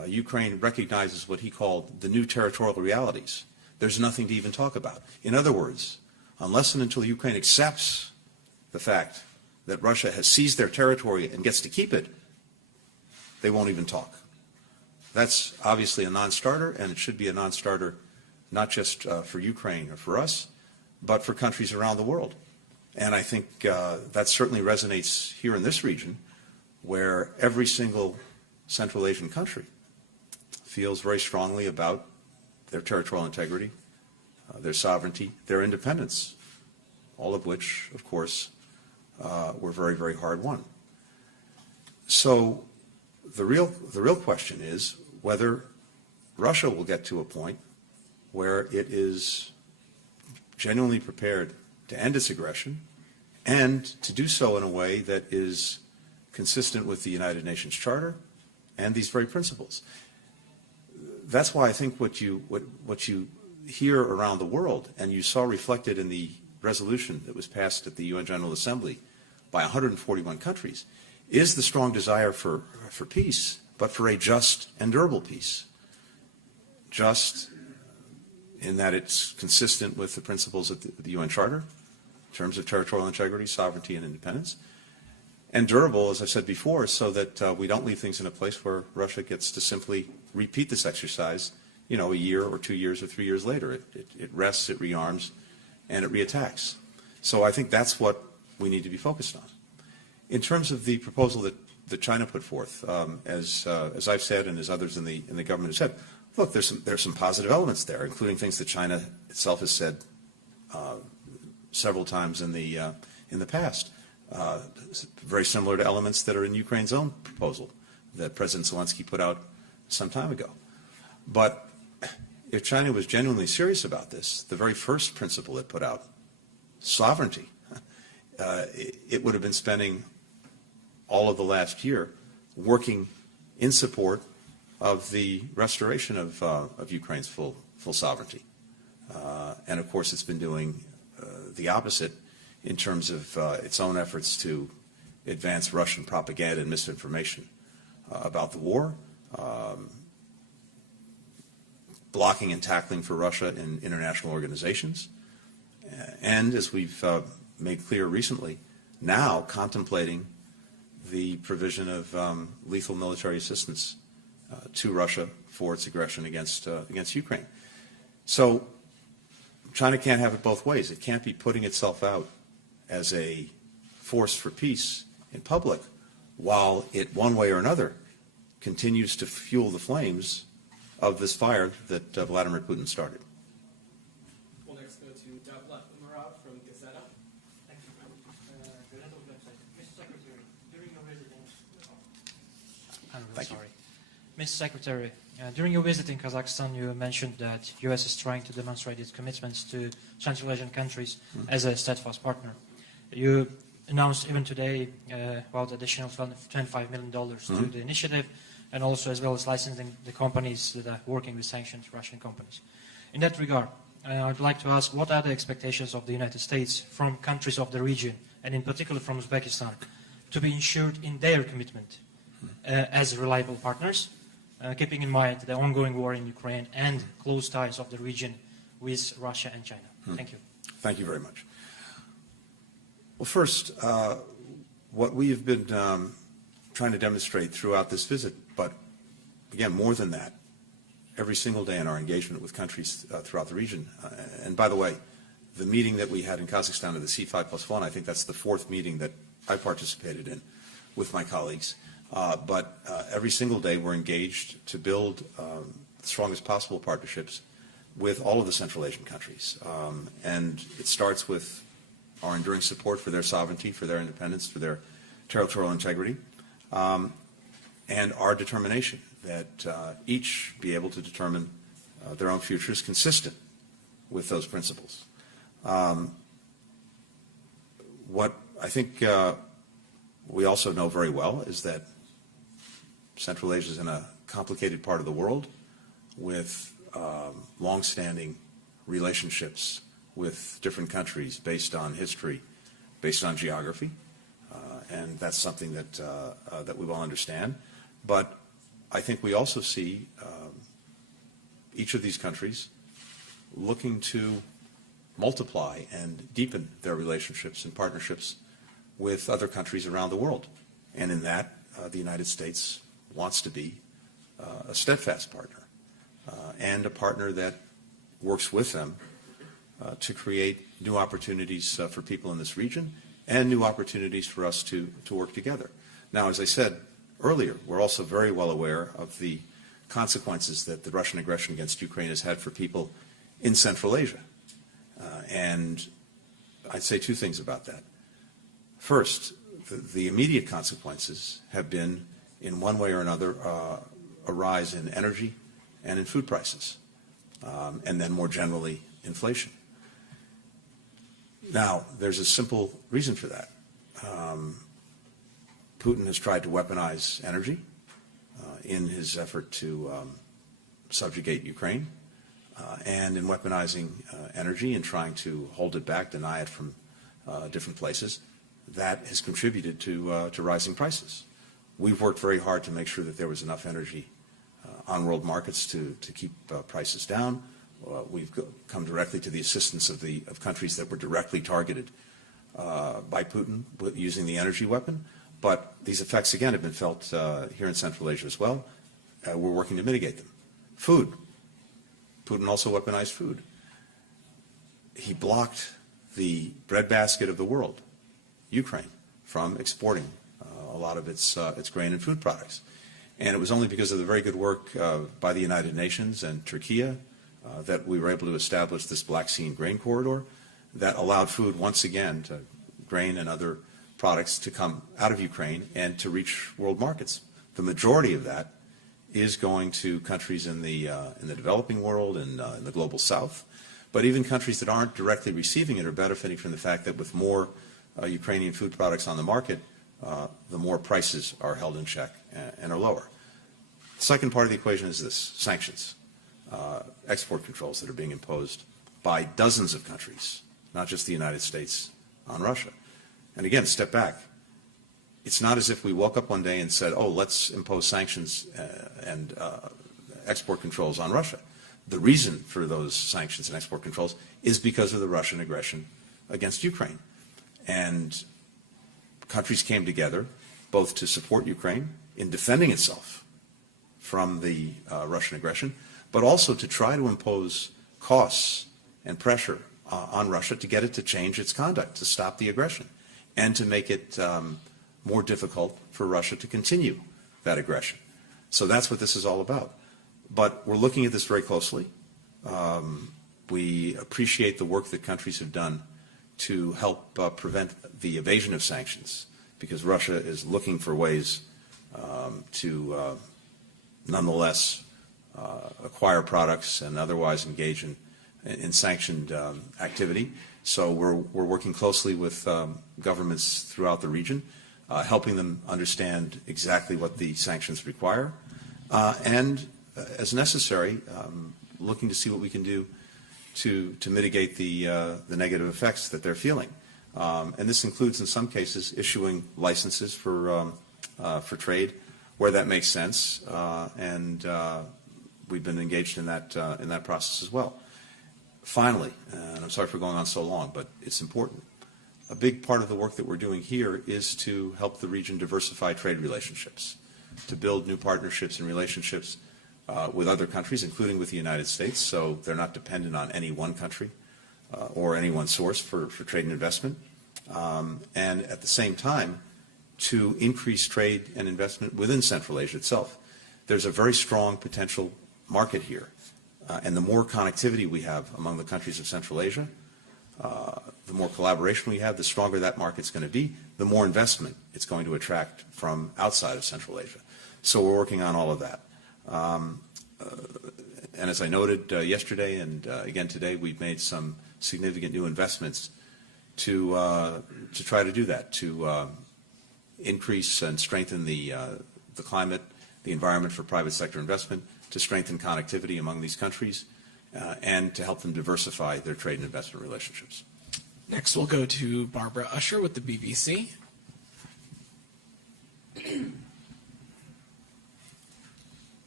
Ukraine recognizes what he called the new territorial realities. There's nothing to even talk about. In other words, unless and until Ukraine accepts the fact that Russia has seized their territory and gets to keep it, they won't even talk. That's obviously a non-starter, and it should be a non-starter not just for Ukraine or for us, but for countries around the world. And I think that certainly resonates here in this region, where every single Central Asian country feels very strongly about their territorial integrity, their sovereignty, their independence, all of which, of course, were very, very hard won. So the real question is whether Russia will get to a point where it is genuinely prepared to end its aggression and to do so in a way that is consistent with the United Nations Charter and these very principles. That's why I think what you hear around the world, and you saw reflected in the resolution that was passed at the UN General Assembly by 141 countries, is the strong desire for peace, but for a just and durable peace. Just in that it's consistent with the principles of the UN Charter in terms of territorial integrity, sovereignty, and independence. And durable, as I said before, so that we don't leave things in a place where Russia gets to simply repeat this exercise, you know, a year or 2 years or 3 years later. It rests, it rearms, and it reattacks. So I think that's what we need to be focused on. In terms of the proposal that China put forth, as I've said and as others in the government have said, look, there's some positive elements there, including things that China itself has said several times in the past. Very similar to elements that are in Ukraine's own proposal that President Zelensky put out some time ago. But if China was genuinely serious about this, the very first principle it put out, sovereignty, it would have been spending all of the last year working in support of the restoration of Ukraine's full sovereignty. And of course it's been doing the opposite in terms of its own efforts to advance Russian propaganda and misinformation about the war, blocking and tackling for Russia in international organizations, and as we've made clear recently, now contemplating the provision of lethal military assistance to Russia for its aggression against Ukraine. So China can't have it both ways. It can't be putting itself out as a force for peace in public while it, one way or another, continues to fuel the flames of this fire that Vladimir Putin started. We'll next go to Davlat Umarov from Gazeta. Thank you. Gazeta website. Mr. Secretary, during your residence... I'm really sorry. Mr. Secretary, during your visit in Kazakhstan, you mentioned that U.S. is trying to demonstrate its commitments to Central Asian countries as a steadfast partner. You announced even today about additional $25 million to the initiative, and also as well as licensing the companies that are working with sanctioned Russian companies. In that regard, I'd like to ask, what are the expectations of the United States from countries of the region, and in particular from Uzbekistan, to be ensured in their commitment as reliable partners, keeping in mind the ongoing war in Ukraine and close ties of the region with Russia and China? Thank you. Thank you very much. Well, first, what we have been trying to demonstrate throughout this visit, but again, more than that, every single day in our engagement with countries throughout the region. And by the way, the meeting that we had in Kazakhstan of the C5+1, I think that's the fourth meeting that I participated in with my colleagues. But every single day we're engaged to build the strongest possible partnerships with all of the Central Asian countries. And it starts with our enduring support for their sovereignty, for their independence, for their territorial integrity, and our determination that each be able to determine their own futures consistent with those principles. What I think we also know very well is that Central Asia is in a complicated part of the world with long-standing relationships with different countries based on history, based on geography, and that's something that we all understand. But I think we also see each of these countries looking to multiply and deepen their relationships and partnerships with other countries around the world. And in that, the United States wants to be a steadfast partner and a partner that works with them to create new opportunities for people in this region and new opportunities for us to work together. Now, as I said earlier, we're also very well aware of the consequences that the Russian aggression against Ukraine has had for people in Central Asia. And I'd say two things about that. First, the immediate consequences have been, in one way or another, a rise in energy and in food prices, and then more generally, inflation. Now, there's a simple reason for that. Putin has tried to weaponize energy in his effort to subjugate Ukraine, and in weaponizing energy and trying to hold it back, deny it from different places, that has contributed to rising prices. We've worked very hard to make sure that there was enough energy on world markets to keep prices down. We've come directly to the assistance of countries that were directly targeted by Putin using the energy weapon. But these effects, again, have been felt here in Central Asia as well. We're working to mitigate them. Food. Putin also weaponized food. He blocked the breadbasket of the world, Ukraine, from exporting a lot of its grain and food products. And it was only because of the very good work by the United Nations and Turkey that we were able to establish this Black Sea grain corridor that allowed food once again, to grain and other products, to come out of Ukraine and to reach world markets. The majority of that is going to countries in the developing world and in the global south. But even countries that aren't directly receiving it are benefiting from the fact that with more Ukrainian food products on the market, the more prices are held in check and are lower. The second part of the equation is this: sanctions, export controls that are being imposed by dozens of countries, not just the United States, on Russia. And again, step back. It's not as if we woke up one day and said, oh, let's impose sanctions and export controls on Russia. The reason for those sanctions and export controls is because of the Russian aggression against Ukraine. And countries came together both to support Ukraine in defending itself from the Russian aggression, but also to try to impose costs and pressure on Russia to get it to change its conduct, to stop the aggression, and to make it more difficult for Russia to continue that aggression. So that's what this is all about. But we're looking at this very closely. We appreciate the work that countries have done to help prevent the evasion of sanctions, because Russia is looking for ways to nonetheless acquire products and otherwise engage in sanctioned activity. So we're working closely with governments throughout the region, helping them understand exactly what the sanctions require, and as necessary, looking to see what we can do to mitigate the negative effects that they're feeling. And this includes, in some cases, issuing licenses for trade where that makes sense, and we've been engaged in that process as well. Finally, and I'm sorry for going on so long, but it's important, a big part of the work that we're doing here is to help the region diversify trade relationships, to build new partnerships and relationships with other countries, including with the United States, so they're not dependent on any one country or any one source for trade and investment, and at the same time to increase trade and investment within Central Asia itself. There's a very strong potential market here, and the more connectivity we have among the countries of Central Asia, the more collaboration we have, the stronger that market's going to be, the more investment it's going to attract from outside of Central Asia. So we're working on all of that. And as I noted yesterday and again today, we've made some significant new investments to try to do that, to increase and strengthen the climate, the environment for private sector investment, to strengthen connectivity among these countries, and to help them diversify their trade and investment relationships. Next, we'll go to Barbara Usher with the BBC.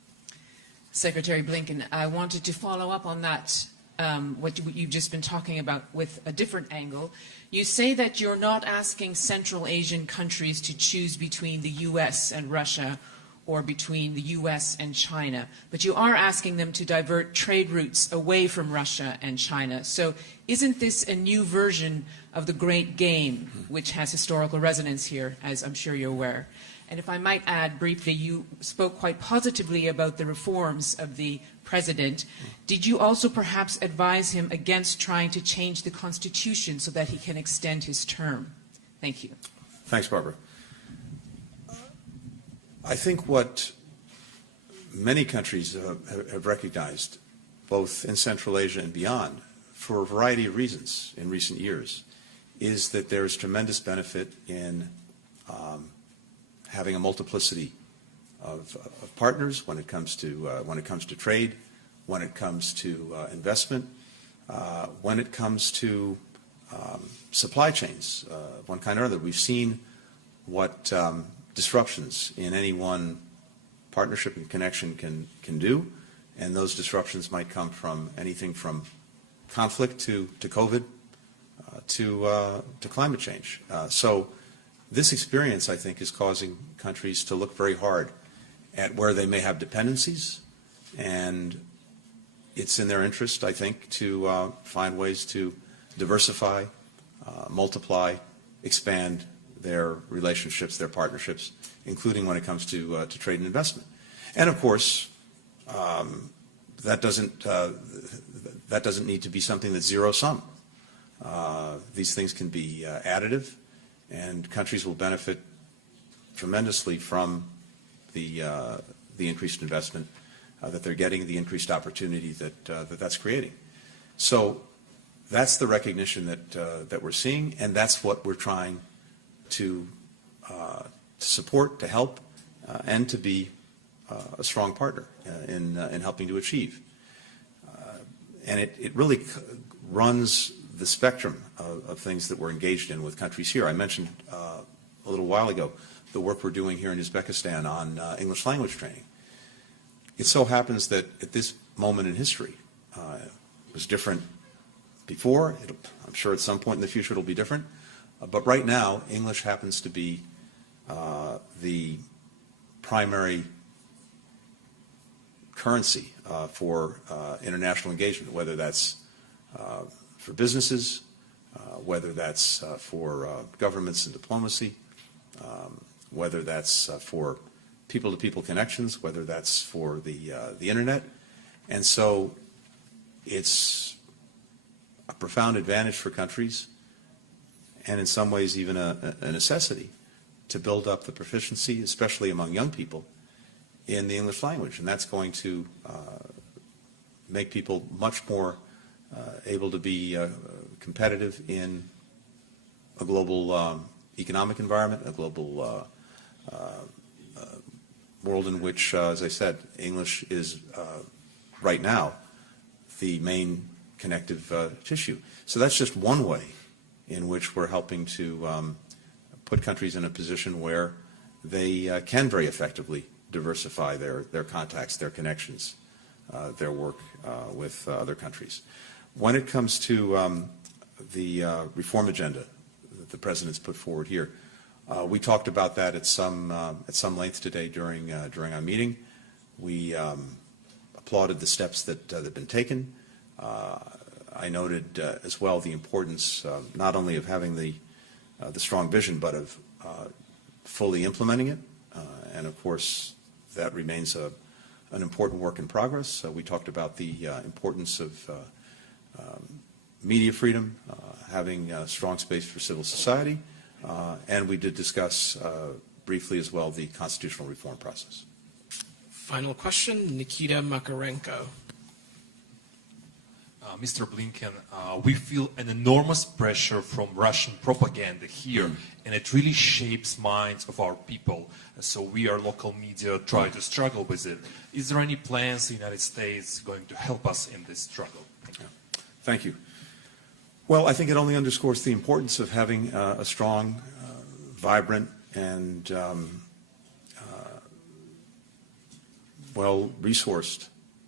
Secretary Blinken, I wanted to follow up on that, what you've just been talking about with a different angle. You say that you're not asking Central Asian countries to choose between the U.S. and Russia or between the U.S. and China, but you are asking them to divert trade routes away from Russia and China. So isn't this a new version of the Great Game, which has historical resonance here, as I'm sure you're aware? And if I might add briefly, you spoke quite positively about the reforms of the president. Did you also perhaps advise him against trying to change the Constitution so that he can extend his term? Thank you. Thanks, Barbara. I think what many countries have recognized, both in Central Asia and beyond, for a variety of reasons in recent years, is that there is tremendous benefit in having a multiplicity of partners when it comes to trade, when it comes to investment, when it comes to supply chains of one kind or other. We've seen what disruptions in any one partnership and connection can do, and those disruptions might come from anything from conflict to COVID to climate change. So this experience, I think, is causing countries to look very hard at where they may have dependencies, and it's in their interest, I think, to find ways to diversify, multiply, expand their relationships, their partnerships, including when it comes to trade and investment. And of course, that doesn't need to be something that's zero-sum. These things can be additive, and countries will benefit tremendously from the increased investment that they're getting, the increased opportunity that's creating. So that's the recognition that we're seeing, and that's what we're trying to support, to help, and to be a strong partner in helping to achieve. And it really runs the spectrum of things that we're engaged in with countries here. I mentioned a little while ago the work we're doing here in Uzbekistan on English language training. It so happens that at this moment in history, it was different before. I'm sure at some point in the future it'll be different. But right now, English happens to be the primary currency for international engagement, whether that's for businesses, whether that's for governments and diplomacy, whether that's for people-to-people connections, whether that's for the internet. And so it's a profound advantage for countries, and in some ways even a necessity, to build up the proficiency, especially among young people, in the English language. And that's going to make people much more able to be competitive in a global economic environment, a global world in which, as I said, English is right now the main connective tissue. So that's just one way in which we're helping to put countries in a position where they can very effectively diversify their contacts, their connections, their work with other countries. When it comes to the reform agenda that the President's put forward here, we talked about that at some length today during our meeting. We applauded the steps that have been taken. I noted as well the importance not only of having the strong vision, but of fully implementing it. And of course, that remains an important work in progress. We talked about the importance of media freedom, having a strong space for civil society, and we did discuss briefly as well the constitutional reform process. Final question, Nikita Makarenko. Mr. Blinken, we feel an enormous pressure from Russian propaganda here, and it really shapes minds of our people. So we, our local media, try to struggle with it. Is there any plans the United States going to help us in this struggle? Thank you. Thank you. Well, I think it only underscores the importance of having a strong, vibrant, and well-resourced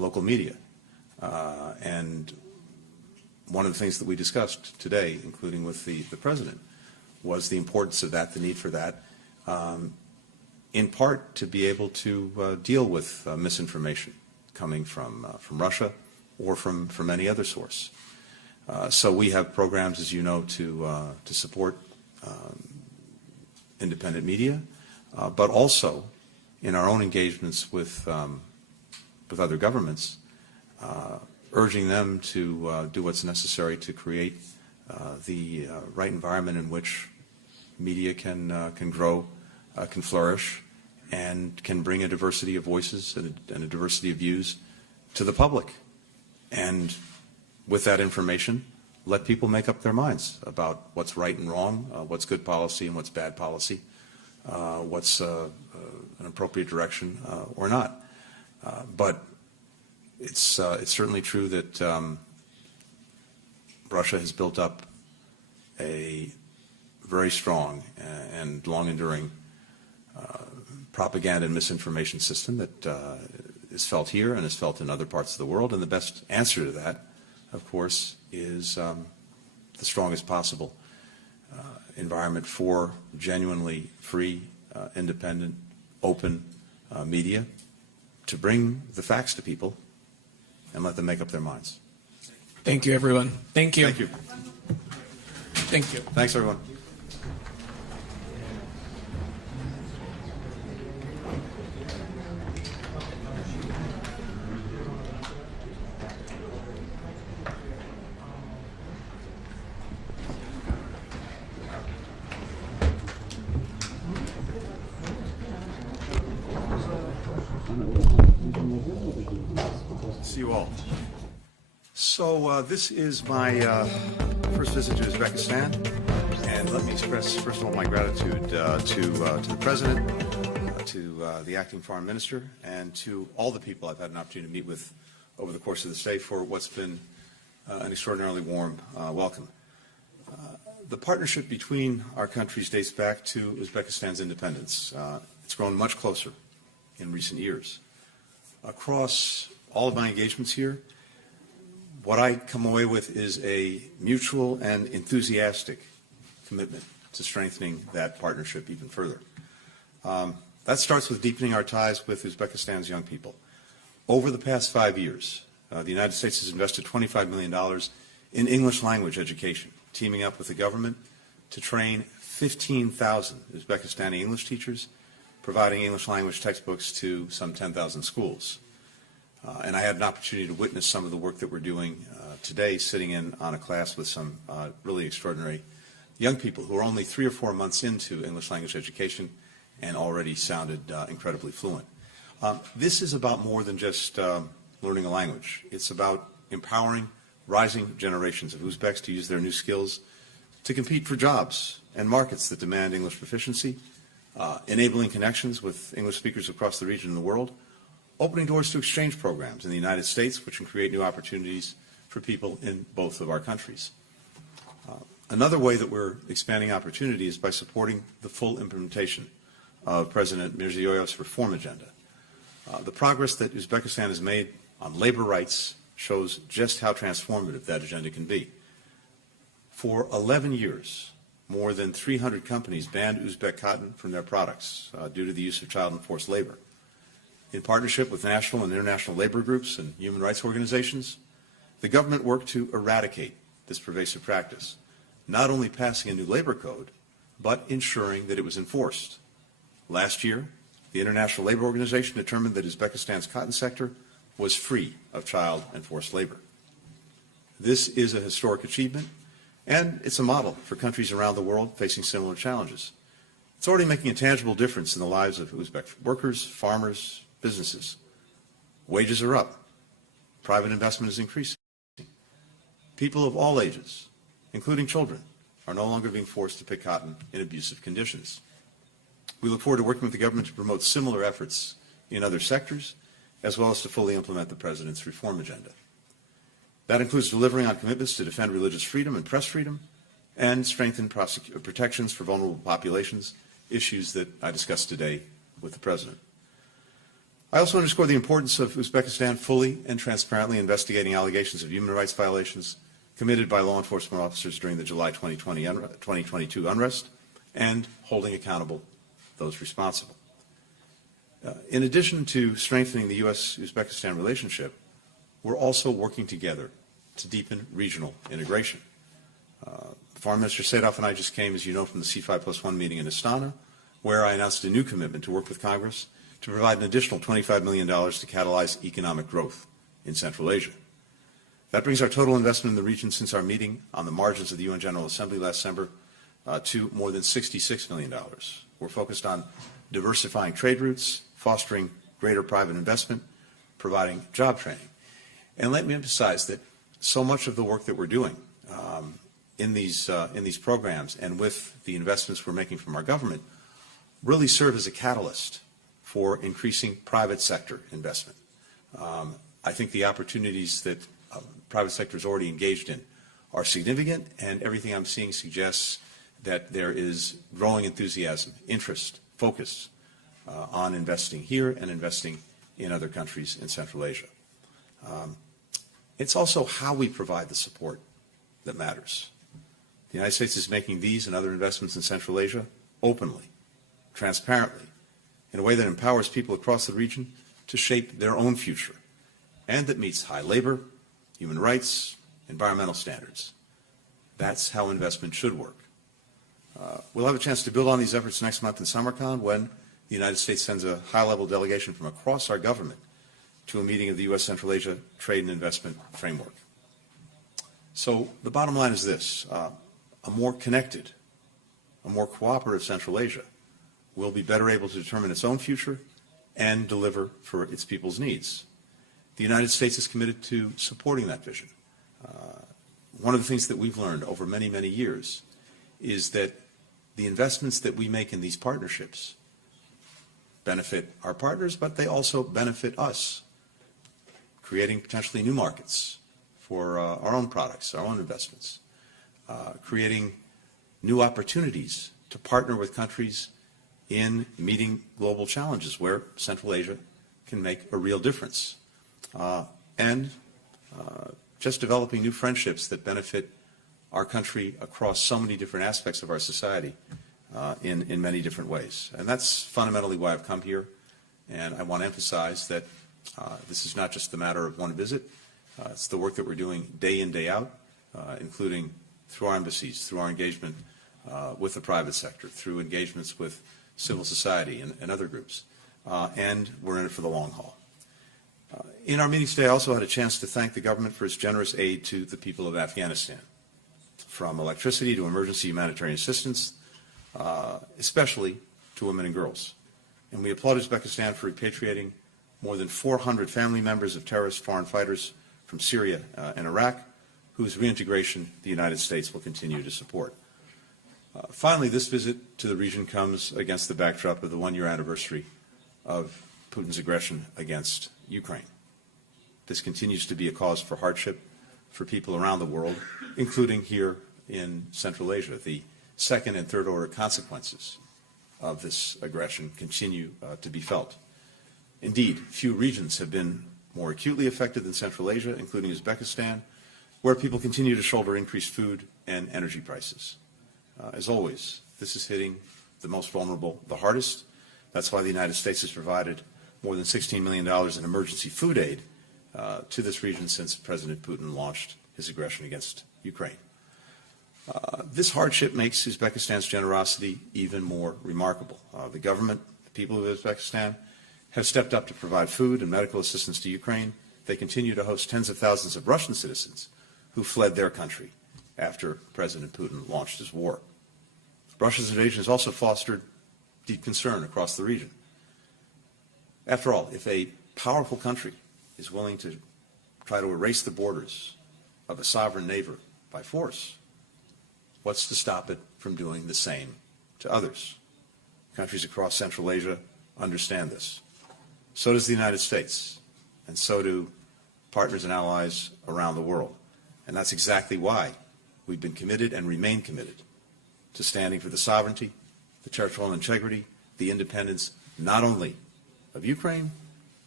local media. And one of the things that we discussed today, including with the President, was the importance of that, the need for that, in part to be able to deal with misinformation coming from Russia or from any other source. So we have programs, as you know, to support independent media, but also in our own engagements with other governments, urging them to do what's necessary to create the right environment in which media can grow, can flourish, and can bring a diversity of voices and a diversity of views to the public. And with that information, let people make up their minds about what's right and wrong, what's good policy and what's bad policy, what's an appropriate direction or not. But it's certainly true that Russia has built up a very strong and long-enduring propaganda and misinformation system that is felt here and is felt in other parts of the world. And the best answer to that, of course, is the strongest possible environment for genuinely free, independent, open media to bring the facts to people and let them make up their minds. Thank you, everyone. Thank you. Thank you. Thank you. Thanks, everyone. See you all. So this is my first visit to Uzbekistan, and let me express, first of all, my gratitude to the President, to the Acting Foreign Minister, and to all the people I've had an opportunity to meet with over the course of this day for what's been an extraordinarily warm welcome. The partnership between our countries dates back to Uzbekistan's independence. It's grown much closer in recent years. Across all of my engagements here, what I come away with is a mutual and enthusiastic commitment to strengthening that partnership even further. That starts with deepening our ties with Uzbekistan's young people. Over the past 5 years, the United States has invested $25 million in English language education, teaming up with the government to train 15,000 Uzbekistani English teachers, providing English language textbooks to some 10,000 schools. And I had an opportunity to witness some of the work that we're doing today, sitting in on a class with some really extraordinary young people who are only 3 or 4 months into English language education and already sounded incredibly fluent. This is about more than just learning a language. It's about empowering rising generations of Uzbeks to use their new skills to compete for jobs and markets that demand English proficiency, enabling connections with English speakers across the region and the world, opening doors to exchange programs in the United States, which can create new opportunities for people in both of our countries. Another way that we're expanding opportunity is by supporting the full implementation of President Mirziyoyev's reform agenda. The progress that Uzbekistan has made on labor rights shows just how transformative that agenda can be. For 11 years, more than 300 companies banned Uzbek cotton from their products due to the use of child and forced labor. In partnership with national and international labor groups and human rights organizations, the government worked to eradicate this pervasive practice, not only passing a new labor code, but ensuring that it was enforced. Last year, the International Labor Organization determined that Uzbekistan's cotton sector was free of child and forced labor. This is a historic achievement, and it's a model for countries around the world facing similar challenges. It's already making a tangible difference in the lives of Uzbek workers, farmers, businesses. Wages are up. Private investment is increasing. People of all ages, including children, are no longer being forced to pick cotton in abusive conditions. We look forward to working with the government to promote similar efforts in other sectors, as well as to fully implement the President's reform agenda. That includes delivering on commitments to defend religious freedom and press freedom, and strengthen protections for vulnerable populations, issues that I discussed today with the President. I also underscore the importance of Uzbekistan fully and transparently investigating allegations of human rights violations committed by law enforcement officers during the July 2022 unrest and holding accountable those responsible. In addition to strengthening the U.S.-Uzbekistan relationship, we're also working together to deepen regional integration. Foreign Minister Sadov and I just came, as you know, from the C5+1 meeting in Astana, where I announced a new commitment to work with Congress to provide an additional $25 million to catalyze economic growth in Central Asia. That brings our total investment in the region since our meeting on the margins of the UN General Assembly last December to more than $66 million. We're focused on diversifying trade routes, fostering greater private investment, providing job training. And let me emphasize that so much of the work that we're doing in these programs and with the investments we're making from our government really serve as a catalyst for increasing private sector investment. I think the opportunities that private sector is already engaged in are significant, and everything I'm seeing suggests that there is growing enthusiasm, interest, focus on investing here and investing in other countries in Central Asia. It's also how we provide the support that matters. The United States is making these and other investments in Central Asia openly, transparently, in a way that empowers people across the region to shape their own future and that meets high labor, human rights, environmental standards. That's how investment should work. We'll have a chance to build on these efforts next month in Samarkand when the United States sends a high-level delegation from across our government to a meeting of the U.S. Central Asia Trade and Investment Framework. So the bottom line is this. A more connected, a more cooperative Central Asia will be better able to determine its own future and deliver for its people's needs. The United States is committed to supporting that vision. One of the things that we've learned over many, many years is that the investments that we make in these partnerships benefit our partners, but they also benefit us, creating potentially new markets for our own products, our own investments, creating new opportunities to partner with countries in meeting global challenges where Central Asia can make a real difference, and just developing new friendships that benefit our country across so many different aspects of our society in many different ways. And that's fundamentally why I've come here. And I want to emphasize that this is not just the matter of one visit. It's the work that we're doing day in, day out, including through our embassies, through our engagement with the private sector, through engagements with civil society and other groups. And we're in it for the long haul. In our meeting today, I also had a chance to thank the government for its generous aid to the people of Afghanistan, from electricity to emergency humanitarian assistance, especially to women and girls. And we applaud Uzbekistan for repatriating more than 400 family members of terrorist foreign fighters from Syria and Iraq, whose reintegration the United States will continue to support. Finally, this visit to the region comes against the backdrop of the one-year anniversary of Putin's aggression against Ukraine. This continues to be a cause for hardship for people around the world, including here in Central Asia. The second and third order consequences of this aggression continue to be felt. Indeed, few regions have been more acutely affected than Central Asia, including Uzbekistan, where people continue to shoulder increased food and energy prices. As always, this is hitting the most vulnerable the hardest. That's why the United States has provided more than $16 million in emergency food aid to this region since President Putin launched his aggression against Ukraine. This hardship makes Uzbekistan's generosity even more remarkable. The government, the people of Uzbekistan, have stepped up to provide food and medical assistance to Ukraine. They continue to host tens of thousands of Russian citizens who fled their country after President Putin launched his war. Russia's invasion has also fostered deep concern across the region. After all, if a powerful country is willing to try to erase the borders of a sovereign neighbor by force, what's to stop it from doing the same to others? Countries across Central Asia understand this. So does the United States, and so do partners and allies around the world. And that's exactly why we've been committed and remain committed to standing for the sovereignty, the territorial integrity, the independence, not only of Ukraine,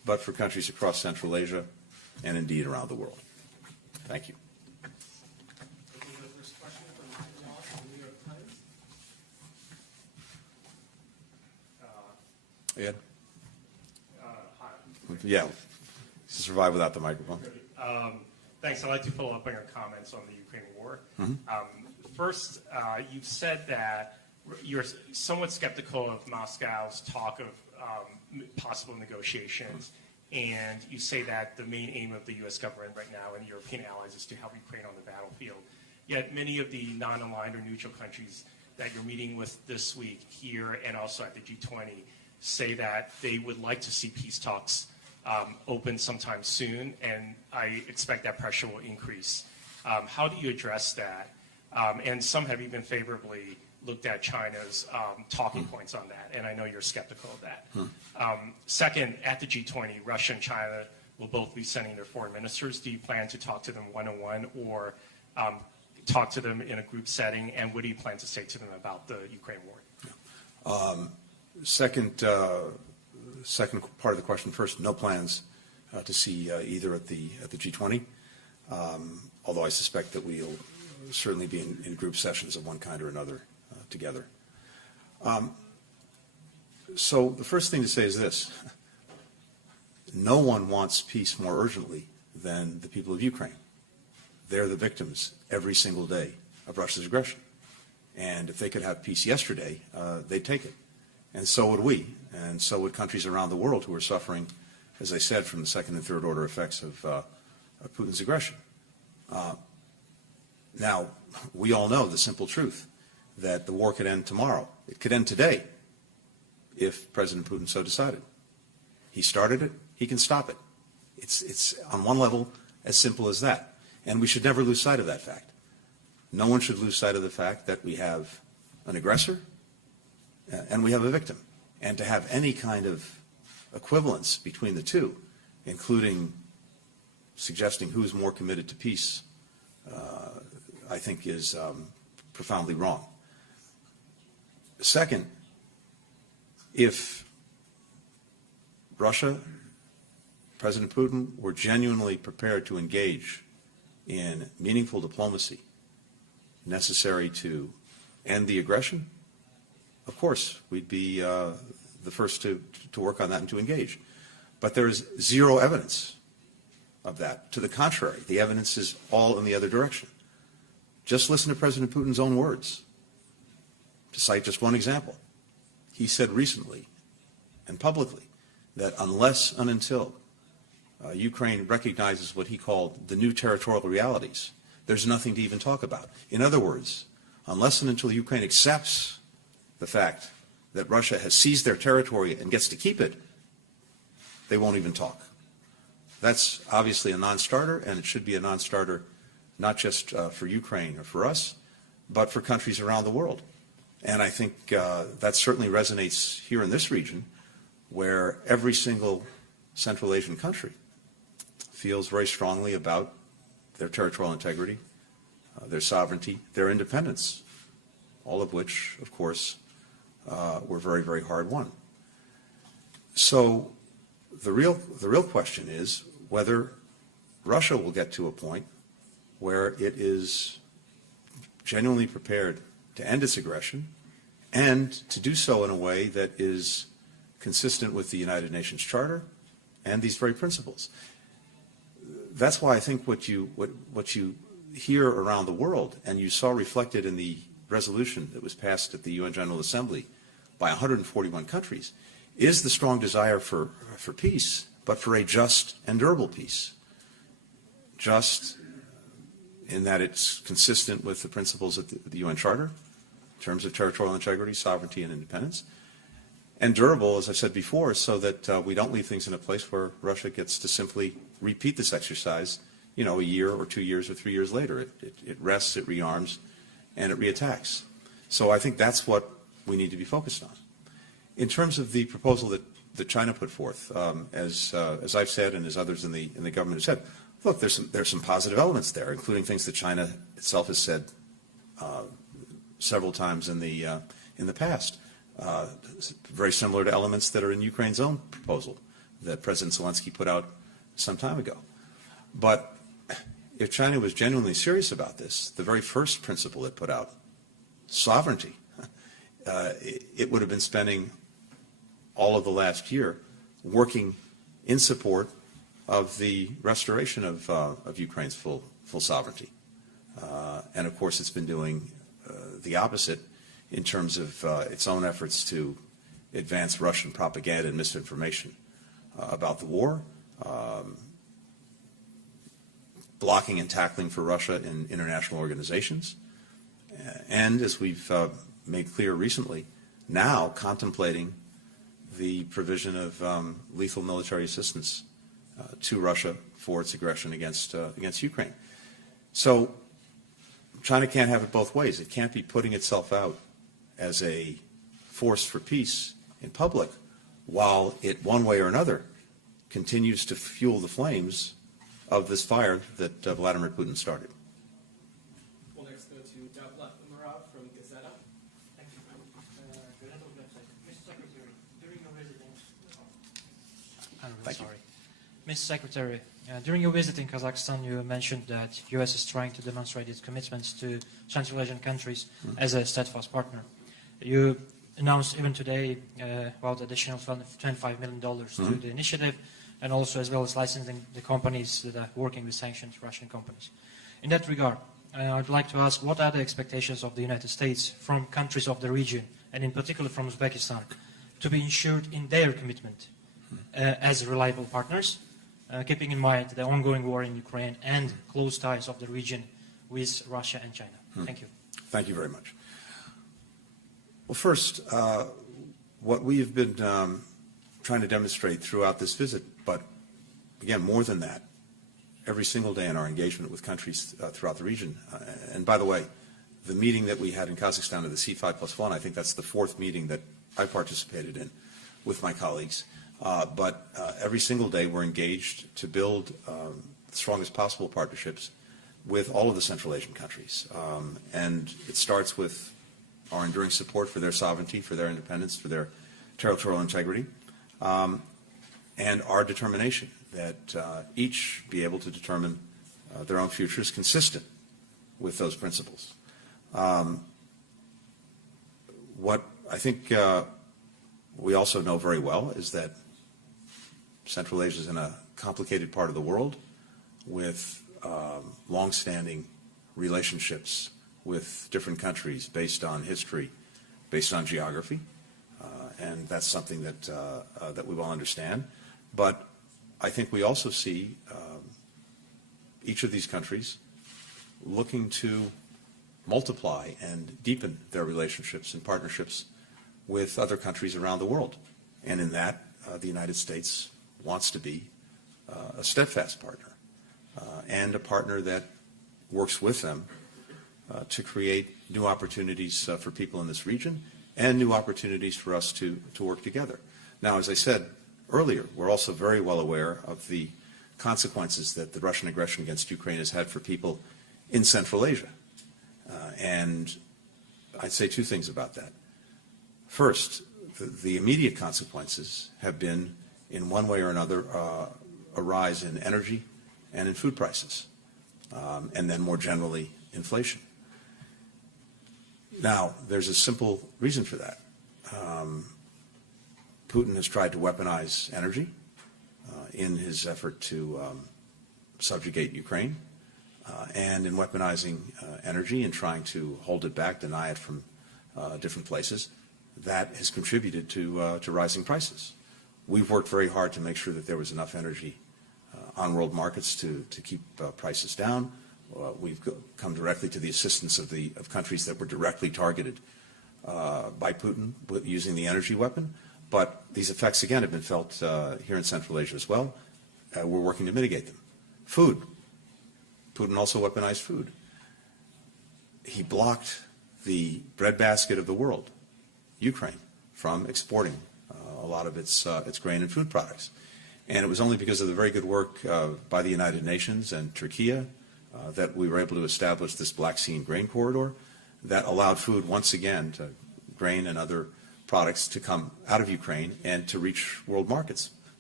but for countries across Central Asia and indeed around the world. Thank you. Taking the first question from Josh from the New York Times. Ed? Hi. Yeah. Survive without the microphone. Thanks. I'd like to follow up on your comments on the Ukraine war. First, you've said that you're somewhat skeptical of Moscow's talk of possible negotiations, and you say that the main aim of the U.S. government right now and European allies is to help Ukraine on the battlefield. Yet many of the non-aligned or neutral countries that you're meeting with this week here and also at the G20 say that they would like to see peace talks open sometime soon, and I expect that pressure will increase. How do you address that? And some have even favorably looked at China's talking points on that, and I know you're skeptical of that. Second, at the G20, Russia and China will both be sending their foreign ministers. Do you plan to talk to them one-on-one or talk to them in a group setting, and what do you plan to say to them about the Ukraine war? Second part of the question first, no plans to see either at the G20, although I suspect that we'll certainly be in group sessions of one kind or another together. So the first thing to say is this. No one wants peace more urgently than the people of Ukraine. They're the victims every single day of Russia's aggression. And if they could have peace yesterday, they'd take it. And so would we, and so would countries around the world who are suffering, as I said, from the second and third order effects of Putin's aggression. Now, we all know the simple truth that the war could end tomorrow. It could end today if President Putin so decided. He started it, he can stop it. It's on one level as simple as that. And we should never lose sight of that fact. No one should lose sight of the fact that we have an aggressor and we have a victim. And to have any kind of equivalence between the two, including suggesting who's more committed to peace, I think is profoundly wrong. Second, if Russia, President Putin, were genuinely prepared to engage in meaningful diplomacy necessary to end the aggression, of course, we'd be the first to work on that and to engage. But there's zero evidence of that. To the contrary, the evidence is all in the other direction. Just listen to President Putin's own words. To cite just one example, he said recently and publicly that unless and until Ukraine recognizes what he called the new territorial realities, there's nothing to even talk about. In other words, unless and until Ukraine accepts the fact that Russia has seized their territory and gets to keep it, they won't even talk. That's obviously a non-starter, and it should be a non-starter not just for Ukraine or for us, but for countries around the world. And I think that certainly resonates here in this region, where every single Central Asian country feels very strongly about their territorial integrity, their sovereignty, their independence, all of which, of course, were very, very hard won. So the real question is whether Russia will get to a point where it is genuinely prepared to end its aggression and to do so in a way that is consistent with the United Nations Charter and these very principles. That's why I think what you hear around the world, and you saw reflected in the resolution that was passed at the UN General Assembly by 141 countries, is the strong desire for peace, but for a just and durable peace. Just in that it's consistent with the principles of the UN Charter in terms of territorial integrity, sovereignty, and independence. And durable, as I said before, so that we don't leave things in a place where Russia gets to simply repeat this exercise, you know, a year or 2 years or 3 years later. It rests, it rearms, and it reattacks. So I think that's what we need to be focused on. In terms of the proposal that China put forth, as I've said and as others in the government have said, look, there's some positive elements there, including things that China itself has said several times in the past, very similar to elements that are in Ukraine's own proposal, that President Zelensky put out some time ago. But if China was genuinely serious about this, the very first principle it put out, sovereignty, it would have been spending all of the last year working in support of the restoration of Ukraine's full sovereignty. And of course, it's been doing the opposite in terms of its own efforts to advance Russian propaganda and misinformation about the war, blocking and tackling for Russia in international organizations, and as we've made clear recently, now contemplating the provision of lethal military assistance to Russia for its aggression against Ukraine. So China can't have it both ways. It can't be putting itself out as a force for peace in public while it, one way or another, continues to fuel the flames of this fire that Vladimir Putin started. We'll next go to Davlat Umarov from Gazeta. Thank you. Gazeta website. Mr. Secretary, during your residence, Mr. Secretary, during your visit in Kazakhstan, you mentioned that U.S. is trying to demonstrate its commitments to Central Asian countries as a steadfast partner. You announced even today about additional $25 million to the initiative, and also as well as licensing the companies that are working with sanctioned Russian companies. In that regard, I'd like to ask, what are the expectations of the United States from countries of the region, and in particular from Uzbekistan, to be ensured in their commitment as reliable partners, keeping in mind the ongoing war in Ukraine and close ties of the region with Russia and China? Thank you. Thank you very much. Well, first, what we have been trying to demonstrate throughout this visit, but again, more than that, every single day in our engagement with countries throughout the region. And by the way, the meeting that we had in Kazakhstan of the C5+1, I think that's the fourth meeting that I participated in with my colleagues. But every single day we're engaged to build the strongest possible partnerships with all of the Central Asian countries. And it starts with our enduring support for their sovereignty, for their independence, for their territorial integrity, and our determination that each be able to determine their own futures consistent with those principles. What I think we also know very well is that Central Asia is in a complicated part of the world with long-standing relationships with different countries based on history, based on geography, and that's something that that we well understand. But I think we also see each of these countries looking to multiply and deepen their relationships and partnerships with other countries around the world. And in that, the United States wants to be a steadfast partner and a partner that works with them to create new opportunities for people in this region and new opportunities for us to work together. Now, as I said earlier, we're also very well aware of the consequences that the Russian aggression against Ukraine has had for people in Central Asia. And I'd say two things about that. First, the immediate consequences have been, in one way or another, a rise in energy and in food prices, and then more generally, inflation. Now, there's a simple reason for that. Putin has tried to weaponize energy in his effort to subjugate Ukraine, and in weaponizing energy and trying to hold it back, deny it from different places, that has contributed to rising prices. We've worked very hard to make sure that there was enough energy on world markets to keep prices down. We've come directly to the assistance of countries that were directly targeted by Putin using the energy weapon. But these effects, again, have been felt here in Central Asia as well. We're working to mitigate them. Food. Putin also weaponized food. He blocked the breadbasket of the world, Ukraine, from exporting a lot of its grain and food products. And it was only because of the very good work by the United Nations and Turkey that we were able to establish this Black Sea grain corridor that allowed food once again, grain and other products, to come out of Ukraine and to reach world markets.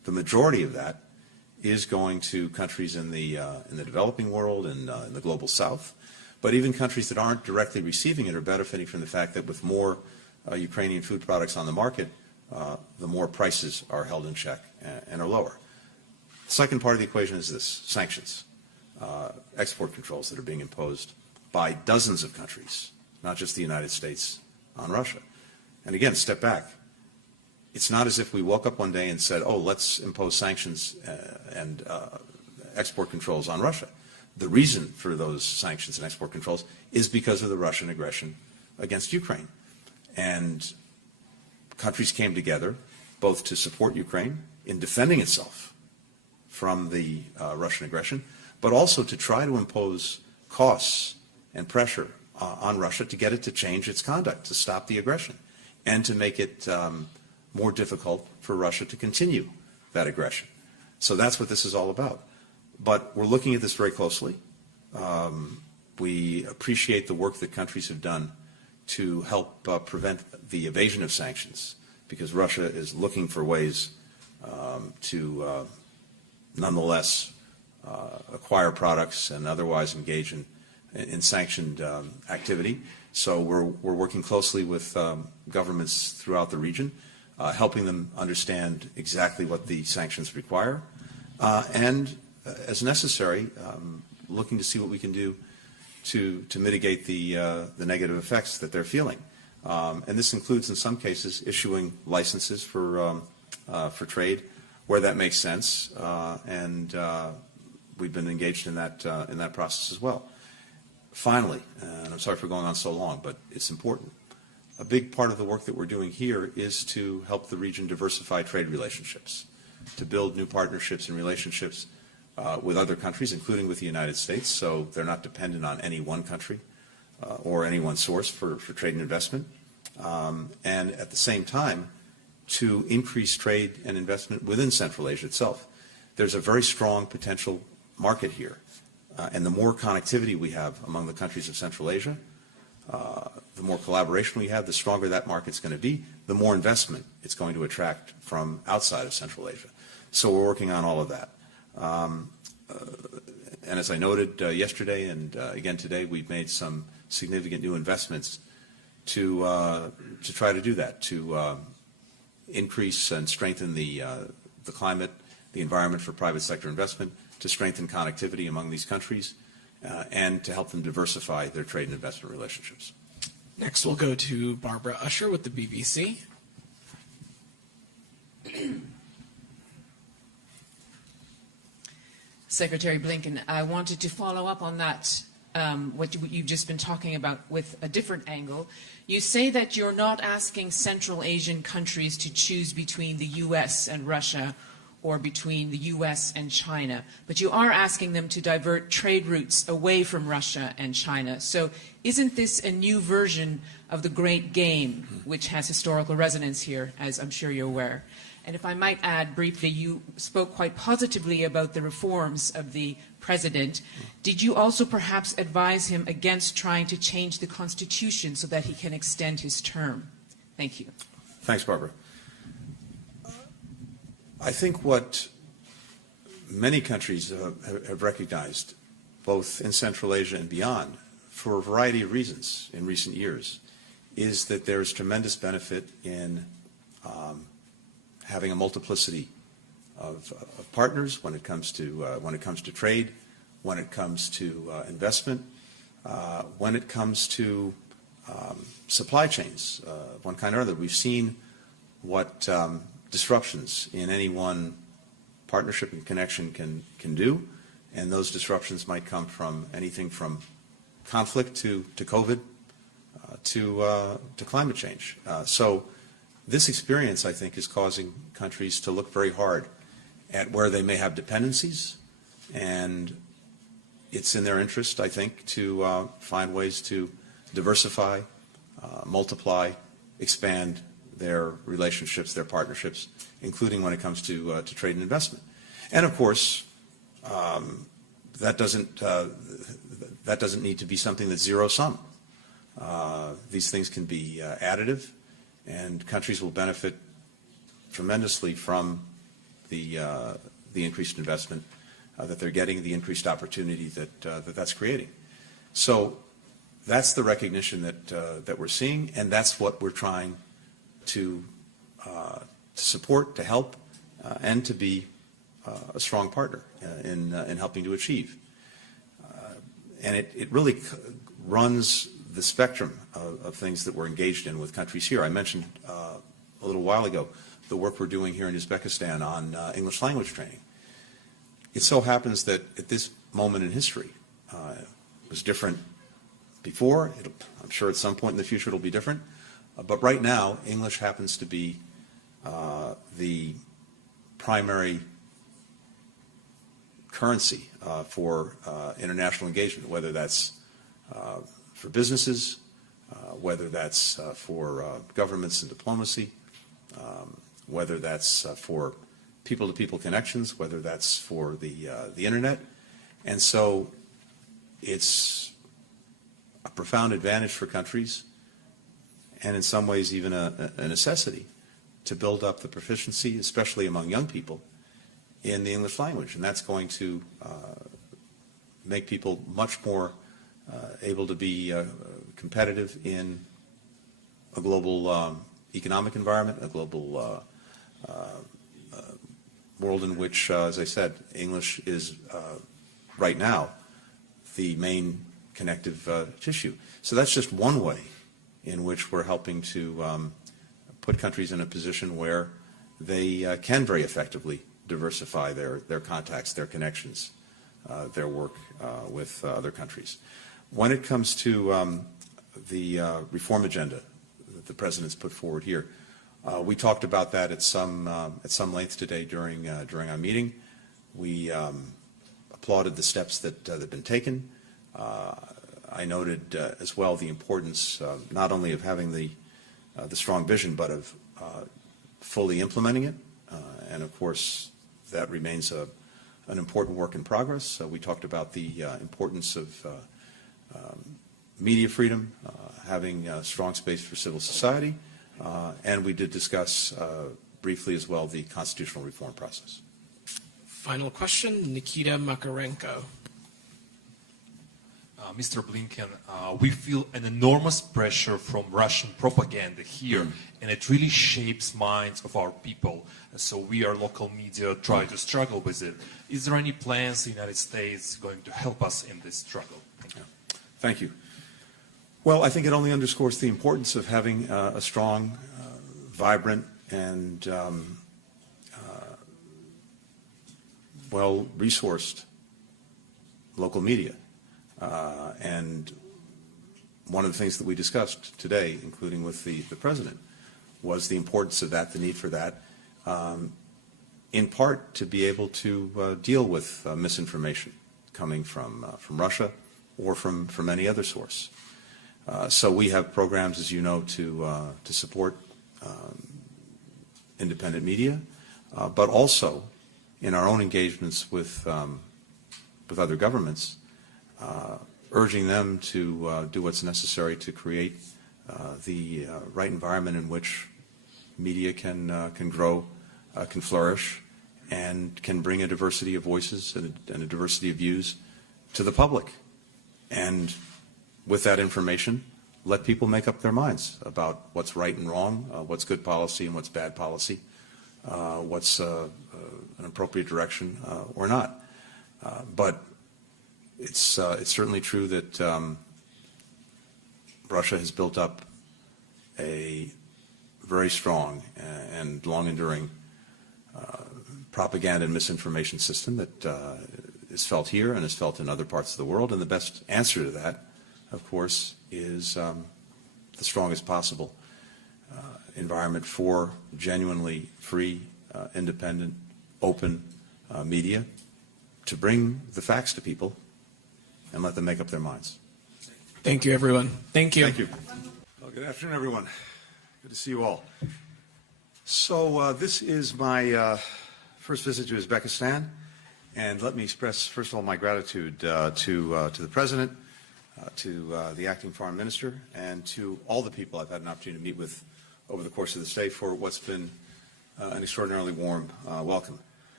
the majority of that is going to countries in the developing world and in the global south. But even countries that aren't directly receiving it are benefiting from the fact that with more Ukrainian food products on the market, the more prices are held in check and are lower. The second part of the equation is this: sanctions, export controls that are being imposed by dozens of countries, not just the United States, on Russia. And again, step back. It's not as if we woke up one day and said, oh, let's impose sanctions and export controls on Russia. The reason for those sanctions and export controls is because of the Russian aggression against Ukraine. And countries came together both to support Ukraine in defending itself from the Russian aggression, but also to try to impose costs and pressure on Russia to get it to change its conduct, to stop the aggression, and to make it more difficult for Russia to continue that aggression. So that's what this is all about. But we're looking at this very closely. We appreciate the work that countries have done to help prevent the evasion of sanctions, because Russia is looking for ways to nonetheless acquire products and otherwise engage in sanctioned activity. So we're working closely with governments throughout the region, helping them understand exactly what the sanctions require, and as necessary, looking to see what we can do to mitigate the negative effects that they're feeling. And this includes, in some cases, issuing licenses for trade where that makes sense, and we've been engaged in that process as well. Finally, and I'm sorry for going on so long, but it's important, a big part of the work that we're doing here is to help the region diversify trade relationships, to build new partnerships and relationships with other countries, including with the United States, so they're not dependent on any one country or any one source for trade and investment. And at the same time, to increase trade and investment within Central Asia itself. There's a very strong potential market here. And the more connectivity we have among the countries of Central Asia, the more collaboration we have, the stronger that market's going to be, the more investment it's going to attract from outside of Central Asia. So we're working on all of that. And as I noted yesterday and again today, we've made some significant new investments to try to do that, to increase and strengthen the climate, the environment for private sector investment, to strengthen connectivity among these countries, and to help them diversify their trade and investment relationships. Next, we'll go to Barbara Usher with the BBC. Secretary Blinken, I wanted to follow up on that, what you've just been talking about with a different angle. You say that you're not asking Central Asian countries to choose between the U.S. and Russia or between the U.S. and China, but you are asking them to divert trade routes away from Russia and China. So isn't this a new version of the Great Game, which has historical resonance here, as I'm sure you're aware? And if I might add briefly, you spoke quite positively about the reforms of the president. Did you also perhaps advise him against trying to change the Constitution so that he can extend his term? Thank you. Thanks, Barbara. I think what many countries have recognized, both in Central Asia and beyond, for a variety of reasons in recent years, is that there is tremendous benefit in having a multiplicity of partners when it comes to trade, when it comes to investment, when it comes to supply chains of one kind or other. We've seen what disruptions in any one partnership and connection can do, and those disruptions might come from anything from conflict to COVID to climate change. So this experience, I think, is causing countries to look very hard at where they may have dependencies, and it's in their interest, I think, to find ways to diversify, multiply, expand their relationships, their partnerships, including when it comes to trade and investment. And of course, that doesn't need to be something that's zero sum. These things can be additive, and countries will benefit tremendously from the increased investment that they're getting, the increased opportunity that's creating. So that's the recognition that we're seeing, and that's what we're trying to support, to help, and to be a strong partner in helping to achieve. And it really runs the spectrum of things that we're engaged in with countries here. I mentioned a little while ago the work we're doing here in Uzbekistan on English language training. It so happens that at this moment in history, it was different before. I'm sure at some point in the future it'll be different. But right now, English happens to be the primary currency for international engagement, whether that's for businesses, whether that's for governments and diplomacy, whether that's for people-to-people connections, whether that's for the internet. And so it's a profound advantage for countries, and in some ways even a necessity, to build up the proficiency, especially among young people, in the English language. And that's going to make people much more able to be competitive in a global economic environment, a global world in which, as I said, English is right now the main connective tissue. So that's just one way in which we're helping to put countries in a position where they can very effectively diversify their contacts, their connections, their work with other countries. When it comes to the reform agenda that the President's put forward here, we talked about that at some length today during our meeting. We applauded the steps that have been taken. I noted as well the importance not only of having the strong vision, but of fully implementing it. And of course, that remains an important work in progress. We talked about the importance of media freedom, having a strong space for civil society, and we did discuss briefly as well the constitutional reform process. Final question, Nikita Makarenko. Mr. Blinken, we feel an enormous pressure from Russian propaganda here, and it really shapes minds of our people. So we, our local media, try to struggle with it. Is there any plans the United States going to help us in this struggle? Thank you. Thank you. Well, I think it only underscores the importance of having a strong, vibrant, and well-resourced local media. And one of the things that we discussed today, including with the President, was the importance of that, the need for that, in part to be able to deal with misinformation coming from Russia or from any other source. So we have programs, as you know, to support independent media, but also in our own engagements with other governments, urging them to do what's necessary to create the right environment in which media can grow, can flourish, and can bring a diversity of voices and a diversity of views to the public. And with that information, let people make up their minds about what's right and wrong, what's good policy and what's bad policy, what's an appropriate direction or not. But it's certainly true that Russia has built up a very strong and long-enduring propaganda and misinformation system that is felt here and is felt in other parts of the world. And the best answer to that, of course, is the strongest possible environment for genuinely free, independent, open media to bring the facts to people and let them make up their minds. Thank you, everyone. Thank you. Thank you. Well, good afternoon, everyone. Good to see you all. So this is my first visit to Uzbekistan, and let me express, first of all, my gratitude to the President, to the Acting Foreign Minister, and to all the people I've had an opportunity to meet with over the course of this day for what's been an extraordinarily warm welcome.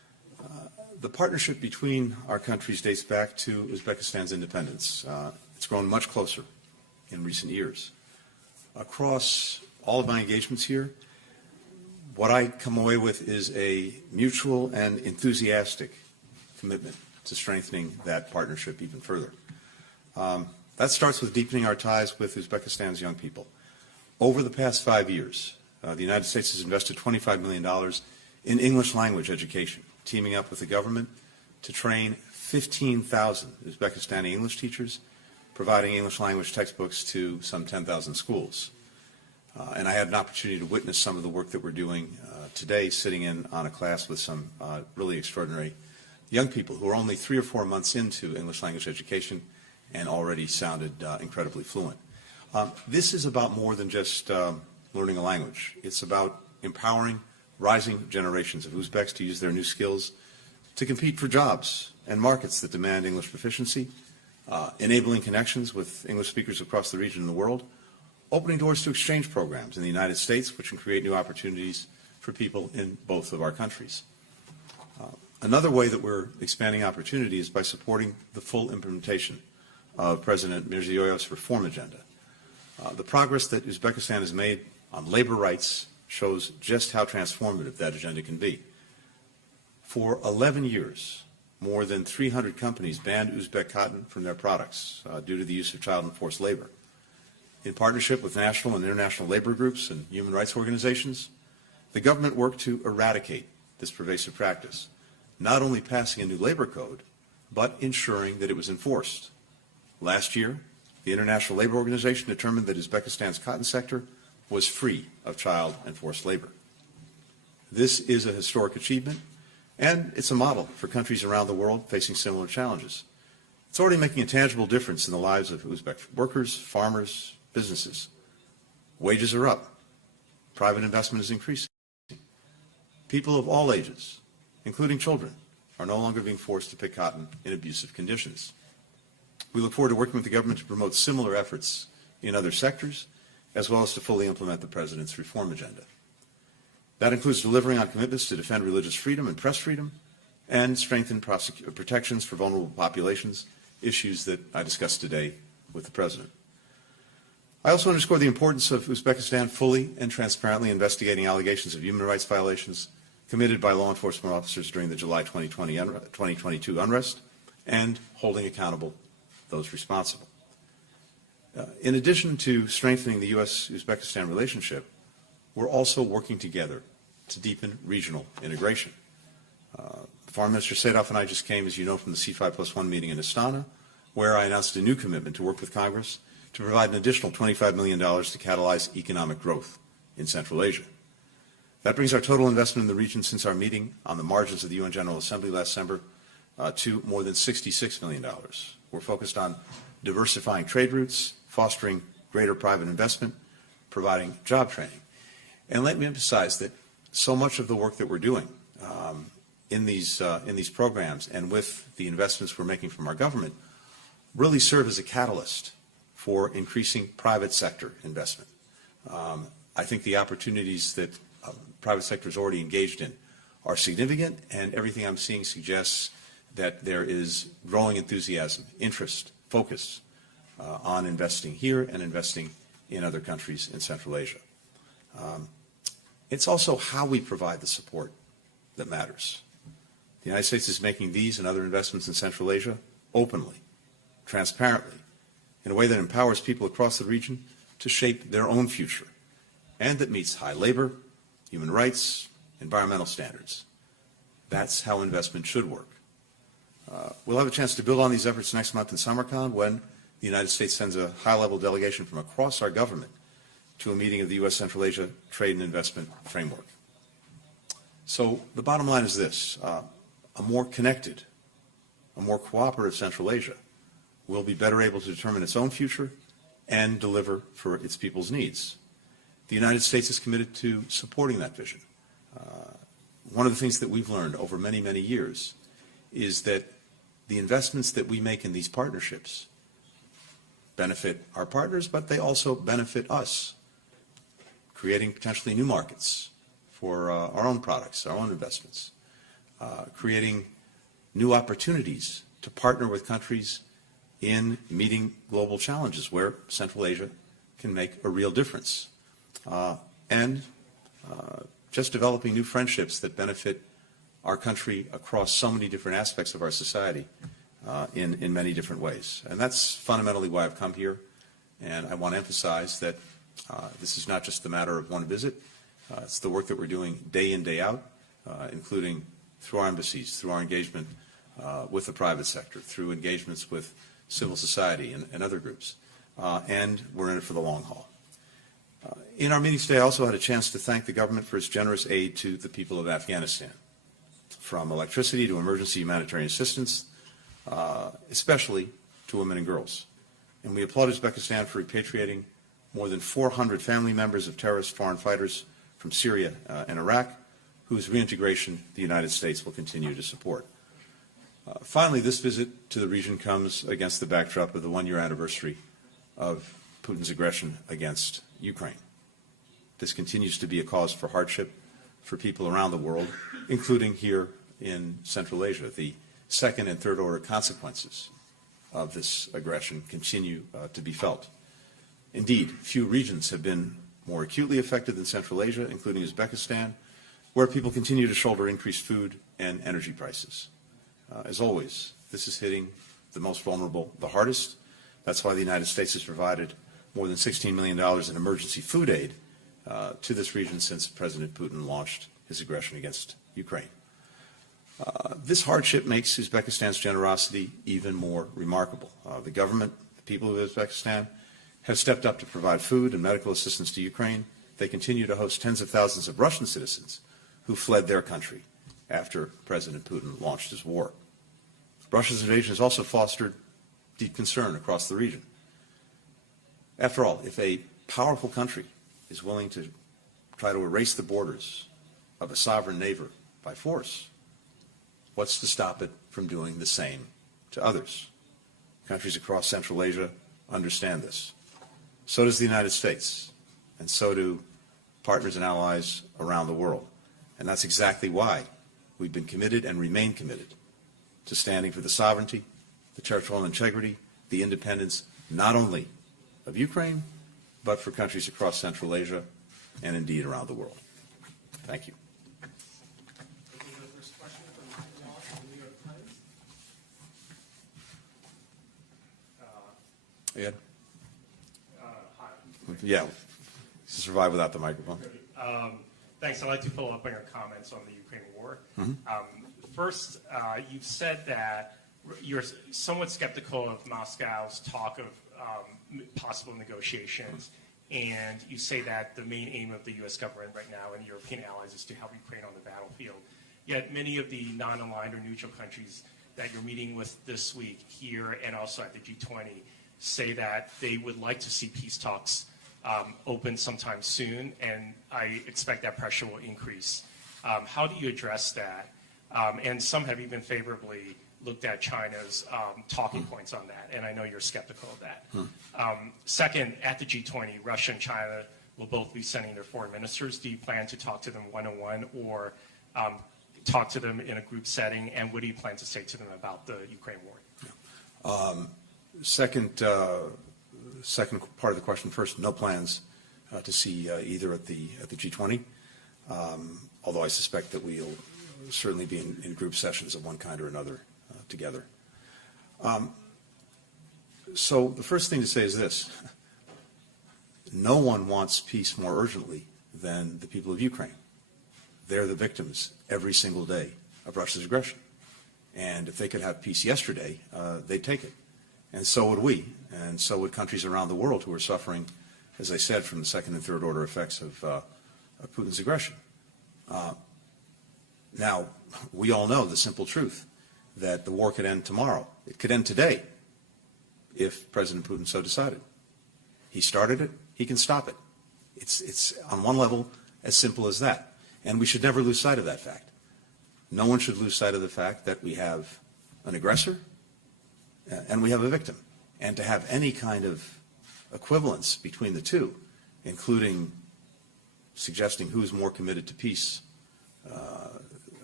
The partnership between our countries dates back to Uzbekistan's independence. It's grown much closer in recent years. Across all of my engagements here, what I come away with is a mutual and enthusiastic commitment to strengthening that partnership even further. That starts with deepening our ties with Uzbekistan's young people. Over the past 5 years, the United States has invested $25 million in English language education, teaming up with the government to train 15,000 Uzbekistani English teachers, providing English language textbooks to some 10,000 schools. And I had an opportunity to witness some of the work that we're doing today, sitting in on a class with some really extraordinary young people who are only 3 or 4 months into English language education and already sounded incredibly fluent. This is about more than just learning a language. It's about empowering rising generations of Uzbeks to use their new skills to compete for jobs and markets that demand English proficiency, enabling connections with English speakers across the region and the world, opening doors to exchange programs in the United States, which can create new opportunities for people in both of our countries. Another way that we're expanding opportunity is by supporting the full implementation of President Mirziyoyev's reform agenda. The progress that Uzbekistan has made on labor rights shows just how transformative that agenda can be. For 11 years, more than 300 companies banned Uzbek cotton from their products due to the use of child and forced labor. In partnership with national and international labor groups and human rights organizations, the government worked to eradicate this pervasive practice, not only passing a new labor code, but ensuring that it was enforced. Last year, the International Labor Organization determined that Uzbekistan's cotton sector was free of child and forced labor. This is a historic achievement, and it's a model for countries around the world facing similar challenges. It's already making a tangible difference in the lives of Uzbek workers, farmers, businesses. Wages are up. Private investment is increasing. People of all ages, including children, are no longer being forced to pick cotton in abusive conditions. We look forward to working with the government to promote similar efforts in other sectors, as well as to fully implement the President's reform agenda. That includes delivering on commitments to defend religious freedom and press freedom, and strengthen protections for vulnerable populations, issues that I discussed today with the President. I also underscore the importance of Uzbekistan fully and transparently investigating allegations of human rights violations committed by law enforcement officers during the July 2022 unrest, and holding accountable those responsible. In addition to strengthening the U.S.-Uzbekistan relationship, we're also working together to deepen regional integration. Foreign Minister Sadov and I just came, as you know, from the C5+1 meeting in Astana, where I announced a new commitment to work with Congress to provide an additional $25 million to catalyze economic growth in Central Asia. That brings our total investment in the region since our meeting on the margins of the UN General Assembly last December to more than $66 million. We're focused on diversifying trade routes, fostering greater private investment, providing job training. And let me emphasize that so much of the work that we're doing in these programs and with the investments we're making from our government really serve as a catalyst for increasing private sector investment. I think the opportunities that private sector is already engaged in are significant, and everything I'm seeing suggests that there is growing enthusiasm, interest, focus on investing here and investing in other countries in Central Asia. It's also how we provide the support that matters. The United States is making these and other investments in Central Asia openly, transparently, in a way that empowers people across the region to shape their own future, and that meets high labor, human rights, environmental standards. That's how investment should work. We'll have a chance to build on these efforts next month in Samarkand when the United States sends a high-level delegation from across our government to a meeting of the U.S. Central Asia Trade and Investment Framework. So the bottom line is this: a more connected, a more cooperative Central Asia will be better able to determine its own future and deliver for its people's needs. The United States is committed to supporting that vision. One of the things that we've learned over many, many years is that the investments that we make in these partnerships benefit our partners, but they also benefit us, creating potentially new markets for our own products, our own investments. creating new opportunities to partner with countries in meeting global challenges where Central Asia can make a real difference. And just developing new friendships that benefit our country across so many different aspects of our society in many different ways. And that's fundamentally why I've come here. And I want to emphasize that this is not just the matter of one visit. It's the work that we're doing day in, day out, including through our embassies, through our engagement with the private sector, through engagements with civil society and other groups. And we're in it for the long haul. In our meeting today, I also had a chance to thank the government for its generous aid to the people of Afghanistan, from electricity to emergency humanitarian assistance, especially to women and girls. And we applaud Uzbekistan for repatriating more than 400 family members of terrorist foreign fighters from Syria and Iraq, whose reintegration the United States will continue to support. Finally, this visit to the region comes against the backdrop of the one-year anniversary of Putin's aggression against Ukraine. This continues to be a cause for hardship for people around the world, including here in Central Asia. The second and third order consequences of this aggression continue to be felt. Indeed, few regions have been more acutely affected than Central Asia, including Uzbekistan, where people continue to shoulder increased food and energy prices. As always, this is hitting the most vulnerable the hardest. That's why the United States has provided more than $16 million in emergency food aid to this region since President Putin launched his aggression against Ukraine. This hardship makes Uzbekistan's generosity even more remarkable. The government, the people of Uzbekistan, have stepped up to provide food and medical assistance to Ukraine. They continue to host tens of thousands of Russian citizens who fled their country after President Putin launched his war. Russia's invasion has also fostered deep concern across the region. After all, if a powerful country is willing to try to erase the borders of a sovereign neighbor by force, what's to stop it from doing the same to others? Countries across Central Asia understand this. So does the United States, and so do partners and allies around the world. And that's exactly why we've been committed and remain committed to standing for the sovereignty, the territorial integrity, the independence, not only of Ukraine, but for countries across Central Asia and indeed around the world. Thank you. Taking the first question from Michael Walsh from the New York Times. Ed? Hi. Yeah, survive without the microphone. Thanks. I'd like to follow up on your comments on the Ukraine war. First, you've said that you're somewhat skeptical of Moscow's talk of possible negotiations, and you say that the main aim of the U.S. government right now and European allies is to help Ukraine on the battlefield. Yet many of the non-aligned or neutral countries that you're meeting with this week here and also at the G20 say that they would like to see peace talks open sometime soon, and I expect that pressure will increase. How do you address that? And some have even favorably looked at China's talking points on that, and I know you're skeptical of that. Second, at the G20, Russia and China will both be sending their foreign ministers. Do you plan to talk to them one-on-one or talk to them in a group setting, and what do you plan to say to them about the Ukraine war? Second part of the question first, no plans to see either at the G20, although I suspect that we'll certainly be in group sessions of one kind or another together. So the first thing to say is this. No one wants peace more urgently than the people of Ukraine. They're the victims every single day of Russia's aggression. And if they could have peace yesterday, they'd take it. And so would we, and so would countries around the world who are suffering, as I said, from the second and third order effects of Putin's aggression. Now, we all know the simple truth that the war could end tomorrow. It could end today if President Putin so decided. He started it, he can stop it. It's on one level as simple as that. And we should never lose sight of that fact. No one should lose sight of the fact that we have an aggressor and we have a victim. And to have any kind of equivalence between the two, including suggesting who's more committed to peace,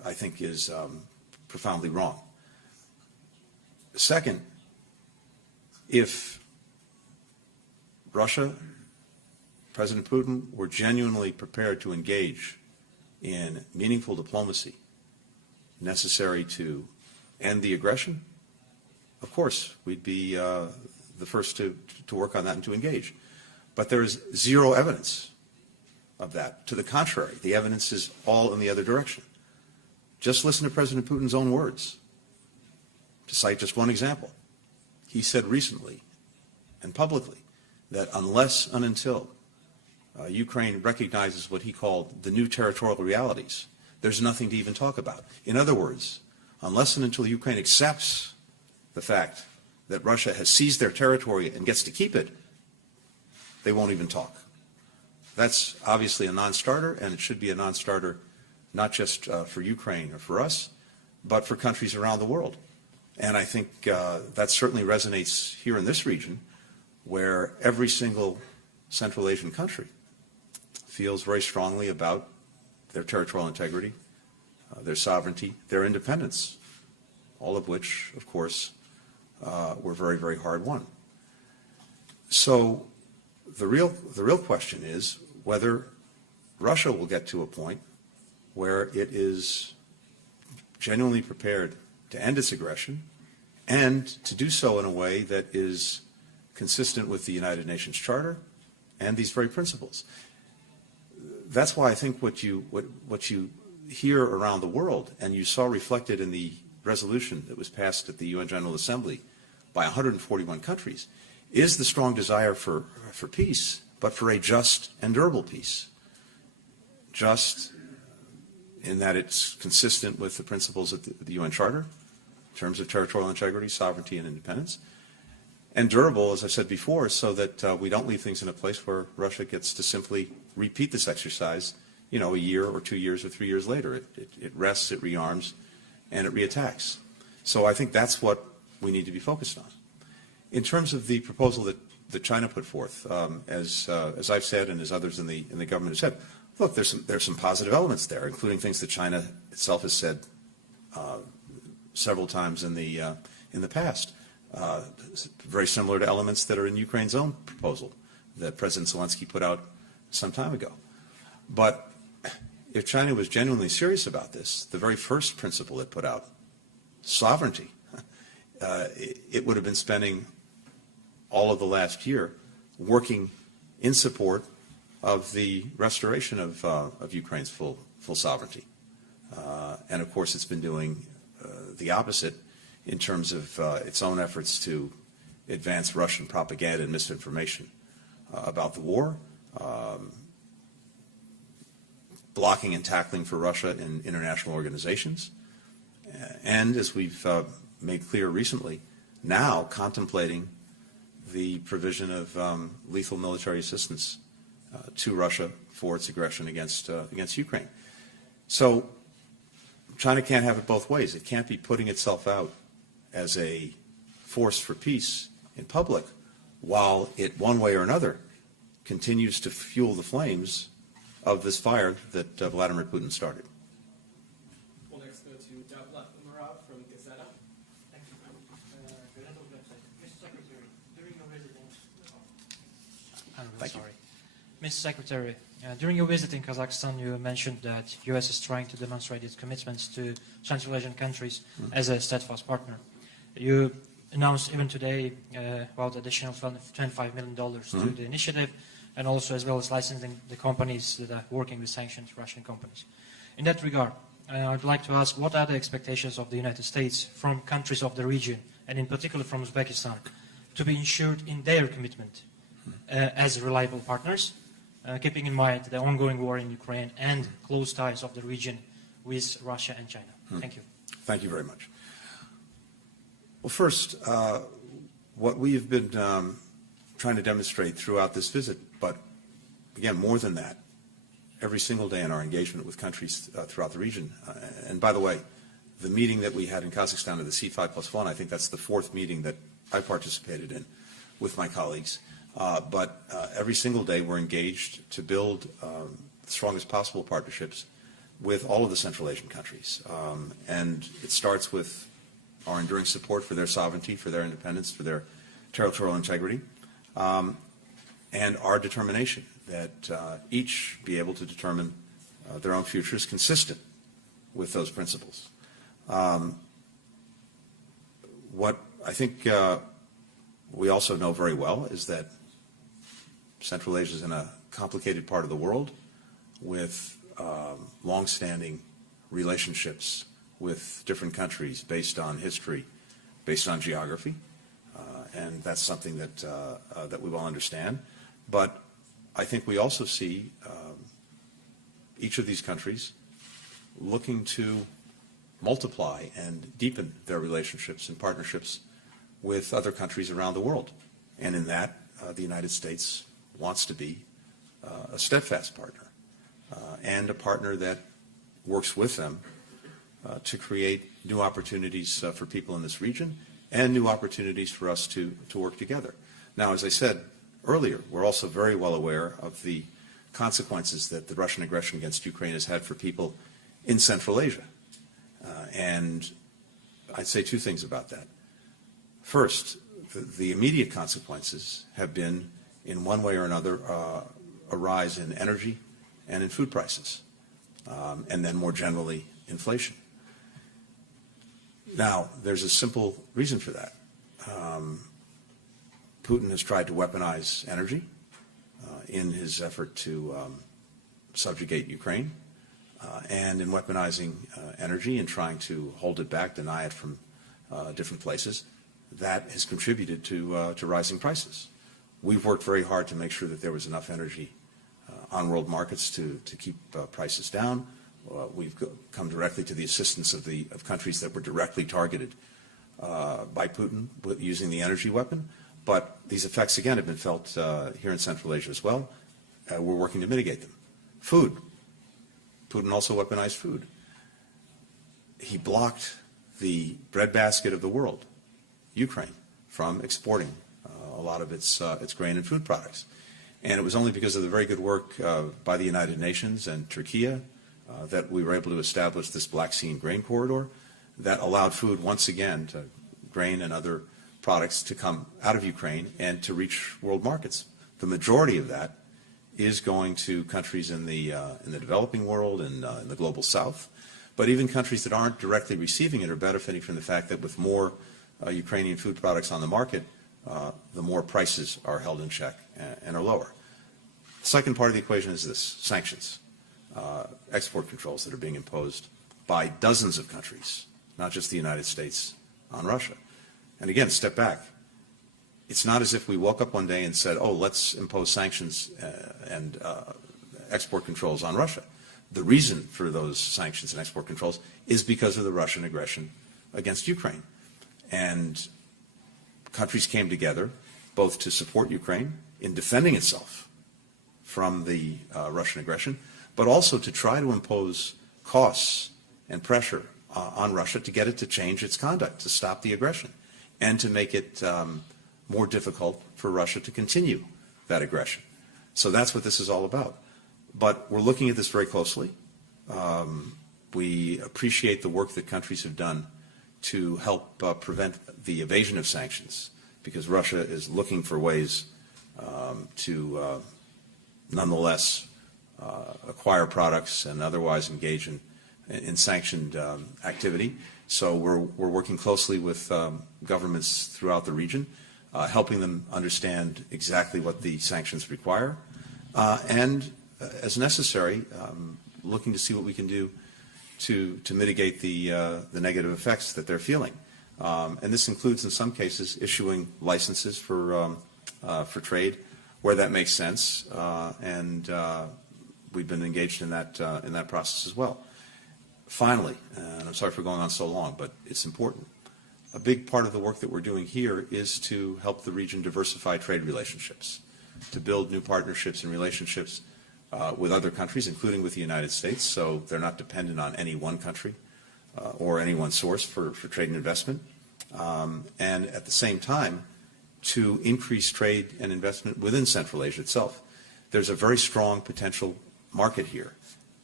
I think, is profoundly wrong. Second, if Russia, President Putin, were genuinely prepared to engage in meaningful diplomacy necessary to end the aggression, of course, we'd be the first to work on that and to engage. But there's zero evidence of that. To the contrary, the evidence is all in the other direction. Just listen to President Putin's own words. To cite just one example, he said recently and publicly that unless and until Ukraine recognizes what he called the new territorial realities, there's nothing to even talk about. In other words, unless and until Ukraine accepts the fact that Russia has seized their territory and gets to keep it, they won't even talk. That's obviously a non-starter, and it should be a non-starter not just for Ukraine or for us, but for countries around the world. And I think that certainly resonates here in this region, where every single Central Asian country feels very strongly about their territorial integrity, their sovereignty, their independence, all of which, of course, were very, very hard won. So the real question is whether Russia will get to a point where it is genuinely prepared to end its aggression and to do so in a way that is consistent with the United Nations Charter and these very principles. That's why I think what you hear around the world, and you saw reflected in the resolution that was passed at the UN General Assembly by 141 countries, is the strong desire for peace, but for a just and durable peace. Just in that it's consistent with the principles of the UN Charter in terms of territorial integrity, sovereignty, and independence. And durable, as I said before, so that we don't leave things in a place where Russia gets to simply repeat this exercise, you know, a year or 2 years or 3 years later. It rests, it rearms, and it reattacks. So I think that's what we need to be focused on. In terms of the proposal that China put forth, as I've said and as others in the government have said, look, there's some positive elements there, including things that China itself has said several times in the past. Very similar to elements that are in Ukraine's own proposal that President Zelensky put out some time ago. But if China was genuinely serious about this, the very first principle it put out, sovereignty, it would have been spending all of the last year working in support of the restoration of Ukraine's full sovereignty. And of course it's been doing the opposite in terms of its own efforts to advance Russian propaganda and misinformation about the war, blocking and tackling for Russia in international organizations, and as we've made clear recently, now contemplating the provision of lethal military assistance to Russia for its aggression against Ukraine. So China can't have it both ways. It can't be putting itself out as a force for peace in public while it, one way or another, continues to fuel the flames of this fire that Vladimir Putin started. We'll next go to Davla Umarov from Gazeta. Thank you. Gazeta website. Mr. Secretary, during your residence, I'm really Thank you. sorry. Mr. Secretary, during your visit in Kazakhstan, you mentioned that U.S. is trying to demonstrate its commitments to Central Asian countries as a steadfast partner. You announced even today about additional $25 million to the initiative, and also as well as licensing the companies that are working with sanctioned Russian companies. In that regard, I'd like to ask, what are the expectations of the United States from countries of the region, and in particular from Uzbekistan, to be ensured in their commitment as reliable partners, keeping in mind the ongoing war in Ukraine and close ties of the region with Russia and China? Thank you. Thank you very much. Well, first, what we've been trying to demonstrate throughout this visit, but again, more than that, every single day in our engagement with countries throughout the region. And by the way, the meeting that we had in Kazakhstan of the C5+1, I think that's the fourth meeting that I participated in with my colleagues. But every single day we're engaged to build the strongest possible partnerships with all of the Central Asian countries. And it starts with our enduring support for their sovereignty, for their independence, for their territorial integrity, and our determination that each be able to determine their own futures consistent with those principles. What I think we also know very well is that Central Asia is in a complicated part of the world with long-standing relationships with different countries based on history, based on geography, and that's something that that we well understand. But I think we also see each of these countries looking to multiply and deepen their relationships and partnerships with other countries around the world. And in that, the United States wants to be a steadfast partner and a partner that works with them to create new opportunities for people in this region and new opportunities for us to work together. Now, as I said earlier, we're also very well aware of the consequences that the Russian aggression against Ukraine has had for people in Central Asia. And I'd say two things about that. First, the immediate consequences have been, in one way or another, a rise in energy and in food prices, and then more generally, inflation. Now, there's a simple reason for that. Putin has tried to weaponize energy in his effort to subjugate Ukraine, and in weaponizing energy and trying to hold it back, deny it from different places, that has contributed to rising prices. We've worked very hard to make sure that there was enough energy on world markets to keep prices down. We've come directly to the assistance of countries that were directly targeted by Putin using the energy weapon. But these effects, again, have been felt here in Central Asia as well. We're working to mitigate them. Food. Putin also weaponized food. He blocked the breadbasket of the world, Ukraine, from exporting a lot of its grain and food products. And it was only because of the very good work by the United Nations and Turkey that we were able to establish this Black Sea grain corridor that allowed food once again, to grain and other products, to come out of Ukraine and to reach world markets. The majority of that is going to countries in the developing world and in the global south. But even countries that aren't directly receiving it are benefiting from the fact that with more Ukrainian food products on the market, the more prices are held in check and are lower. The second part of the equation is this: sanctions, export controls that are being imposed by dozens of countries, not just the United States, on Russia. And again, step back. It's not as if we woke up one day and said, oh, let's impose sanctions and export controls on Russia. The reason for those sanctions and export controls is because of the Russian aggression against Ukraine. And countries came together both to support Ukraine in defending itself from the Russian aggression, but also to try to impose costs and pressure on Russia to get it to change its conduct, to stop the aggression, and to make it more difficult for Russia to continue that aggression. So that's what this is all about. But we're looking at this very closely. We appreciate the work that countries have done to help prevent the evasion of sanctions, because Russia is looking for ways to nonetheless acquire products and otherwise engage in sanctioned activity. So we're working closely with governments throughout the region, helping them understand exactly what the sanctions require, and as necessary, looking to see what we can do to mitigate the negative effects that they're feeling. And this includes, in some cases, issuing licenses for trade where that makes sense, and we've been engaged in that process as well. Finally, and I'm sorry for going on so long, but it's important, a big part of the work that we're doing here is to help the region diversify trade relationships, to build new partnerships and relationships with other countries, including with the United States, so they're not dependent on any one country or any one source for trade and investment. And at the same time, to increase trade and investment within Central Asia itself. There's a very strong potential market here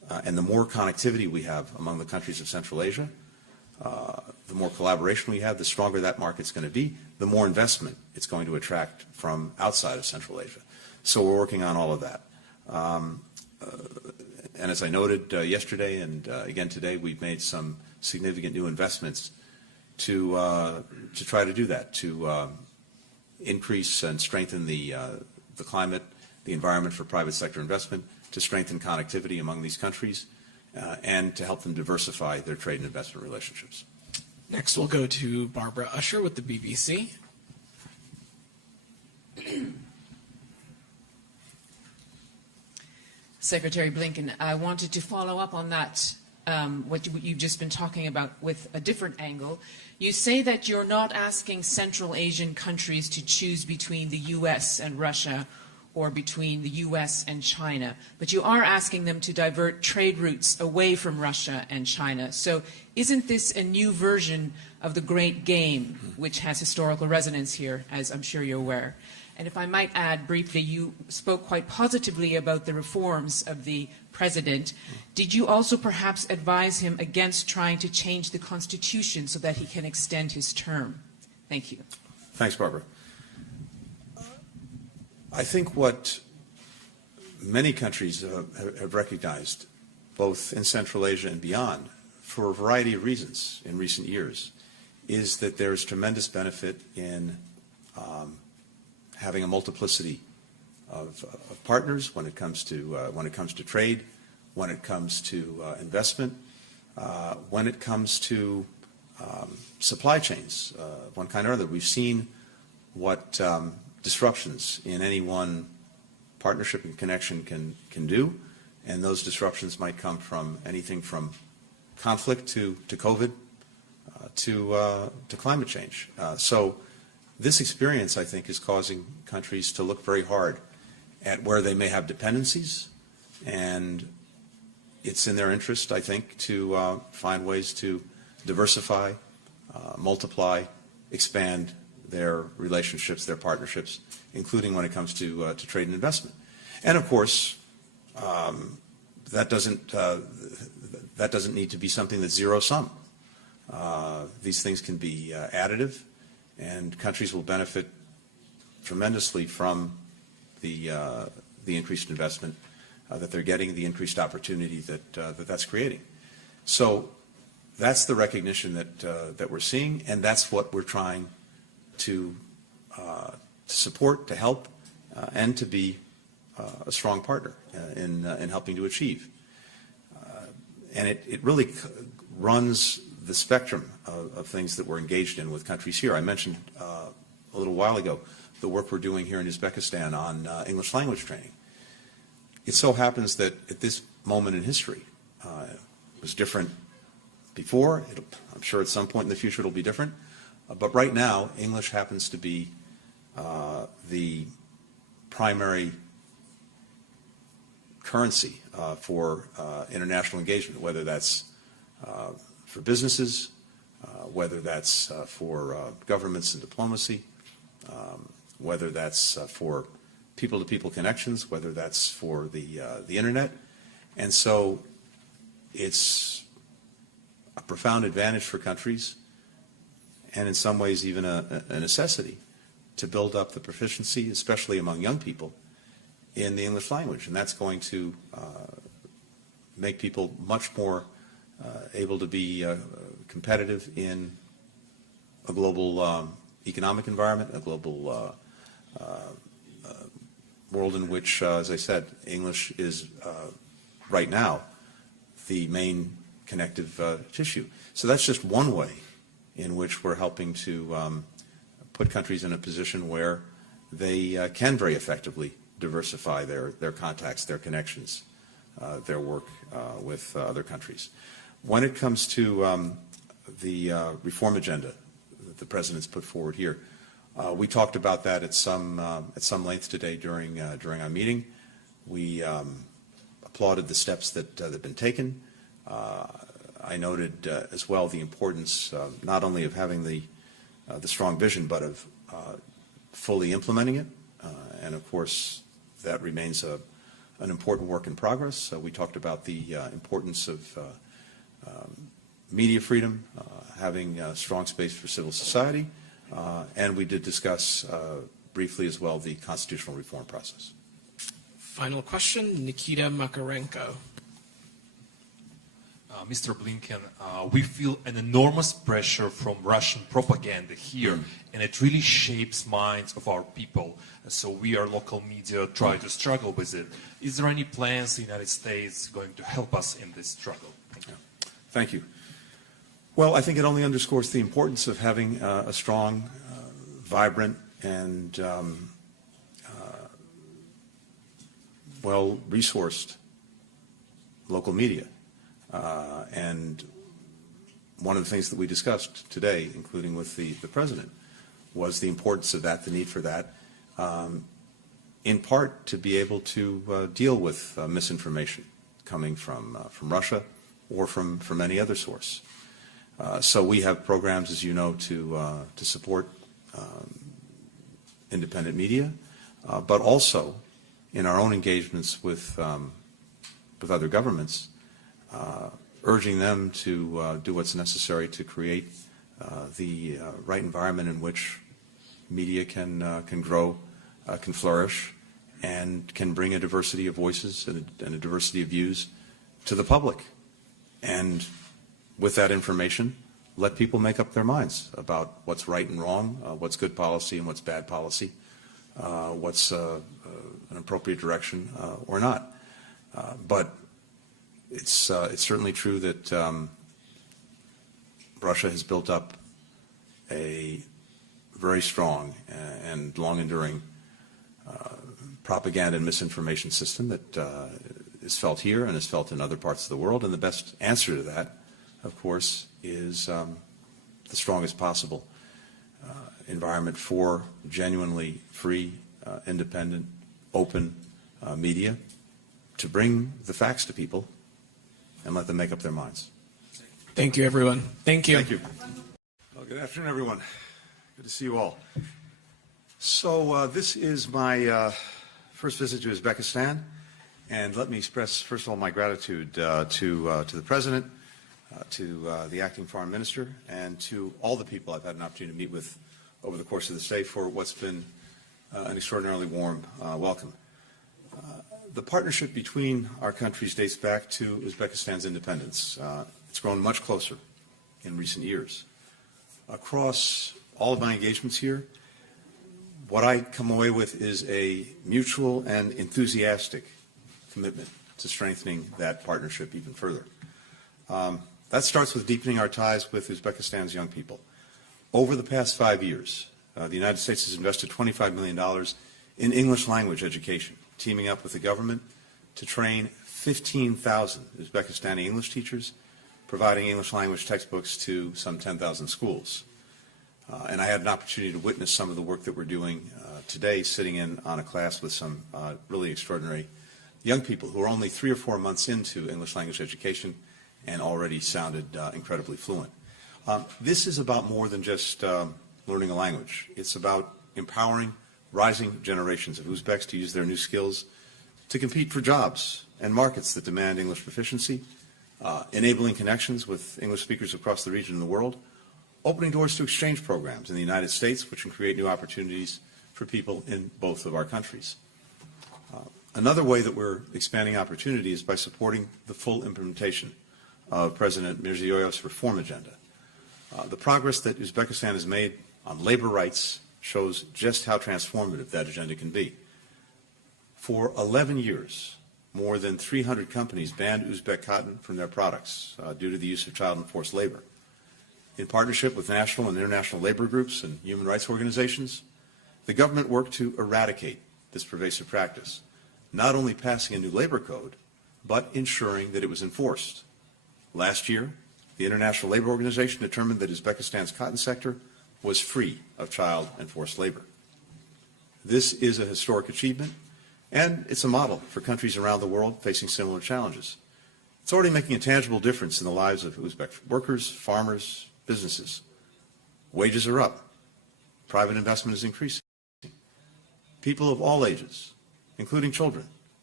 And the more connectivity we have among the countries of Central Asia, the more collaboration we have, the stronger that market's going to be, the more investment it's going to attract from outside of Central Asia. So we're working on all of that. And as I noted yesterday and again today, we've made some significant new investments to try to do that, to increase and strengthen the climate, the environment for private sector investment, to strengthen connectivity among these countries, and to help them diversify their trade and investment relationships. Next, we'll go to Barbara Usher with the BBC. Secretary Blinken, I wanted to follow up on that, what you've just been talking about with a different angle. You say that you're not asking Central Asian countries to choose between the U.S. and Russia or between the U.S. and China, but you are asking them to divert trade routes away from Russia and China. So isn't this a new version of the Great Game, which has historical resonance here, as I'm sure you're aware? And if I might add briefly, you spoke quite positively about the reforms of the president. Did you also perhaps advise him against trying to change the Constitution so that he can extend his term? Thank you. Thanks, Barbara. I think what many countries have recognized, both in Central Asia and beyond, for a variety of reasons in recent years, is that there is tremendous benefit in having a multiplicity of partners when it comes to trade, when it comes to investment, when it comes to supply chains of one kind or other. We've seen what disruptions in any one partnership and connection can do, and those disruptions might come from anything from conflict to COVID to climate change. So this experience, I think, is causing countries to look very hard at where they may have dependencies, and it's in their interest, I think, to find ways to diversify, multiply, expand their relationships, their partnerships, including when it comes to trade and investment. And of course, that doesn't need to be something that's zero sum. These things can be additive, and countries will benefit tremendously from the increased investment that they're getting, the increased opportunity that's creating. So that's the recognition that we're seeing, and that's what we're trying to support, to help, and to be a strong partner in helping to achieve. And it really runs the spectrum of things that we're engaged in with countries here. I mentioned a little while ago the work we're doing here in Uzbekistan on English language training. It so happens that at this moment in history, it was different before. I'm sure at some point in the future it'll be different. But right now, English happens to be the primary currency for international engagement, whether that's for businesses, whether that's for governments and diplomacy, whether that's for people-to-people connections, whether that's for the internet. And so it's a profound advantage for countries, and in some ways even a necessity, to build up the proficiency, especially among young people, in the English language. And that's going to make people much more able to be competitive in a global economic environment, a global world in which, as I said, English is right now the main connective tissue. So that's just one way in which we're helping to put countries in a position where they can very effectively diversify their contacts, their connections, their work with other countries. When it comes to the reform agenda that the President's put forward here, we talked about that at some length today during our meeting. We applauded the steps that have been taken. I noted as well the importance not only of having the strong vision, but of fully implementing it. And of course, that remains a an important work in progress. We talked about the importance of media freedom, having strong space for civil society, and we did discuss briefly as well the constitutional reform process. Final question, Nikita Makarenko. Mr. Blinken, we feel an enormous pressure from Russian propaganda here, and it really shapes minds of our people. So we, our local media, try to struggle with it. Is there any plans the United States going to help us in this struggle? Thank you. Thank you. Well, I think it only underscores the importance of having a strong, vibrant, and well-resourced local media. And one of the things that we discussed today, including with the President, was the importance of that, the need for that, in part to be able to deal with misinformation coming from Russia or from any other source. So we have programs, as you know, to support independent media, but also in our own engagements with other governments, urging them to do what's necessary to create the right environment in which media can grow, can flourish, and can bring a diversity of voices and a diversity of views to the public. And with that information, let people make up their minds about what's right and wrong, what's good policy and what's bad policy, what's an appropriate direction or not. But it's certainly true that Russia has built up a very strong and long-enduring propaganda and misinformation system that is felt here and is felt in other parts of the world. And the best answer to that, of course, is the strongest possible environment for genuinely free, independent, open media to bring the facts to people and let them make up their minds. Thank you, everyone. Thank you. Thank you. Well, good afternoon, everyone. Good to see you all. So this is my first visit to Uzbekistan, and let me express, first of all, my gratitude to the President, to the Acting Foreign Minister, and to all the people I've had an opportunity to meet with over the course of this day for what's been an extraordinarily warm welcome. The partnership between our countries dates back to Uzbekistan's independence. It's grown much closer in recent years. Across all of my engagements here, what I come away with is a mutual and enthusiastic commitment to strengthening that partnership even further. That starts with deepening our ties with Uzbekistan's young people. Over the past 5 years, the United States has invested $25 million in English language education, teaming up with the government to train 15,000 Uzbekistani English teachers, providing English language textbooks to some 10,000 schools. And I had an opportunity to witness some of the work that we're doing today, sitting in on a class with some really extraordinary young people who are only 3 or 4 months into English language education and already sounded incredibly fluent. This is about more than just learning a language. It's about empowering rising generations of Uzbeks to use their new skills to compete for jobs and markets that demand English proficiency, enabling connections with English speakers across the region and the world, opening doors to exchange programs in the United States, which can create new opportunities for people in both of our countries. Another way that we're expanding opportunity is by supporting the full implementation of President Mirziyoyev's reform agenda. The progress that Uzbekistan has made on labor rights shows just how transformative that agenda can be. For 11 years, more than 300 companies banned Uzbek cotton from their products due to the use of child and forced labor. In partnership with national and international labor groups and human rights organizations, the government worked to eradicate this pervasive practice, not only passing a new labor code, but ensuring that it was enforced. Last year, the International Labor Organization determined that Uzbekistan's cotton sector was free of child and forced labor. This is a historic achievement, and it's a model for countries around the world facing similar challenges. It's already making a tangible difference in the lives of Uzbek workers, farmers, businesses. Wages are up. Private investment is increasing. People of all ages, including children,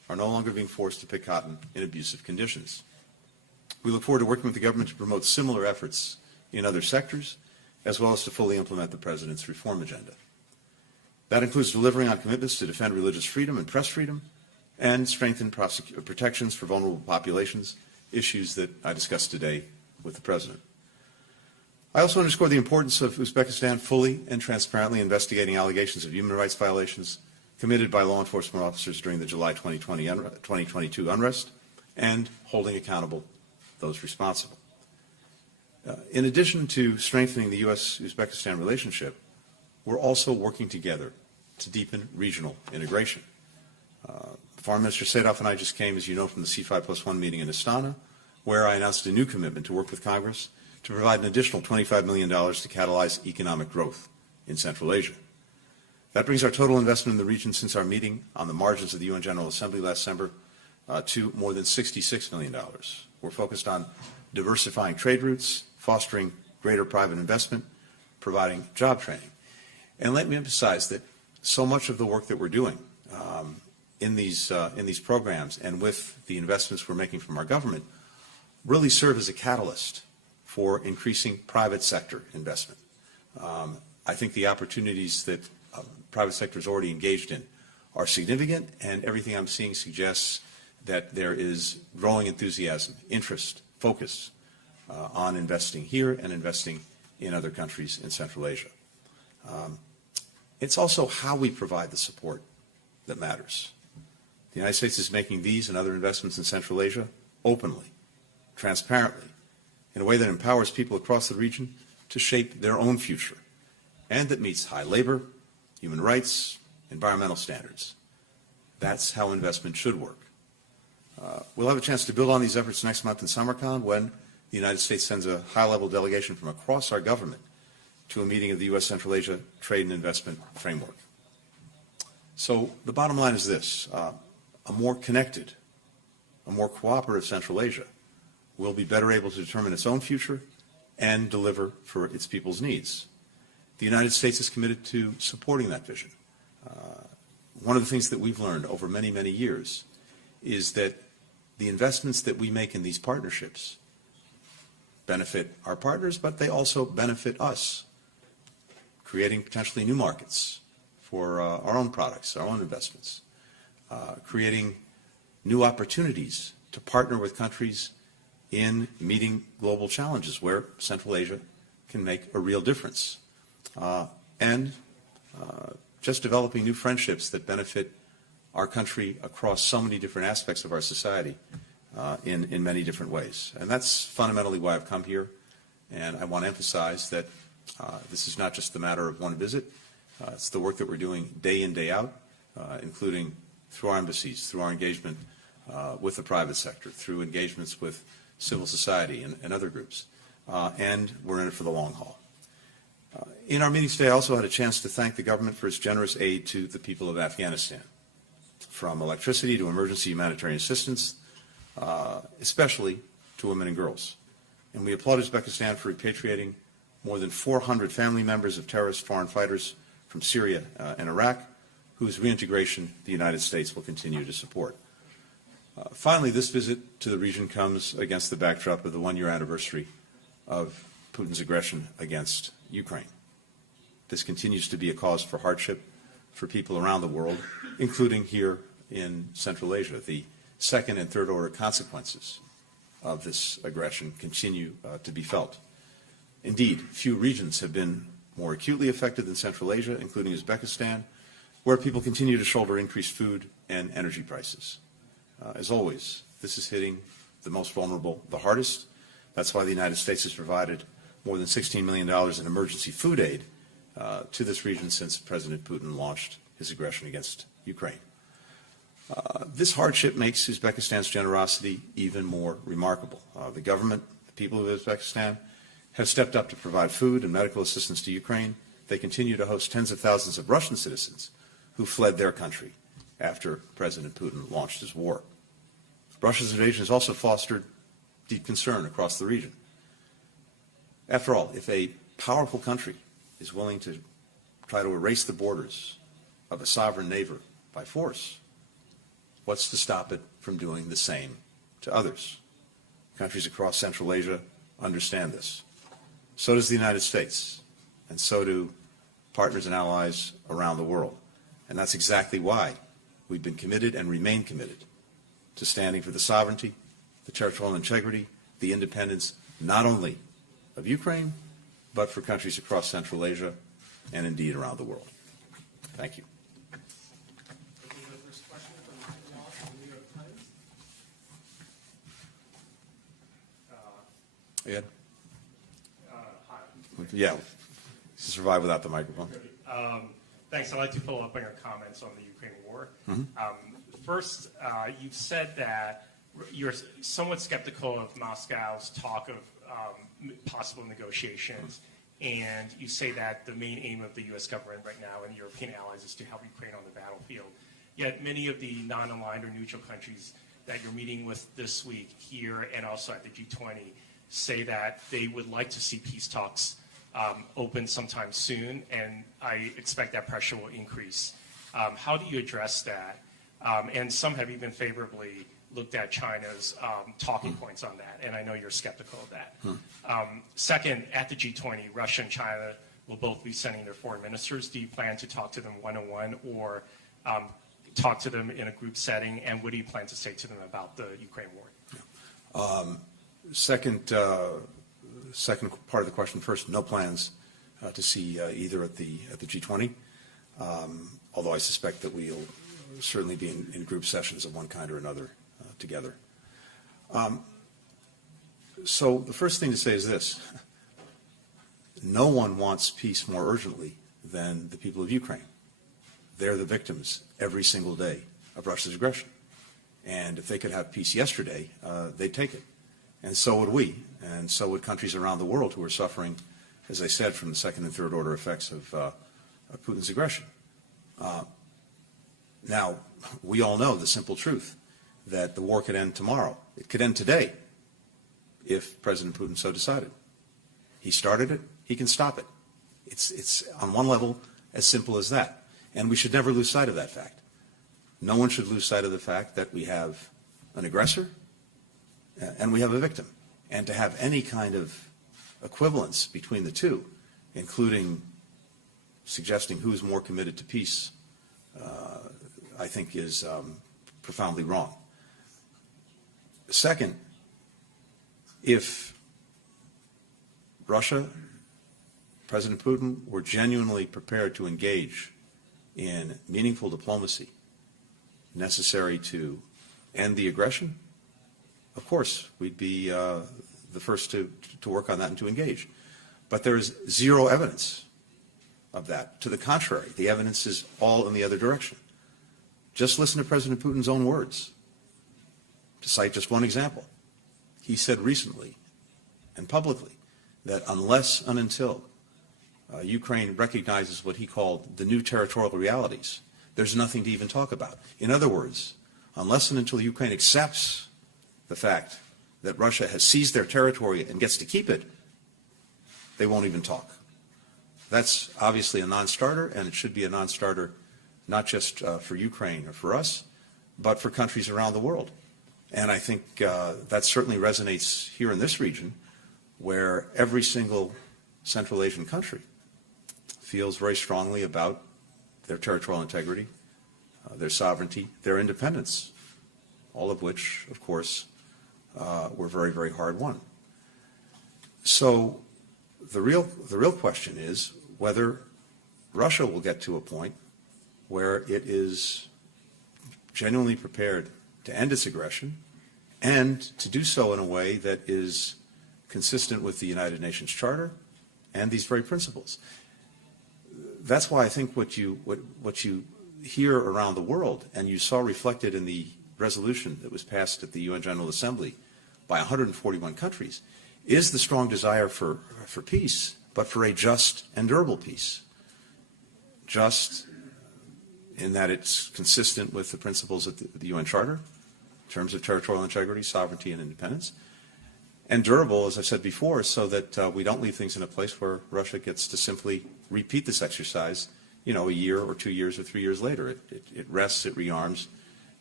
are no longer being forced to pick cotton in abusive conditions. We look forward to working with the government to promote similar efforts in other sectors, as well as to fully implement the President's reform agenda. That includes delivering on commitments to defend religious freedom and press freedom, and strengthen protections for vulnerable populations, issues that I discussed today with the President. I also underscore the importance of Uzbekistan fully and transparently investigating allegations of human rights violations committed by law enforcement officers during the July 2022 unrest, and holding accountable those responsible. In addition to strengthening the U.S.-Uzbekistan relationship, we're also working together to deepen regional integration. Foreign Minister Sadov and I just came, as you know, from the C5+1 meeting in Astana, where I announced a new commitment to work with Congress to provide an additional $25 million to catalyze economic growth in Central Asia. That brings our total investment in the region since our meeting on the margins of the UN General Assembly last December to more than $66 million. We're focused on diversifying trade routes, fostering greater private investment, providing job training. And let me emphasize that so much of the work that we're doing in these programs and with the investments we're making from our government really serve as a catalyst for increasing private sector investment. I think the opportunities that private sector is already engaged in are significant, and everything I'm seeing suggests that there is growing enthusiasm, interest, focus on investing here and investing in other countries in Central Asia. It's also how we provide the support that matters. The United States is making these and other investments in Central Asia openly, transparently, in a way that empowers people across the region to shape their own future, and that meets high labor, human rights, environmental standards. That's how investment should work. We'll have a chance to build on these efforts next month in Samarkand when the United States sends a high-level delegation from across our government to a meeting of the U.S. Central Asia Trade and Investment Framework. So the bottom line is this: a more connected, a more cooperative Central Asia will be better able to determine its own future and deliver for its people's needs. The United States is committed to supporting that vision. One of the things that we've learned over many, many years is that the investments that we make in these partnerships benefit our partners, but they also benefit us, creating potentially new markets for our own products, our own investments, creating new opportunities to partner with countries in meeting global challenges where Central Asia can make a real difference, and just developing new friendships that benefit our country across so many different aspects of our society in many different ways. And that's fundamentally why I've come here, and I want to emphasize that this is not just the matter of one visit. It's the work that we're doing day in, day out, including through our embassies, through our engagement with the private sector, through engagements with civil society and other groups. And we're in it for the long haul. In our meeting today, I also had a chance to thank the government for its generous aid to the people of Afghanistan, from electricity to emergency humanitarian assistance, especially to women and girls. And we applaud Uzbekistan for repatriating more than 400 family members of terrorist foreign fighters from Syria and Iraq, whose reintegration the United States will continue to support. Finally, this visit to the region comes against the backdrop of the one-year anniversary of Putin's aggression against Ukraine. This continues to be a cause for hardship for people around the world, including here in Central Asia. The second and third order consequences of this aggression continue to be felt. Indeed, few regions have been more acutely affected than Central Asia, including Uzbekistan, where people continue to shoulder increased food and energy prices. As always, this is hitting the most vulnerable the hardest. That's why the United States has provided more than $16 million in emergency food aid to this region since President Putin launched his aggression against Ukraine. This hardship makes Uzbekistan's generosity even more remarkable. The government, the people of Uzbekistan, have stepped up to provide food and medical assistance to Ukraine. They continue to host tens of thousands of Russian citizens who fled their country after President Putin launched his war. Russia's invasion has also fostered deep concern across the region. After all, if a powerful country is willing to try to erase the borders of a sovereign neighbor by force, What's to stop it from doing the same to others? Countries across Central Asia understand this. So does the United States, and so do partners and allies around the world. And that's exactly why we've been committed and remain committed to standing for the sovereignty, the territorial integrity, the independence, not only of Ukraine, but for countries across Central Asia and indeed around the world. Thank you. Taking the first question from Michael Walsh from the New York Times. Ed? Hi. Yeah, survive without the microphone. Thanks. I'd like to follow up on your comments on the Ukraine war. First, you've said that you're somewhat skeptical of Moscow's talk of possible negotiations, and you say that the main aim of the U.S. government right now and European allies is to help Ukraine on the battlefield. Yet many of the non-aligned or neutral countries that you're meeting with this week here and also at the G20 say that they would like to see peace talks open sometime soon, and I expect that pressure will increase. How do you address that? And some have even favorably looked at China's talking points on that, and I know you're skeptical of that. Second, at the G20, Russia and China will both be sending their foreign ministers. Do you plan to talk to them one-on-one or talk to them in a group setting, and what do you plan to say to them about the Ukraine war? Second part of the question first, no plans to see either at the G20, although I suspect that we'll certainly be in group sessions of one kind or another together. So the first thing to say is this. No one wants peace more urgently than the people of Ukraine. They're the victims every single day of Russia's aggression. And if they could have peace yesterday, they'd take it. And so would we, and so would countries around the world who are suffering, as I said, from the second and third order effects of Putin's aggression. Now, we all know the simple truth that the war could end tomorrow. It could end today if President Putin so decided. He started it, he can stop it. It's on one level as simple as that. And we should never lose sight of that fact. No one should lose sight of the fact that we have an aggressor and we have a victim. And to have any kind of equivalence between the two, including suggesting who's more committed to peace, I think is profoundly wrong. Second, if Russia, President Putin, were genuinely prepared to engage in meaningful diplomacy necessary to end the aggression, of course, we'd be the first to work on that and to engage. But there's zero evidence of that. To the contrary, the evidence is all in the other direction. Just listen to President Putin's own words. To cite just one example, he said recently and publicly that unless and until Ukraine recognizes what he called the new territorial realities, there's nothing to even talk about. In other words, unless and until Ukraine accepts the fact that Russia has seized their territory and gets to keep it, they won't even talk. That's obviously a non-starter, and it should be a non-starter not just for Ukraine or for us, but for countries around the world. And I think that certainly resonates here in this region, where every single Central Asian country feels very strongly about their territorial integrity, their sovereignty, their independence, all of which, of course, were very, very hard won. So the real question is whether Russia will get to a point where it is genuinely prepared to end its aggression and to do so in a way that is consistent with the United Nations Charter and these very principles. That's why I think what you hear around the world, and you saw reflected in the resolution that was passed at the UN General Assembly by 141 countries, is the strong desire for peace, but for a just and durable peace. Just in that it's consistent with the principles of the UN Charter in terms of territorial integrity, sovereignty, and independence. And durable, as I said before, so that we don't leave things in a place where Russia gets to simply repeat this exercise, a year or 2 years or 3 years later. It rests, it rearms,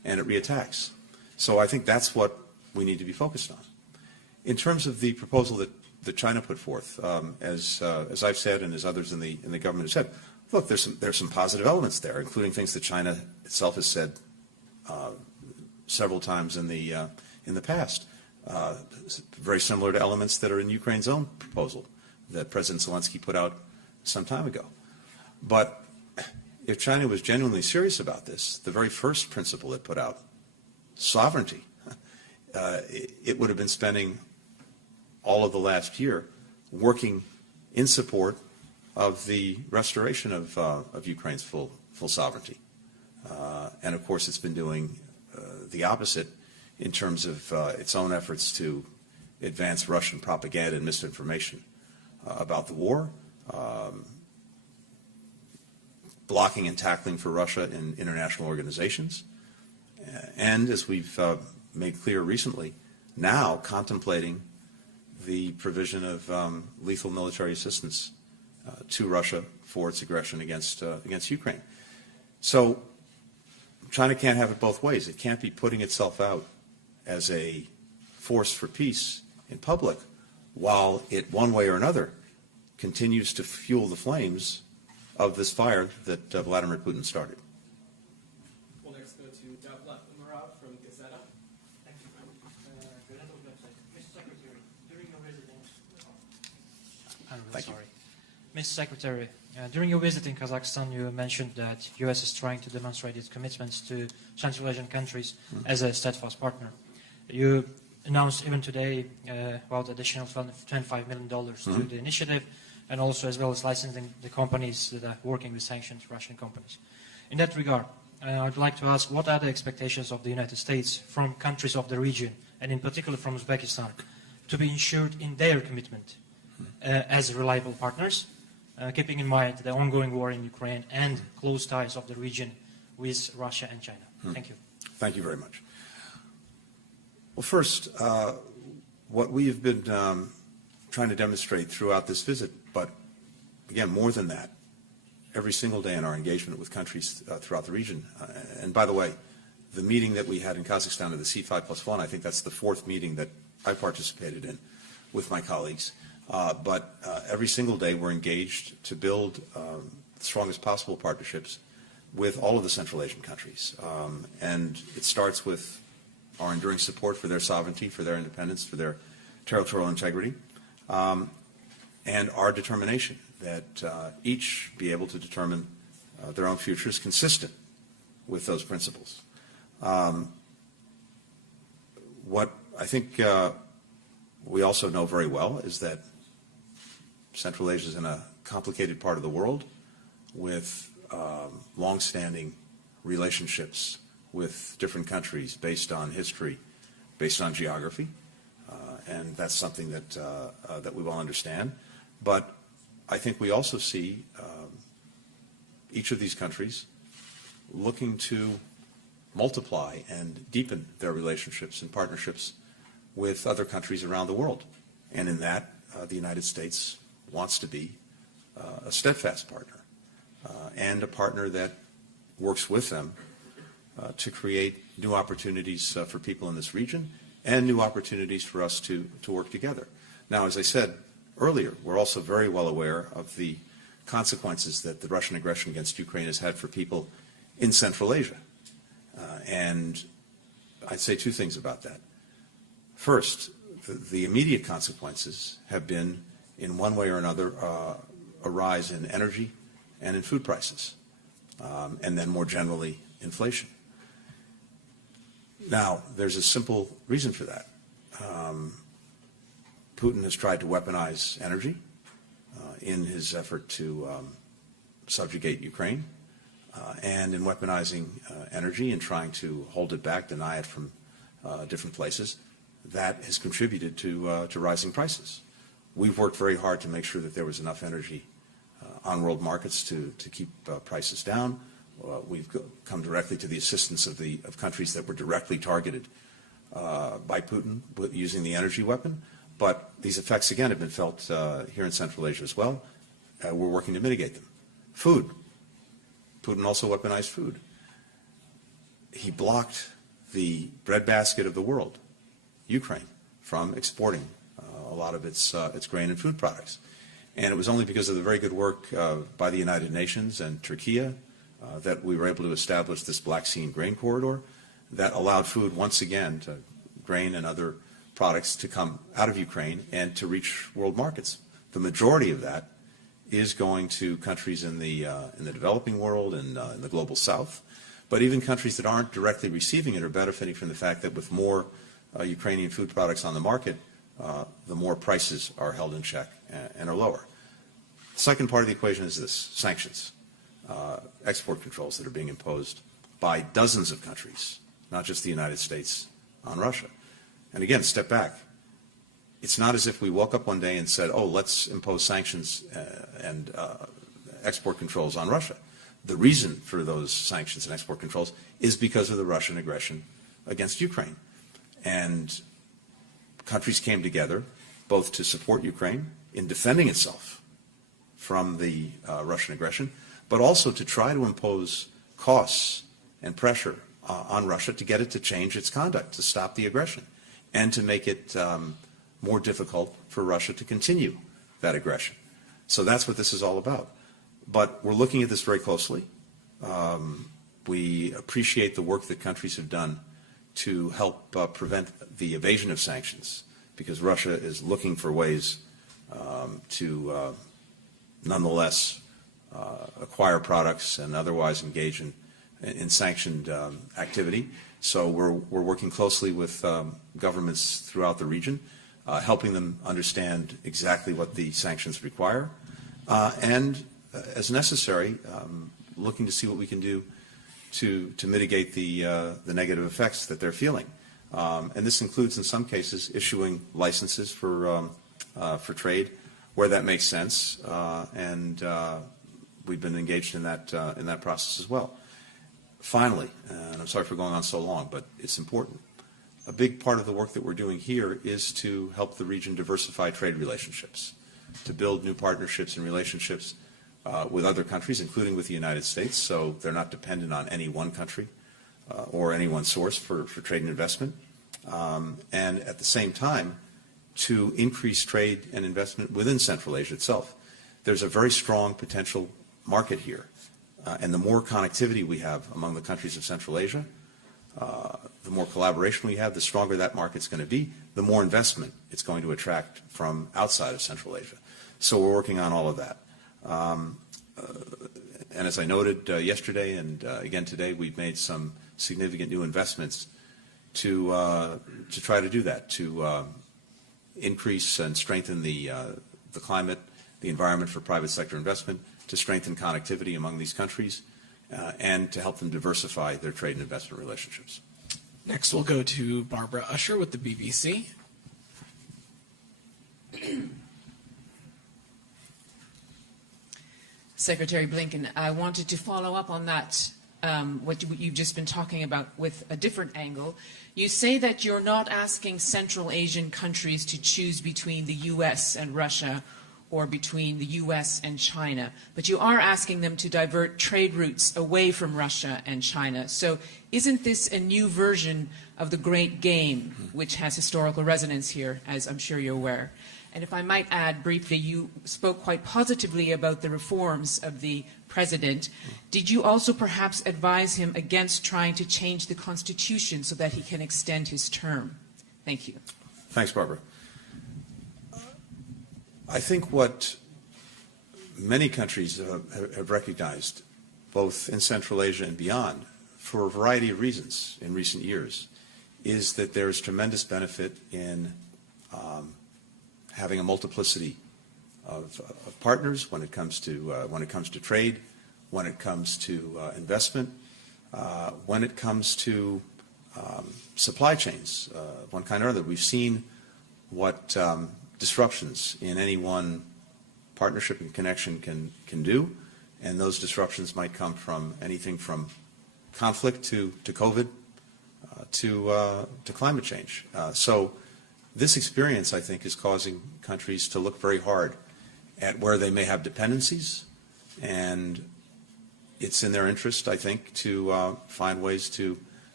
and it reattacks. So I think that's what we need to be focused on. In terms of the proposal that China put forth, as I've said and as others in the government have said, look, there's some positive elements there, including things that China itself has said several times in the past, very similar to elements that are in Ukraine's own proposal that President Zelensky put out some time ago. But if China was genuinely serious about this, the very first principle it put out, sovereignty, it would have been spending all of the last year working in support of the restoration of Ukraine's full sovereignty. And of course, it's been doing the opposite in terms of its own efforts to advance Russian propaganda and misinformation about the war, blocking and tackling for Russia in international organizations, and as we've made clear recently, now contemplating the provision of lethal military assistance to Russia for its aggression against Ukraine. So China can't have it both ways. It can't be putting itself out as a force for peace in public while it, one way or another, continues to fuel the flames of this fire that Vladimir Putin started. We'll next go to Davlat Umarov from Gazeta. Thank you. Gazeta website. Mr. Secretary, during your residence, Thank you. Mr. Secretary, during your visit in Kazakhstan, you mentioned that U.S. is trying to demonstrate its commitments to Central Asian countries as a steadfast partner. You announced even today about additional $25 million to the initiative, and also as well as licensing the companies that are working with sanctioned Russian companies. In that regard, I'd like to ask, what are the expectations of the United States from countries of the region, and in particular from Uzbekistan, to be ensured in their commitment as reliable partners, keeping in mind the ongoing war in Ukraine and close ties of the region with Russia and China? Thank you. Thank you very much. Well, first, what we have been trying to demonstrate throughout this visit, but again, more than that, every single day in our engagement with countries throughout the region. And by the way, the meeting that we had in Kazakhstan of the C5+1, I think that's the fourth meeting that I participated in with my colleagues. But every single day we're engaged to build the strongest possible partnerships with all of the Central Asian countries. And it starts with our enduring support for their sovereignty, for their independence, for their territorial integrity, and our determination that each be able to determine their own futures consistent with those principles. What I think we also know very well is that Central Asia is in a complicated part of the world with long-standing relationships with different countries based on history, based on geography, and that's something that we well understand. But I think we also see each of these countries looking to multiply and deepen their relationships and partnerships with other countries around the world. And in that, the United States wants to be a steadfast partner and a partner that works with them to create new opportunities for people in this region and new opportunities for us to work together. Now, as I said earlier, we're also very well aware of the consequences that the Russian aggression against Ukraine has had for people in Central Asia. And I'd say two things about that. First, the immediate consequences have been, in one way or another, a rise in energy and in food prices, and then more generally, inflation. Now, there's a simple reason for that. Putin has tried to weaponize energy in his effort to subjugate Ukraine, and in weaponizing energy and trying to hold it back, deny it from different places, that has contributed to rising prices. We've worked very hard to make sure that there was enough energy on world markets to keep prices down. We've come directly to the assistance of countries that were directly targeted by Putin using the energy weapon. But these effects, again, have been felt here in Central Asia as well. We're working to mitigate them. Food. Putin also weaponized food. he blocked the breadbasket of the world, Ukraine, from exporting a lot of its grain and food products. And it was only because of the very good work by the United Nations and Turkey that we were able to establish this Black Sea grain corridor that allowed food once again, to grain and other products, to come out of Ukraine and to reach world markets. The majority of that is going to countries in the developing world and in the global south. But even countries that aren't directly receiving it are benefiting from the fact that with more Ukrainian food products on the market, the more prices are held in check and are lower. The second part of the equation is this: sanctions, export controls that are being imposed by dozens of countries, not just the United States, on Russia. And again, step back. It's not as if we woke up one day and said, oh, let's impose sanctions and export controls on Russia. The reason for those sanctions and export controls is because of the Russian aggression against Ukraine. And countries came together both to support Ukraine in defending itself from the Russian aggression, but also to try to impose costs and pressure on Russia to get it to change its conduct, to stop the aggression, and to make it more difficult for Russia to continue that aggression. So that's what this is all about. But we're looking at this very closely. We appreciate the work that countries have done to help prevent the evasion of sanctions, because Russia is looking for ways to nonetheless acquire products and otherwise engage in sanctioned activity. So we're working closely with governments throughout the region, helping them understand exactly what the sanctions require, and as necessary, looking to see what we can do to mitigate the negative effects that they're feeling. And this includes, in some cases, issuing licenses for trade where that makes sense, and we've been engaged in that process as well. Finally, and I'm sorry for going on so long, but it's important, a big part of the work that we're doing here is to help the region diversify trade relationships, to build new partnerships and relationships with other countries, including with the United States, so they're not dependent on any one country or any one source for trade and investment. And at the same time, to increase trade and investment within Central Asia itself. There's a very strong potential market here. And the more connectivity we have among the countries of Central Asia, the more collaboration we have, the stronger that market's going to be, the more investment it's going to attract from outside of Central Asia. So we're working on all of that. And as I noted yesterday and again today, we've made some significant new investments to try to do that, to increase and strengthen the climate, the environment for private sector investment, to strengthen connectivity among these countries, and to help them diversify their trade and investment relationships. Next, we'll go to Barbara Usher with the BBC. Secretary Blinken, I wanted to follow up on that, what you've just been talking about with a different angle. You say that you're not asking Central Asian countries to choose between the U.S. and Russia or between the U.S. and China, but you are asking them to divert trade routes away from Russia and China. So isn't this a new version of the Great Game, which has historical resonance here, as I'm sure you're aware? And if I might add briefly, you spoke quite positively about the reforms of the president. Did you also perhaps advise him against trying to change the Constitution so that he can extend his term? Thank you. Thanks, Barbara. I think what many countries have recognized, both in Central Asia and beyond, for a variety of reasons in recent years, is that there is tremendous benefit in having a multiplicity of partners when it comes to trade, when it comes to investment, when it comes to supply chains of one kind or other. We've seen what disruptions in any one partnership and connection can do, and those disruptions might come from anything from conflict to COVID to climate change. So this experience, I think, is causing countries to look very hard at where they may have dependencies, and it's in their interest, I think, to find ways to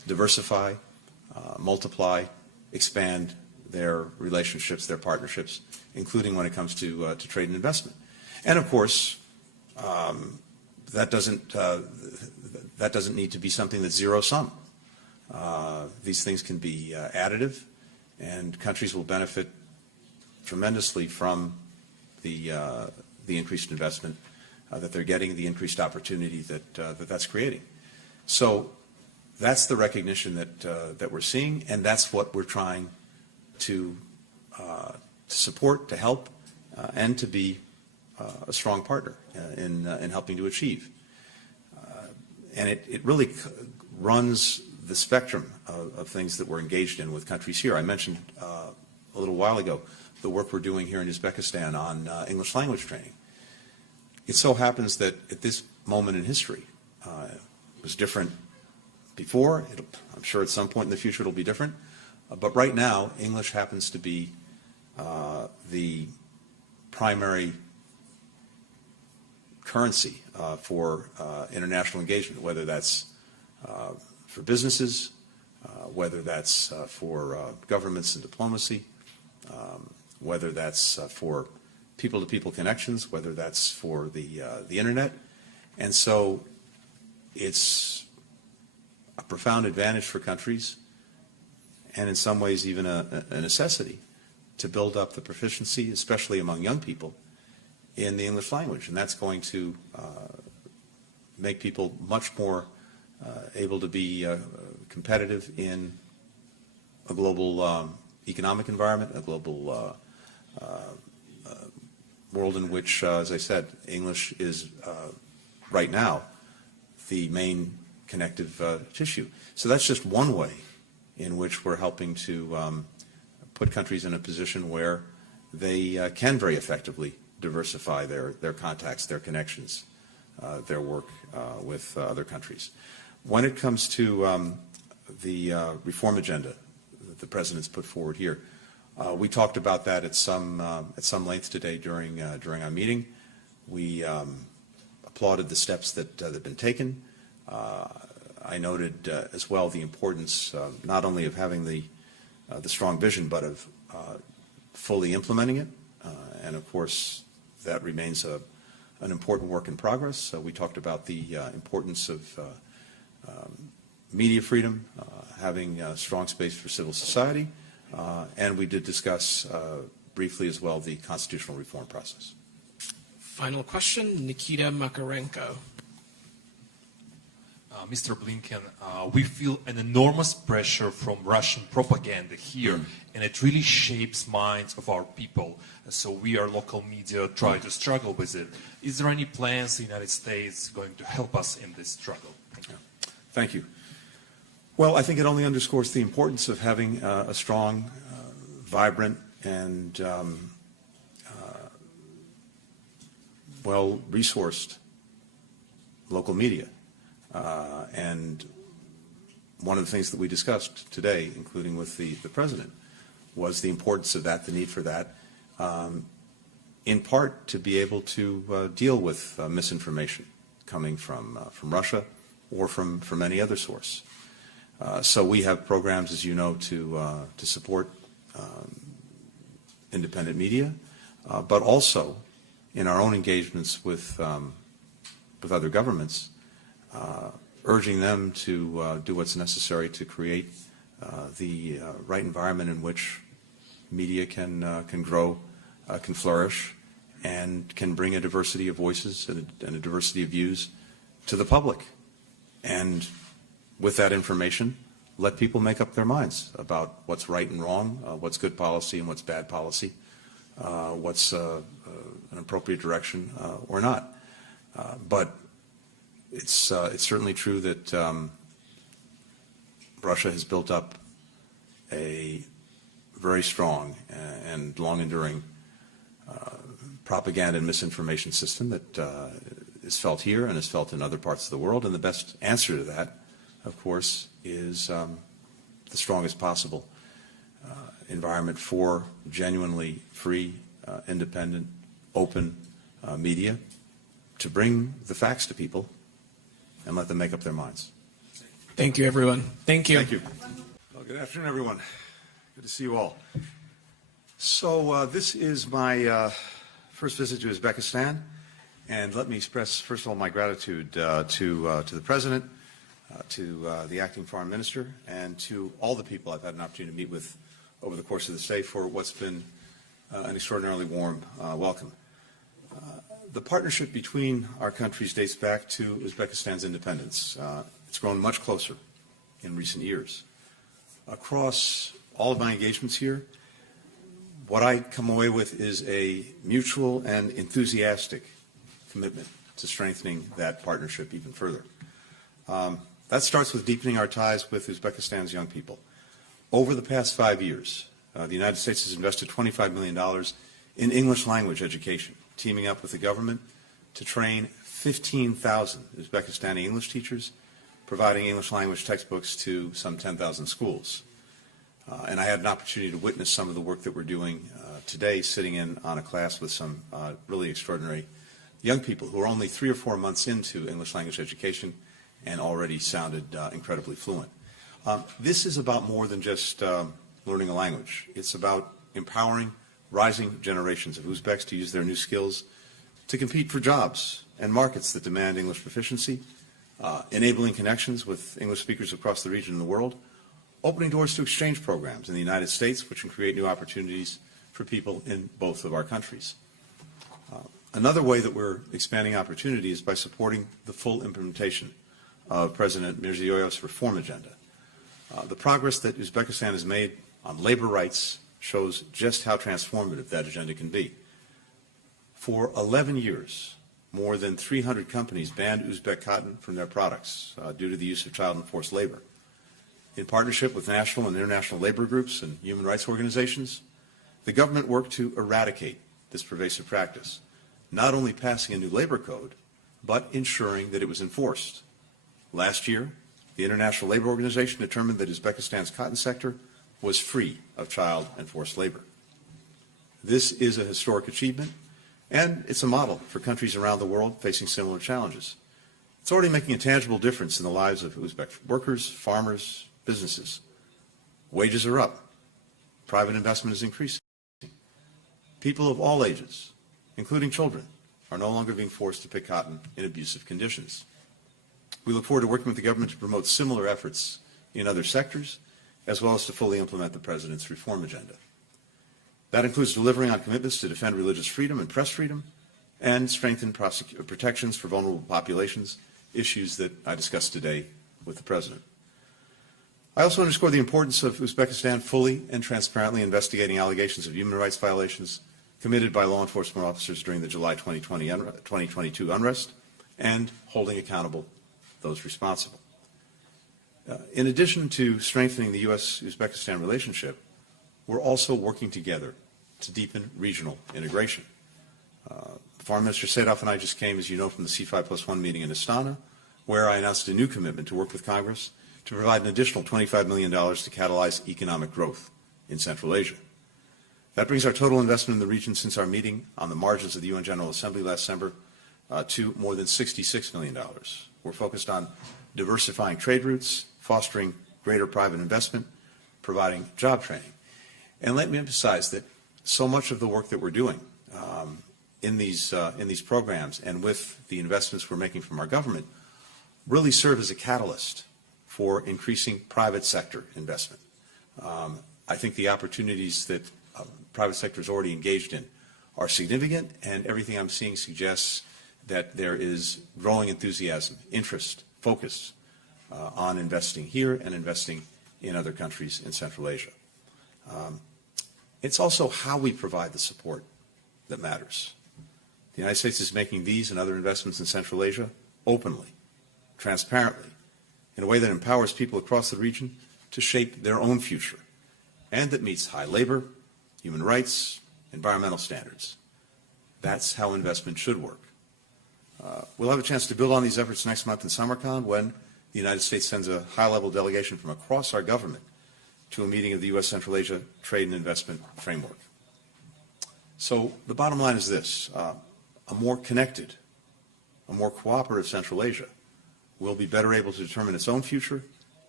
diversify, multiply, expand their relationships, their partnerships, including when it comes to trade and investment. And of course, that doesn't need to be something that's zero-sum. These things can be additive, and countries will benefit tremendously from the increased investment that they're getting, the increased opportunity that's creating. So that's the recognition that we're seeing, and that's what we're trying to support, to help, and to be a strong partner in helping to achieve. And it really runs the spectrum of things that we're engaged in with countries here. I mentioned a little while ago the work we're doing here in Uzbekistan on English language training. It so happens that at this moment in history, it was different before. I'm sure at some point in the future it'll be different. But right now, English happens to be the primary currency for international engagement, whether that's for businesses, whether that's for governments and diplomacy, whether that's for people-to-people connections, whether that's for the internet. And so it's a profound advantage for countries, and in some ways even a necessity, to build up the proficiency, especially among young people, in the English language. And that's going to make people much more able to be competitive in a global economic environment, a global world in which, as I said, English is right now the main connective tissue. So that's just one way in which we're helping to put countries in a position where they can very effectively diversify their contacts, their connections, their work with other countries. When it comes to the reform agenda that the President's put forward here, we talked about that at some length today during our meeting. We applauded the steps that have been taken. I noted as well the importance not only of having the strong vision, but of fully implementing it. And of course, that remains an important work in progress. We talked about the importance of media freedom, having a strong space for civil society, and we did discuss briefly as well the constitutional reform process. Final question, Nikita Makarenko. Mr. Blinken, we feel an enormous pressure from Russian propaganda here, and it really shapes minds of our people. So we, our local media, try to struggle with it. Is there any plans the United States going to help us in this struggle? Thank you. Thank you. Well, I think it only underscores the importance of having a strong, vibrant, and well-resourced local media. And one of the things that we discussed today, including with the President, was the importance of that, the need for that, in part to be able to deal with misinformation coming from Russia or from any other source. So we have programs, as you know, to support independent media, but also in our own engagements with other governments, urging them to do what's necessary to create the right environment in which media can grow, can flourish, and can bring a diversity of voices and a diversity of views to the public. And with that information, let people make up their minds about what's right and wrong, what's good policy and what's bad policy, what's an appropriate direction or not. But it's certainly true that Russia has built up a very strong and long-enduring propaganda and misinformation system that is felt here and is felt in other parts of the world. And the best answer to that, of course, is the strongest possible environment for genuinely free, independent, open media to bring the facts to people and let them make up their minds. Thank you, everyone. Thank you. Thank you. Well, good afternoon, everyone. Good to see you all. So this is my first visit to Uzbekistan, and let me express, first of all, my gratitude to the President, to the Acting Foreign Minister, and to all the people I've had an opportunity to meet with over the course of this day for what's been an extraordinarily warm welcome. The partnership between our countries dates back to Uzbekistan's independence. It's grown much closer in recent years. Across all of my engagements here, what I come away with is a mutual and enthusiastic commitment to strengthening that partnership even further. That starts with deepening our ties with Uzbekistan's young people. Over the past 5 years, the United States has invested $25 million in English language education, teaming up with the government to train 15,000 Uzbekistani English teachers, providing English language textbooks to some 10,000 schools. And I had an opportunity to witness some of the work that we're doing today, sitting in on a class with some really extraordinary young people who are only 3 or 4 months into English language education and already sounded incredibly fluent. This is about more than just learning a language. It's about empowering rising generations of Uzbeks to use their new skills to compete for jobs and markets that demand English proficiency, enabling connections with English speakers across the region and the world, opening doors to exchange programs in the United States, which can create new opportunities for people in both of our countries. Another way that we're expanding opportunity is by supporting the full implementation of President Mirziyoyev's reform agenda. The progress that Uzbekistan has made on labor rights shows just how transformative that agenda can be. For 11 years, more than 300 companies banned Uzbek cotton from their products due to the use of child and forced labor. In partnership with national and international labor groups and human rights organizations, the government worked to eradicate this pervasive practice, not only passing a new labor code, but ensuring that it was enforced. Last year, the International Labor Organization determined that Uzbekistan's cotton sector was free of child and forced labor. This is a historic achievement, and it's a model for countries around the world facing similar challenges. It's already making a tangible difference in the lives of Uzbek workers, farmers, businesses. Wages are up. Private investment is increasing. People of all ages, including children, are no longer being forced to pick cotton in abusive conditions. We look forward to working with the government to promote similar efforts in other sectors, as well as to fully implement the President's reform agenda. That includes delivering on commitments to defend religious freedom and press freedom, and strengthen protections for vulnerable populations, issues that I discussed today with the President. I also underscore the importance of Uzbekistan fully and transparently investigating allegations of human rights violations committed by law enforcement officers during the July 2022 unrest, and holding accountable those responsible. In addition to strengthening the U.S.-Uzbekistan relationship, we're also working together to deepen regional integration. Foreign Minister Sadov and I just came, as you know, from the C5+1 meeting in Astana, where I announced a new commitment to work with Congress to provide an additional $25 million to catalyze economic growth in Central Asia. That brings our total investment in the region since our meeting on the margins of the UN General Assembly last December to more than $66 million. We're focused on diversifying trade routes, fostering greater private investment, providing job training. And let me emphasize that so much of the work that we're doing in these programs and with the investments we're making from our government really serve as a catalyst for increasing private sector investment. I think the opportunities that private sector is already engaged in are significant, and everything I'm seeing suggests that there is growing enthusiasm, interest, focus on investing here and investing in other countries in Central Asia. It's also how we provide the support that matters. The United States is making these and other investments in Central Asia openly, transparently, in a way that empowers people across the region to shape their own future, and that meets high labor, human rights, environmental standards. That's how investment should work. We'll have a chance to build on these efforts next month in Samarkand when the United States sends a high-level delegation from across our government to a meeting of the U.S. Central Asia Trade and Investment Framework. So the bottom line is this. A more connected, a more cooperative Central Asia will be better able to determine its own future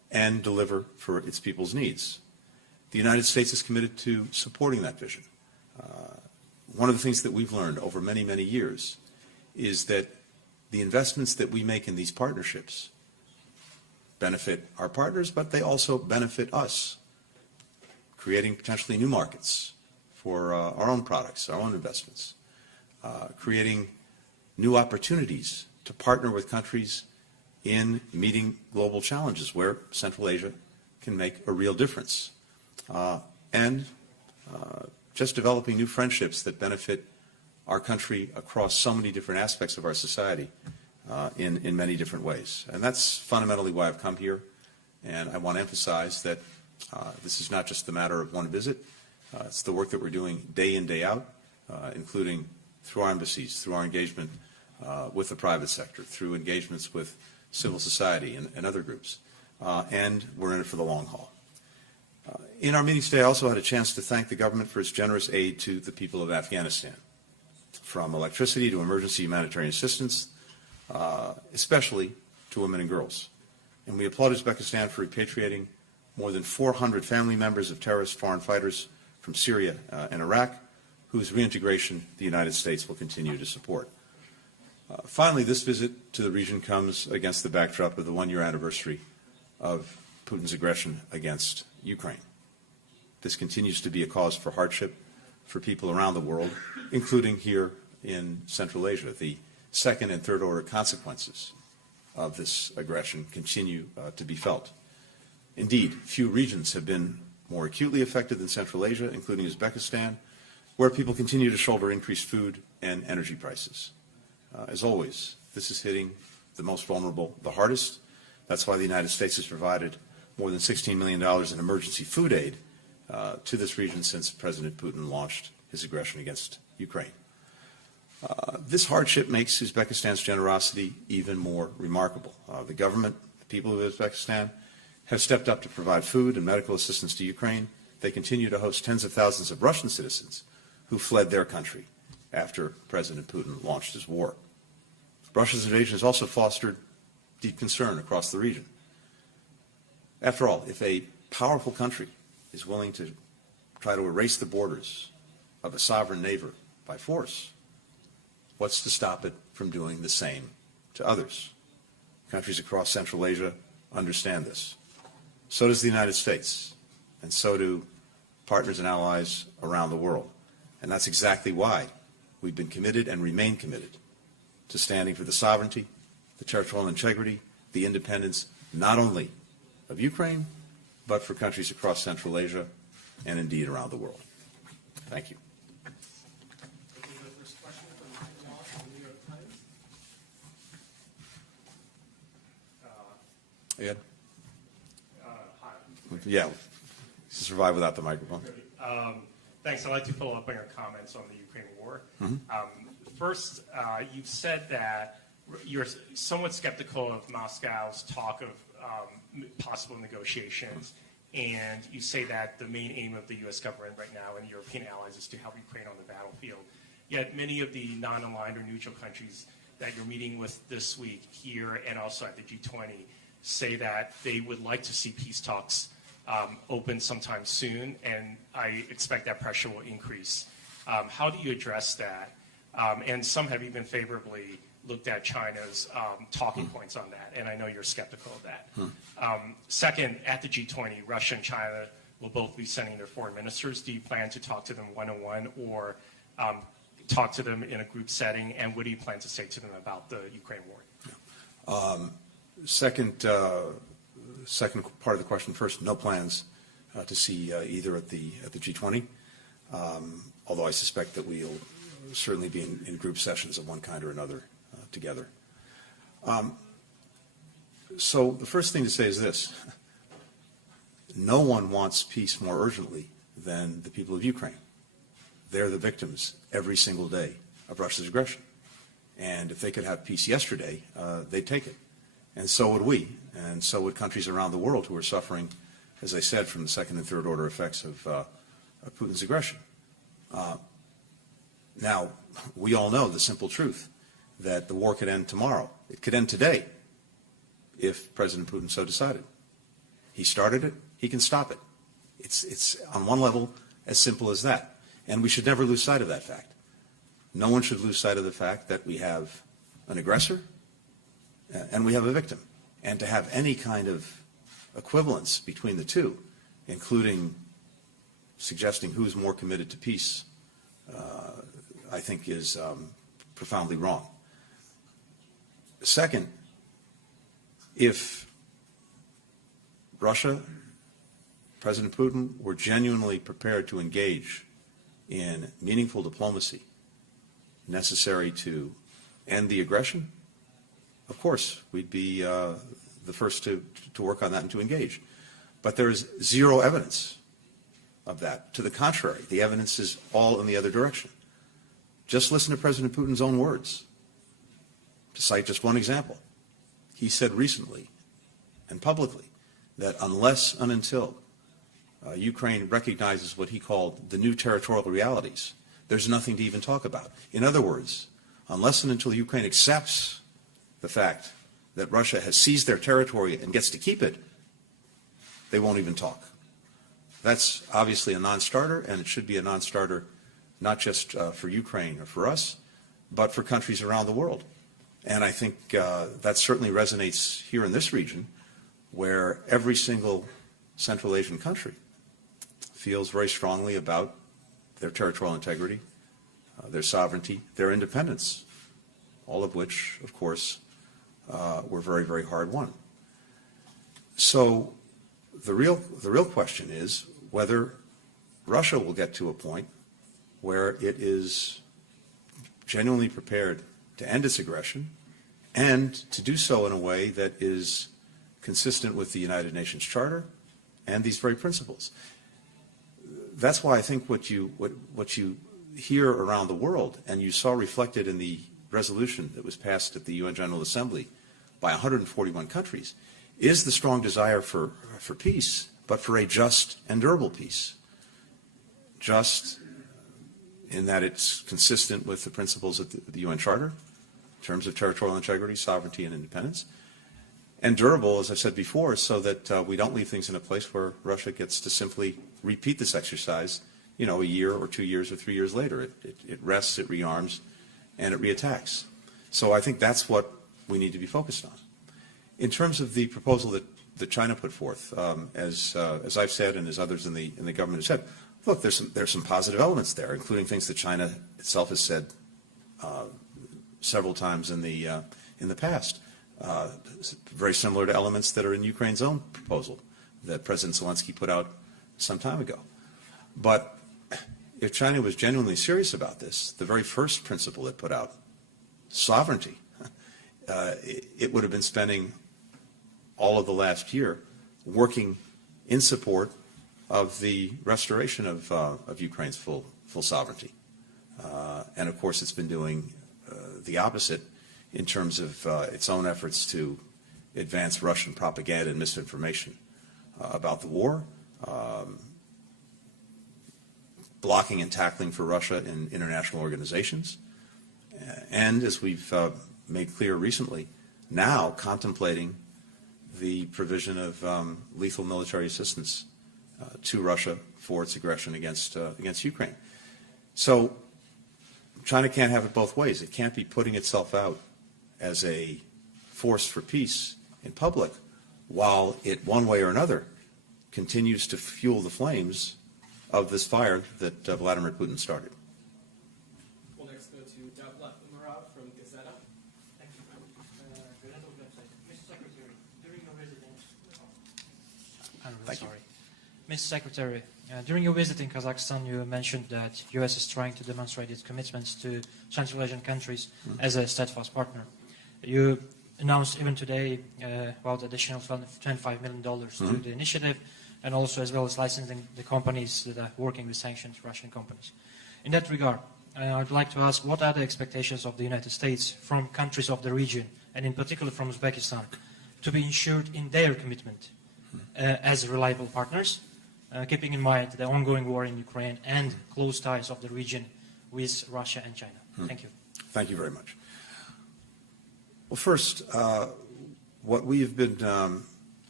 and deliver for its people's needs. The United States is committed to supporting that vision. One of the things that we've learned over many, many years is that the investments that we make in these partnerships benefit our partners, but they also benefit us, creating potentially new markets for our own products, our own investments, creating new opportunities to partner with countries in meeting global challenges where Central Asia can make a real difference, and just developing new friendships that benefit our country across so many different aspects of our society in many different ways. And that's fundamentally why I've come here, and I want to emphasize that this is not just the matter of one visit. It's the work that we're doing day in, day out, including through our embassies, through our engagement with the private sector, through engagements with civil society and other groups, and we're in it for the long haul. In our meeting today, I also had a chance to thank the government for its generous aid to the people of Afghanistan, from electricity to emergency humanitarian assistance, especially to women and girls. And we applaud Uzbekistan for repatriating more than 400 family members of terrorist foreign fighters from Syria and Iraq, whose reintegration the United States will continue to support. Finally, this visit to the region comes against the backdrop of the one-year anniversary of Putin's aggression against Ukraine. This continues to be a cause for hardship for people around the world, including here in Central Asia. The second and third order consequences of this aggression continue to be felt. Indeed, few regions have been more acutely affected than Central Asia, including Uzbekistan, where people continue to shoulder increased food and energy prices. As always, this is hitting the most vulnerable the hardest. That's why the United States has provided more than $16 million in emergency food aid to this region since President Putin launched his aggression against Ukraine. This hardship makes Uzbekistan's generosity even more remarkable. The government, the people of Uzbekistan, have stepped up to provide food and medical assistance to Ukraine. They continue to host tens of thousands of Russian citizens who fled their country after President Putin launched his war. Russia's invasion has also fostered deep concern across the region. After all, if a powerful country is willing to try to erase the borders of a sovereign neighbor by force, what's to stop it from doing the same to others? Countries across Central Asia understand this. So does the United States, and so do partners and allies around the world. And that's exactly why we've been committed and remain committed to standing for the sovereignty, the territorial integrity, the independence, not only of Ukraine, but for countries across Central Asia and indeed around the world. Thank you. This is the first question from Michael Walsh from the New York Times. Ed? Hi. Yeah, survive without the microphone. Thanks. I'd like to follow up on your comments on the Ukraine war. First, you've said that you're somewhat skeptical of Moscow's talk of possible negotiations, and you say that the main aim of the U.S. government right now and European allies is to help Ukraine on the battlefield. Yet many of the non-aligned or neutral countries that you're meeting with this week here and also at the G20 say that they would like to see peace talks open sometime soon, and I expect that pressure will increase. How do you address that? And some have even favorably looked at China's talking points on that, and I know you're skeptical of that. Second, at the G20, Russia and China will both be sending their foreign ministers. Do you plan to talk to them one-on-one or talk to them in a group setting, and what do you plan to say to them about the Ukraine war? Second part of the question first, no plans to see either at the G20, although I suspect that we'll certainly be in group sessions of one kind or another together. So the first thing to say is this. No one wants peace more urgently than the people of Ukraine. They're the victims every single day of Russia's aggression. And if they could have peace yesterday, they'd take it. And so would we, and so would countries around the world who are suffering, as I said, from the second and third order effects of Putin's aggression. Now, we all know the simple truth that the war could end tomorrow. It could end today if President Putin so decided. He started it. He can stop it. It's on one level as simple as that. And we should never lose sight of that fact. No one should lose sight of the fact that we have an aggressor and we have a victim. And to have any kind of equivalence between the two, including suggesting who's more committed to peace, I think is profoundly wrong. Second, if Russia, President Putin, were genuinely prepared to engage in meaningful diplomacy necessary to end the aggression, of course, we'd be the first to work on that and to engage. But there's zero evidence of that. To the contrary, the evidence is all in the other direction. Just listen to President Putin's own words. To cite just one example, he said recently and publicly that unless and until Ukraine recognizes what he called the new territorial realities, there's nothing to even talk about. In other words, unless and until Ukraine accepts the fact that Russia has seized their territory and gets to keep it, they won't even talk. That's obviously a non-starter, and it should be a non-starter not just for Ukraine or for us, but for countries around the world. And I think that certainly resonates here in this region, where every single Central Asian country feels very strongly about their territorial integrity, their sovereignty, their independence, all of which, of course, were very, very hard won. So the real question is whether Russia will get to a point where it is genuinely prepared to end its aggression and to do so in a way that is consistent with the United Nations Charter and these very principles. That's why I think what you hear around the world, and you saw reflected in the resolution that was passed at the UN General Assembly by 141 countries, is the strong desire for peace, but for a just and durable peace. Just in that it's consistent with the principles of the UN Charter in terms of territorial integrity, sovereignty, and independence. And durable, as I said before, so that we don't leave things in a place where Russia gets to simply repeat this exercise, you know, a year or 2 years or 3 years later. It rests, it rearms, and it reattacks. So I think that's what we need to be focused on. In terms of the proposal that China put forth, as I've said and as others in the government have said, look, there's some positive elements there, including things that China itself has said several times in the past. Very similar to elements that are in Ukraine's own proposal that President Zelensky put out some time ago. But if China was genuinely serious about this, the very first principle it put out, sovereignty, it would have been spending all of the last year working in support of the restoration of Ukraine's full sovereignty. And of course it's been doing the opposite in terms of its own efforts to advance Russian propaganda and misinformation about the war, blocking and tackling for Russia in international organizations, and as we've made clear recently, now contemplating the provision of lethal military assistance to Russia for its aggression against Ukraine. So China can't have it both ways. It can't be putting itself out as a force for peace in public while it, one way or another, continues to fuel the flames of this fire that Vladimir Putin started. We'll next go to Davlat Umarov from Gazeta. Thank you. Gazeta website. Mr. Secretary, during your residence, I'm really sorry. Mr. Secretary, during your visit in Kazakhstan, you mentioned that U.S. is trying to demonstrate its commitments to Central Asian countries as a steadfast partner. You announced even today about additional $25 million to the initiative, and also as well as licensing the companies that are working with sanctioned Russian companies. In that regard, I'd like to ask, what are the expectations of the United States from countries of the region, and in particular from Uzbekistan, to be ensured in their commitment as reliable partners, keeping in mind the ongoing war in Ukraine and close ties of the region with Russia and China? Thank you. Thank you very much. Well, first, what we have been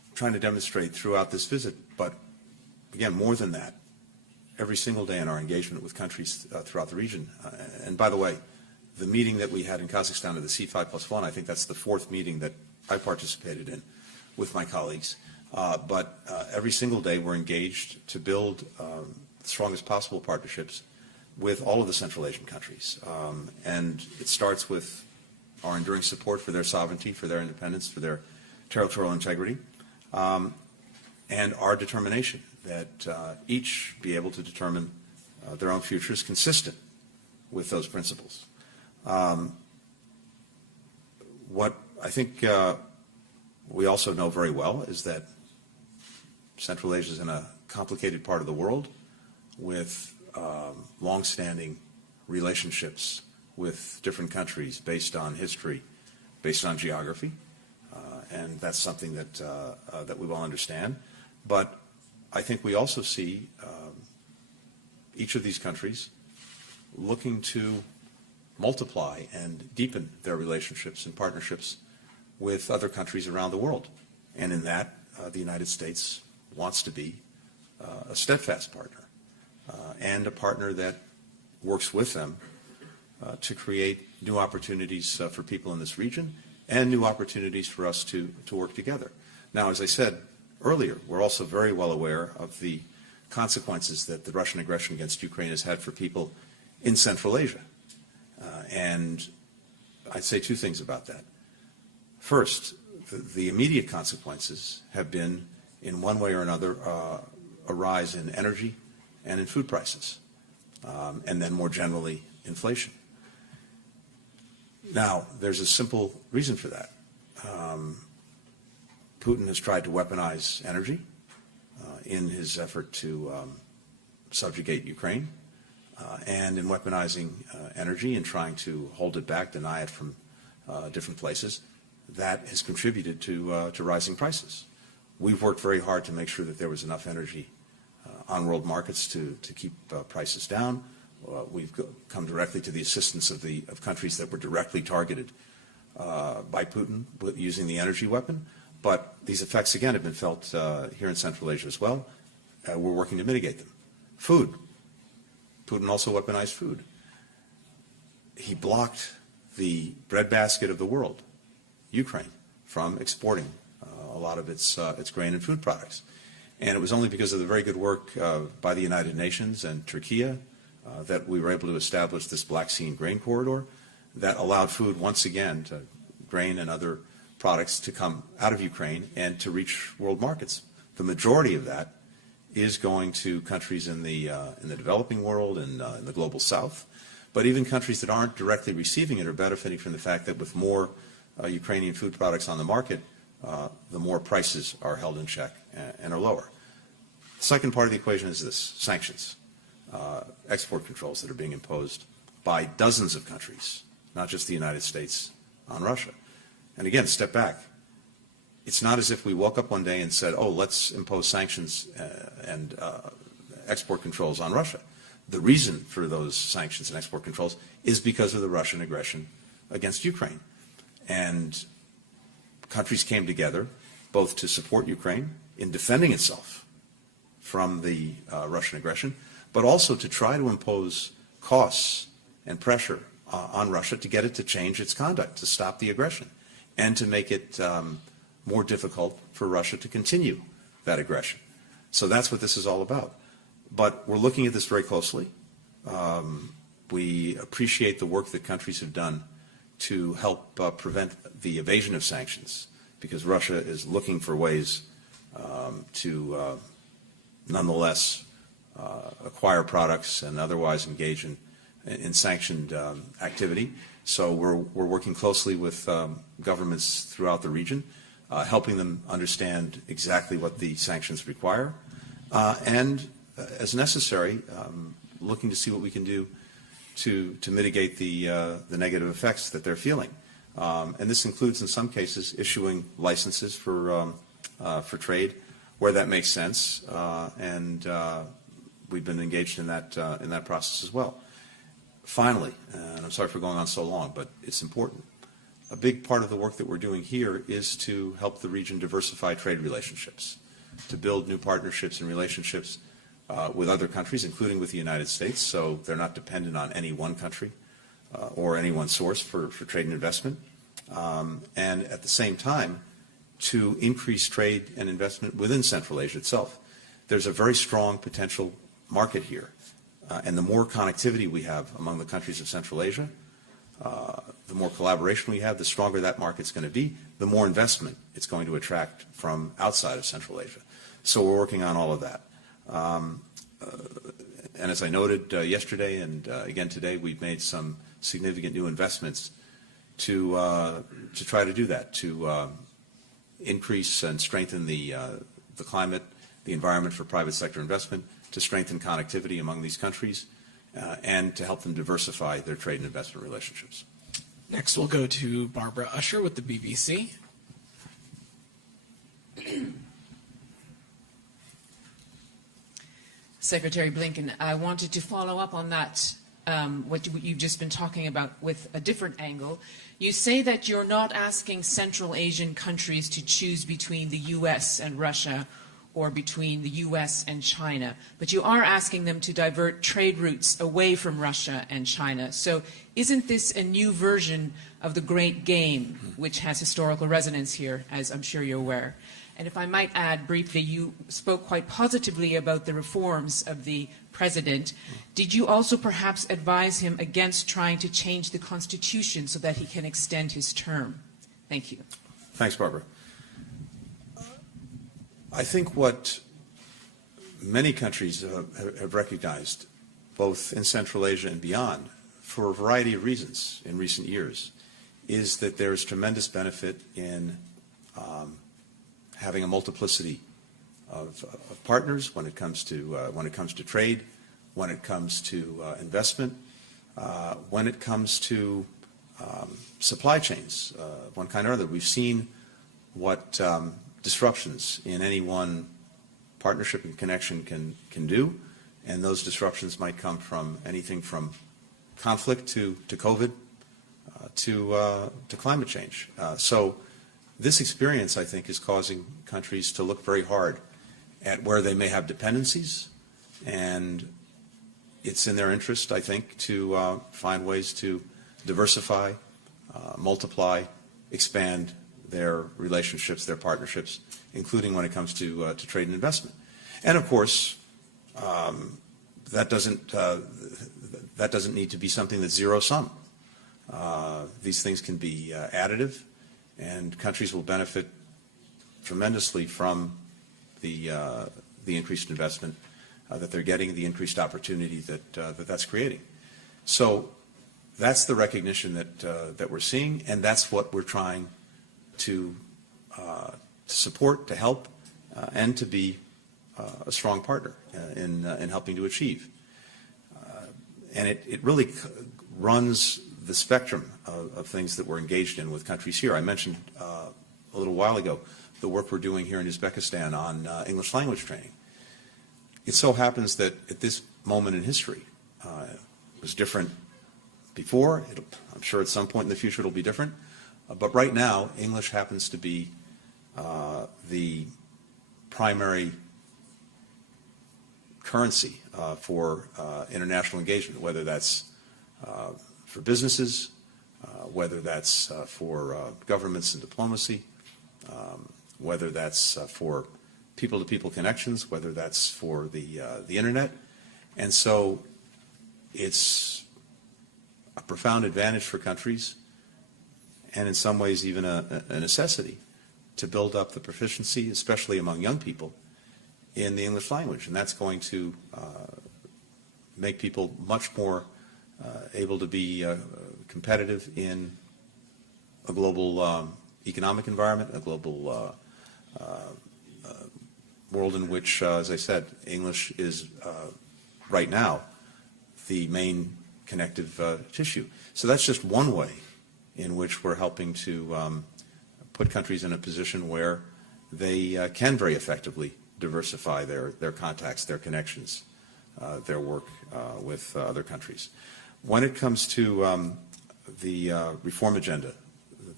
trying to demonstrate throughout this visit, but again, more than that, every single day in our engagement with countries throughout the region. And by the way, the meeting that we had in Kazakhstan of the C5+1, I think that's the fourth meeting that I participated in with my colleagues. But every single day we're engaged to build the strongest possible partnerships with all of the Central Asian countries. And it starts with our enduring support for their sovereignty, for their independence, for their territorial integrity, and our determination that each be able to determine their own futures consistent with those principles. What I think we also know very well is that Central Asia is in a complicated part of the world with long-standing relationships with different countries based on history, based on geography, and that's something that that we well understand. But I think we also see each of these countries looking to multiply and deepen their relationships and partnerships with other countries around the world. And in that, the United States wants to be a steadfast partner and a partner that works with them to create new opportunities for people in this region and new opportunities for us to work together. Now, as I said earlier, we're also very well aware of the consequences that the Russian aggression against Ukraine has had for people in Central Asia. And I'd say two things about that. First, the immediate consequences have been, in one way or another, a rise in energy and in food prices, and then more generally, inflation. Now, there's a simple reason for that. Putin has tried to weaponize energy in his effort to subjugate Ukraine, and in weaponizing energy and trying to hold it back, deny it from different places, that has contributed to rising prices. We've worked very hard to make sure that there was enough energy on world markets to keep prices down. We've come directly to the assistance of countries that were directly targeted by Putin using the energy weapon. But these effects, again, have been felt here in Central Asia as well. We're working to mitigate them. Food. Putin also weaponized food. He blocked the breadbasket of the world, Ukraine, from exporting a lot of its grain and food products. And it was only because of the very good work by the United Nations and Turkey that we were able to establish this Black Sea grain corridor that allowed food once again, to grain and other products, to come out of Ukraine and to reach world markets. The majority of that is going to countries in the developing world and in the global south. But even countries that aren't directly receiving it are benefiting from the fact that with more Ukrainian food products on the market, the more prices are held in check and are lower. The second part of the equation is this: sanctions, export controls that are being imposed by dozens of countries, not just the United States, on Russia. And again, step back. It's not as if we woke up one day and said, oh, let's impose sanctions and export controls on Russia. The reason for those sanctions and export controls is because of the Russian aggression against Ukraine. And countries came together both to support Ukraine in defending itself from the Russian aggression, but also to try to impose costs and pressure on Russia to get it to change its conduct, to stop the aggression, and to make it more difficult for Russia to continue that aggression. So that's what this is all about. But we're looking at this very closely. We appreciate the work that countries have done to help prevent the evasion of sanctions, because Russia is looking for ways to nonetheless acquire products and otherwise engage in sanctioned activity. So we're working closely with governments throughout the region, helping them understand exactly what the sanctions require, and as necessary, looking to see what we can do to mitigate the negative effects that they're feeling. And this includes, in some cases, issuing licenses for trade where that makes sense, and we've been engaged in that process as well. Finally, and I'm sorry for going on so long, but it's important, a big part of the work that we're doing here is to help the region diversify trade relationships, to build new partnerships and relationships with other countries, including with the United States, so they're not dependent on any one country or any one source for trade and investment. And at the same time, to increase trade and investment within Central Asia itself. There's a very strong potential market here. And the more connectivity we have among the countries of Central Asia, the more collaboration we have, the stronger that market's going to be, the more investment it's going to attract from outside of Central Asia. So we're working on all of that. And as I noted yesterday and again today, we've made some significant new investments to try to do that, to increase and strengthen the climate, the environment for private sector investment, to strengthen connectivity among these countries, and to help them diversify their trade and investment relationships. Next, we'll go to Barbara Usher with the BBC. Secretary Blinken, I wanted to follow up on that, what you've just been talking about with a different angle. You say that you're not asking Central Asian countries to choose between the U.S. and Russia or between the U.S. and China, but you are asking them to divert trade routes away from Russia and China. So isn't this a new version of the Great Game, which has historical resonance here, as I'm sure you're aware? And if I might add briefly, you spoke quite positively about the reforms of the president. Did you also perhaps advise him against trying to change the Constitution so that he can extend his term? Thank you. Thanks, Barbara. I think what many countries have recognized, both in Central Asia and beyond, for a variety of reasons in recent years, is that there is tremendous benefit in having a multiplicity of partners when it comes to trade, when it comes to investment, when it comes to supply chains, one kind or other. We've seen what disruptions in any one partnership and connection can do, and those disruptions might come from anything from conflict to COVID to climate change. So this experience, I think, is causing countries to look very hard at where they may have dependencies, and it's in their interest, I think, to find ways to diversify, multiply, expand their relationships, their partnerships, including when it comes to trade and investment. And of course, that doesn't need to be something that's zero-sum. These things can be additive, and countries will benefit tremendously from the increased investment that they're getting, the increased opportunity that's creating. So that's the recognition that we're seeing, and that's what we're trying to support, to help, and to be a strong partner in helping to achieve. And it really runs the spectrum of things that we're engaged in with countries here. I mentioned a little while ago the work we're doing here in Uzbekistan on English language training. It so happens that at this moment in history, it was different before. I'm sure at some point in the future it'll be different. But right now, English happens to be the primary currency for international engagement, whether that's for businesses, whether that's for governments and diplomacy, whether that's for people-to-people connections, whether that's for the internet. And so it's a profound advantage for countries, and in some ways even a necessity, to build up the proficiency, especially among young people, in the English language. And that's going to make people much more able to be competitive in a global economic environment, a global world in which, as I said, English is right now the main connective tissue. So that's just one way in which we're helping to put countries in a position where they can very effectively diversify their contacts, their connections, their work with other countries. When it comes to the reform agenda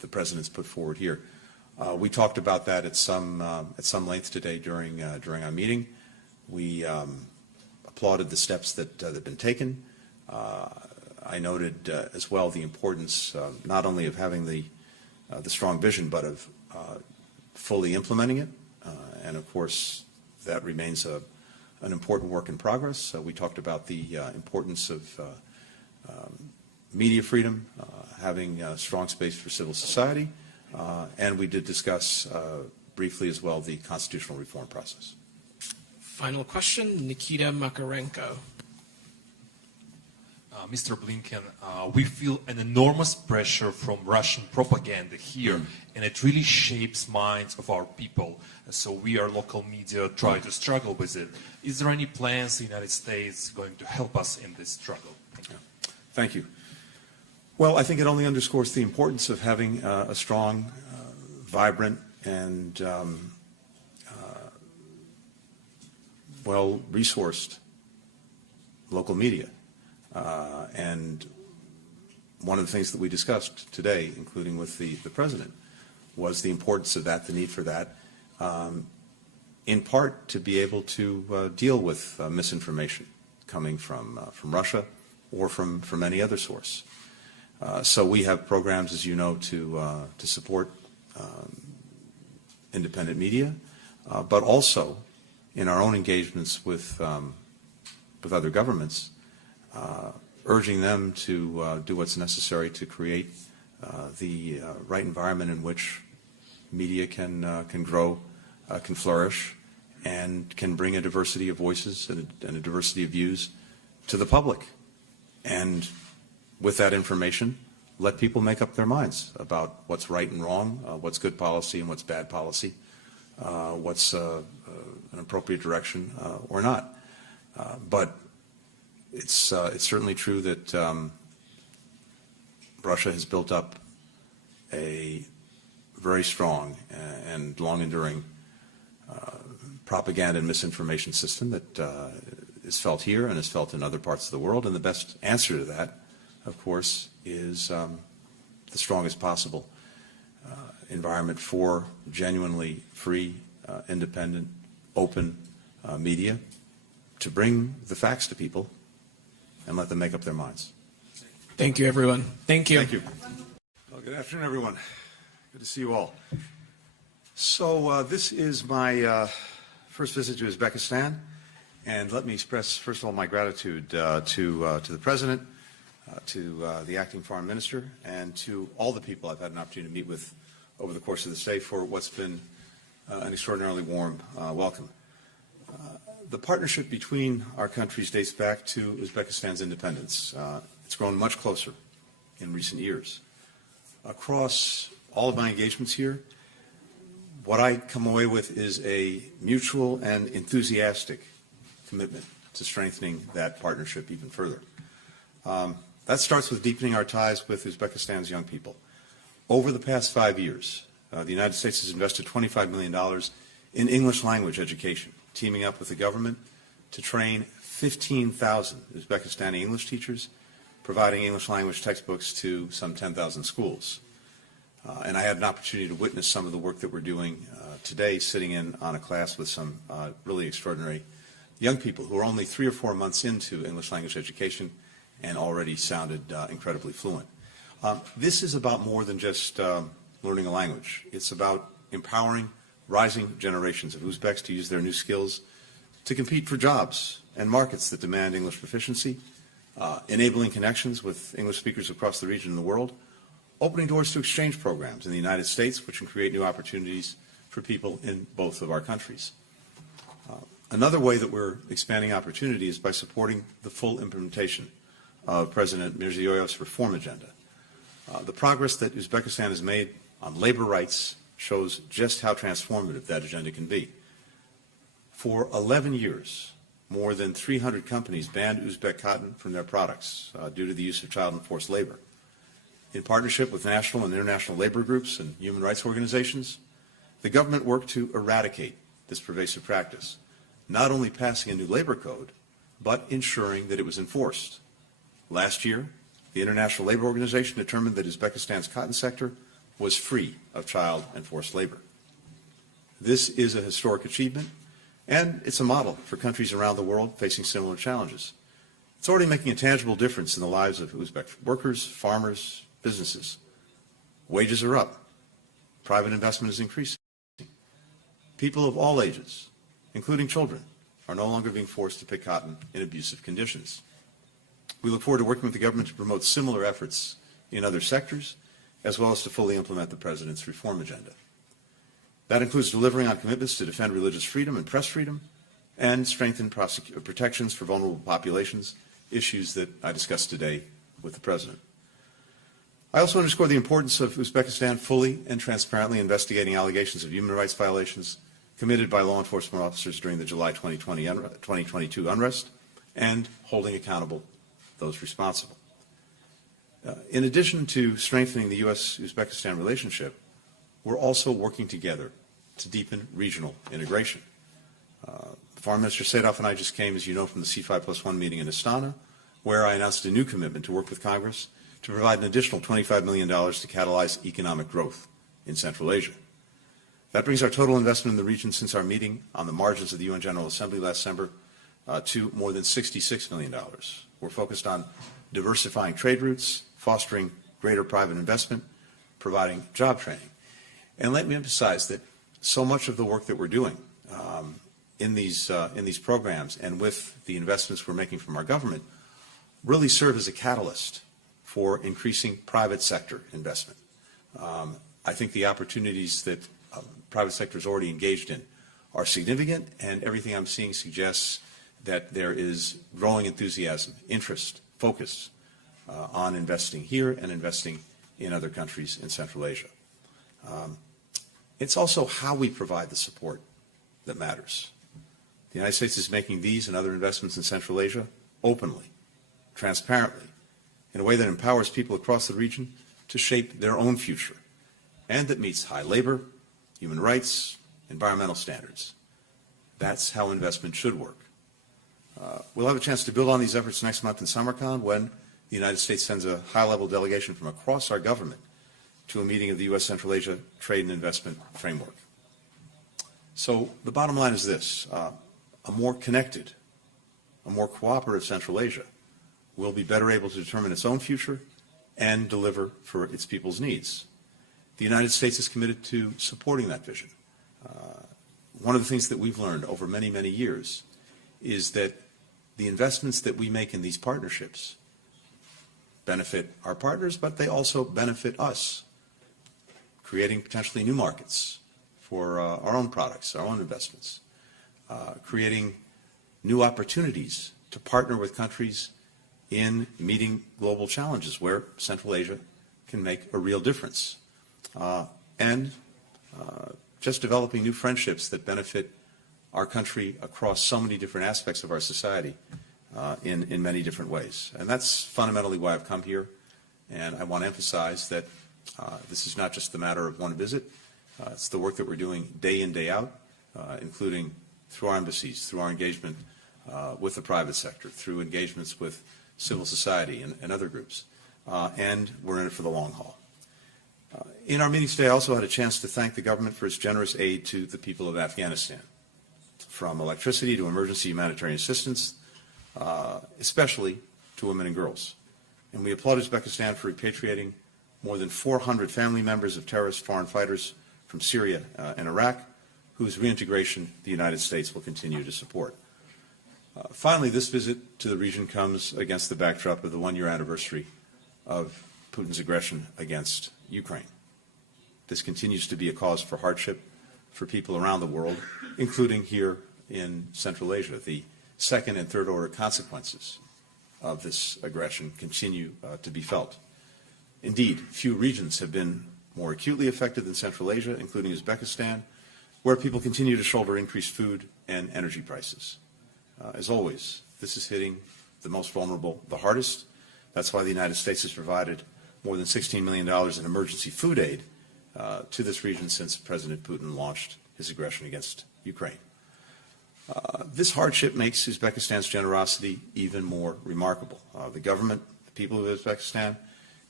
the President's put forward here. We talked about that at some length today during our meeting. We applauded the steps that have been taken. I noted as well the importance not only of having the strong vision, but of fully implementing it. And of course, that remains an important work in progress. We talked about the importance of media freedom, having strong space for civil society, and we did discuss briefly as well the constitutional reform process. Final question, Nikita Makarenko. Mr. Blinken, we feel an enormous pressure from Russian propaganda here, and it really shapes minds of our people. So we, our local media, try to struggle with it. Is there any plans the United States going to help us in this struggle? Thank you. Thank you. Well, I think it only underscores the importance of having a strong, vibrant, and well-resourced local media. And one of the things that we discussed today, including with the President, was the importance of that, the need for that, in part to be able to deal with misinformation coming from Russia or from any other source. So we have programs, as you know, to support independent media, but also in our own engagements with other governments, urging them to do what's necessary to create the right environment in which media can grow, can flourish, and can bring a diversity of voices and a diversity of views to the public. And with that information, let people make up their minds about what's right and wrong, what's good policy and what's bad policy, what's an appropriate direction or not. But it's certainly true that Russia has built up a very strong and long-enduring propaganda and misinformation system that is felt here and is felt in other parts of the world. And the best answer to that, of course, is the strongest possible environment for genuinely free, independent, open media to bring the facts to people and let them make up their minds. Thank you, everyone. Thank you. Thank you. Well, good afternoon, everyone. Good to see you all. So this is my first visit to Uzbekistan, and let me express, first of all, my gratitude to the President, to the Acting Foreign Minister, and to all the people I've had an opportunity to meet with over the course of this day for what's been an extraordinarily warm welcome. The partnership between our countries dates back to Uzbekistan's independence. It's grown much closer in recent years. Across all of my engagements here, what I come away with is a mutual and enthusiastic commitment to strengthening that partnership even further. That starts with deepening our ties with Uzbekistan's young people. Over the past 5 years, the United States has invested $25 million in English language education, teaming up with the government to train 15,000 Uzbekistani English teachers, providing English language textbooks to some 10,000 schools. And I had an opportunity to witness some of the work that we're doing today, sitting in on a class with some really extraordinary young people who are only 3 or 4 months into English language education and already sounded incredibly fluent. This is about more than just learning a language. It's about empowering rising generations of Uzbeks to use their new skills to compete for jobs and markets that demand English proficiency, enabling connections with English speakers across the region and the world, opening doors to exchange programs in the United States, which can create new opportunities for people in both of our countries. Another way that we're expanding opportunity is by supporting the full implementation of President Mirziyoyev's reform agenda. The progress that Uzbekistan has made on labor rights shows just how transformative that agenda can be. For 11 years, more than 300 companies banned Uzbek cotton from their products due to the use of child and forced labor. In partnership with national and international labor groups and human rights organizations, the government worked to eradicate this pervasive practice, not only passing a new labor code, but ensuring that it was enforced. Last year, the International Labor Organization determined that Uzbekistan's cotton sector was free of child and forced labor. This is a historic achievement, and it's a model for countries around the world facing similar challenges. It's already making a tangible difference in the lives of Uzbek workers, farmers, businesses. Wages are up. Private investment is increasing. People of all ages, including children, are no longer being forced to pick cotton in abusive conditions. We look forward to working with the government to promote similar efforts in other sectors, as well as to fully implement the President's reform agenda. That includes delivering on commitments to defend religious freedom and press freedom, and strengthen protections for vulnerable populations, issues that I discussed today with the President. I also underscore the importance of Uzbekistan fully and transparently investigating allegations of human rights violations committed by law enforcement officers during the July 2022 unrest, and holding accountable those responsible. In addition to strengthening the U.S.-Uzbekistan relationship, we're also working together to deepen regional integration. Foreign Minister Sadov and I just came, as you know, from the C5+1 meeting in Astana, where I announced a new commitment to work with Congress to provide an additional $25 million to catalyze economic growth in Central Asia. That brings our total investment in the region since our meeting on the margins of the UN General Assembly last December to more than $66 million. We're focused on diversifying trade routes, fostering greater private investment, providing job training. And let me emphasize that so much of the work that we're doing in these programs and with the investments we're making from our government really serve as a catalyst for increasing private sector investment. I think the opportunities that private sector is already engaged in are significant, and everything I'm seeing suggests that there is growing enthusiasm, interest, focus on investing here and investing in other countries in Central Asia. It's also how we provide the support that matters. The United States is making these and other investments in Central Asia openly, transparently, in a way that empowers people across the region to shape their own future, and that meets high labor, human rights, environmental standards. That's how investment should work. We'll have a chance to build on these efforts next month in Samarkand when the United States sends a high-level delegation from across our government to a meeting of the U.S. Central Asia Trade and Investment Framework. So the bottom line is this: a more connected, a more cooperative Central Asia will be better able to determine its own future and deliver for its people's needs. The United States is committed to supporting that vision. One of the things that we've learned over many, many years is that the investments that we make in these partnerships benefit our partners, but they also benefit us, creating potentially new markets for our own products, our own investments, creating new opportunities to partner with countries in meeting global challenges where Central Asia can make a real difference, and just developing new friendships that benefit our country across so many different aspects of our society in many different ways. And that's fundamentally why I've come here. And I want to emphasize that this is not just the matter of one visit. It's the work that we're doing day in, day out, including through our embassies, through our engagement with the private sector, through engagements with civil society and other groups. And we're in it for the long haul. In our meeting today, I also had a chance to thank the government for its generous aid to the people of Afghanistan, from electricity to emergency humanitarian assistance, especially to women and girls. And we applaud Uzbekistan for repatriating more than 400 family members of terrorist foreign fighters from Syria and Iraq, whose reintegration the United States will continue to support. Finally, this visit to the region comes against the backdrop of the one-year anniversary of Putin's aggression against Ukraine. This continues to be a cause for hardship for people around the world, including here in Central Asia. The second and third order consequences of this aggression continue to be felt. Indeed, few regions have been more acutely affected than Central Asia, including Uzbekistan, where people continue to shoulder increased food and energy prices. As always, this is hitting the most vulnerable the hardest. That's why the United States has provided more than $16 million in emergency food aid to this region since President Putin launched his aggression against Ukraine. This hardship makes Uzbekistan's generosity even more remarkable. The government, the people of Uzbekistan,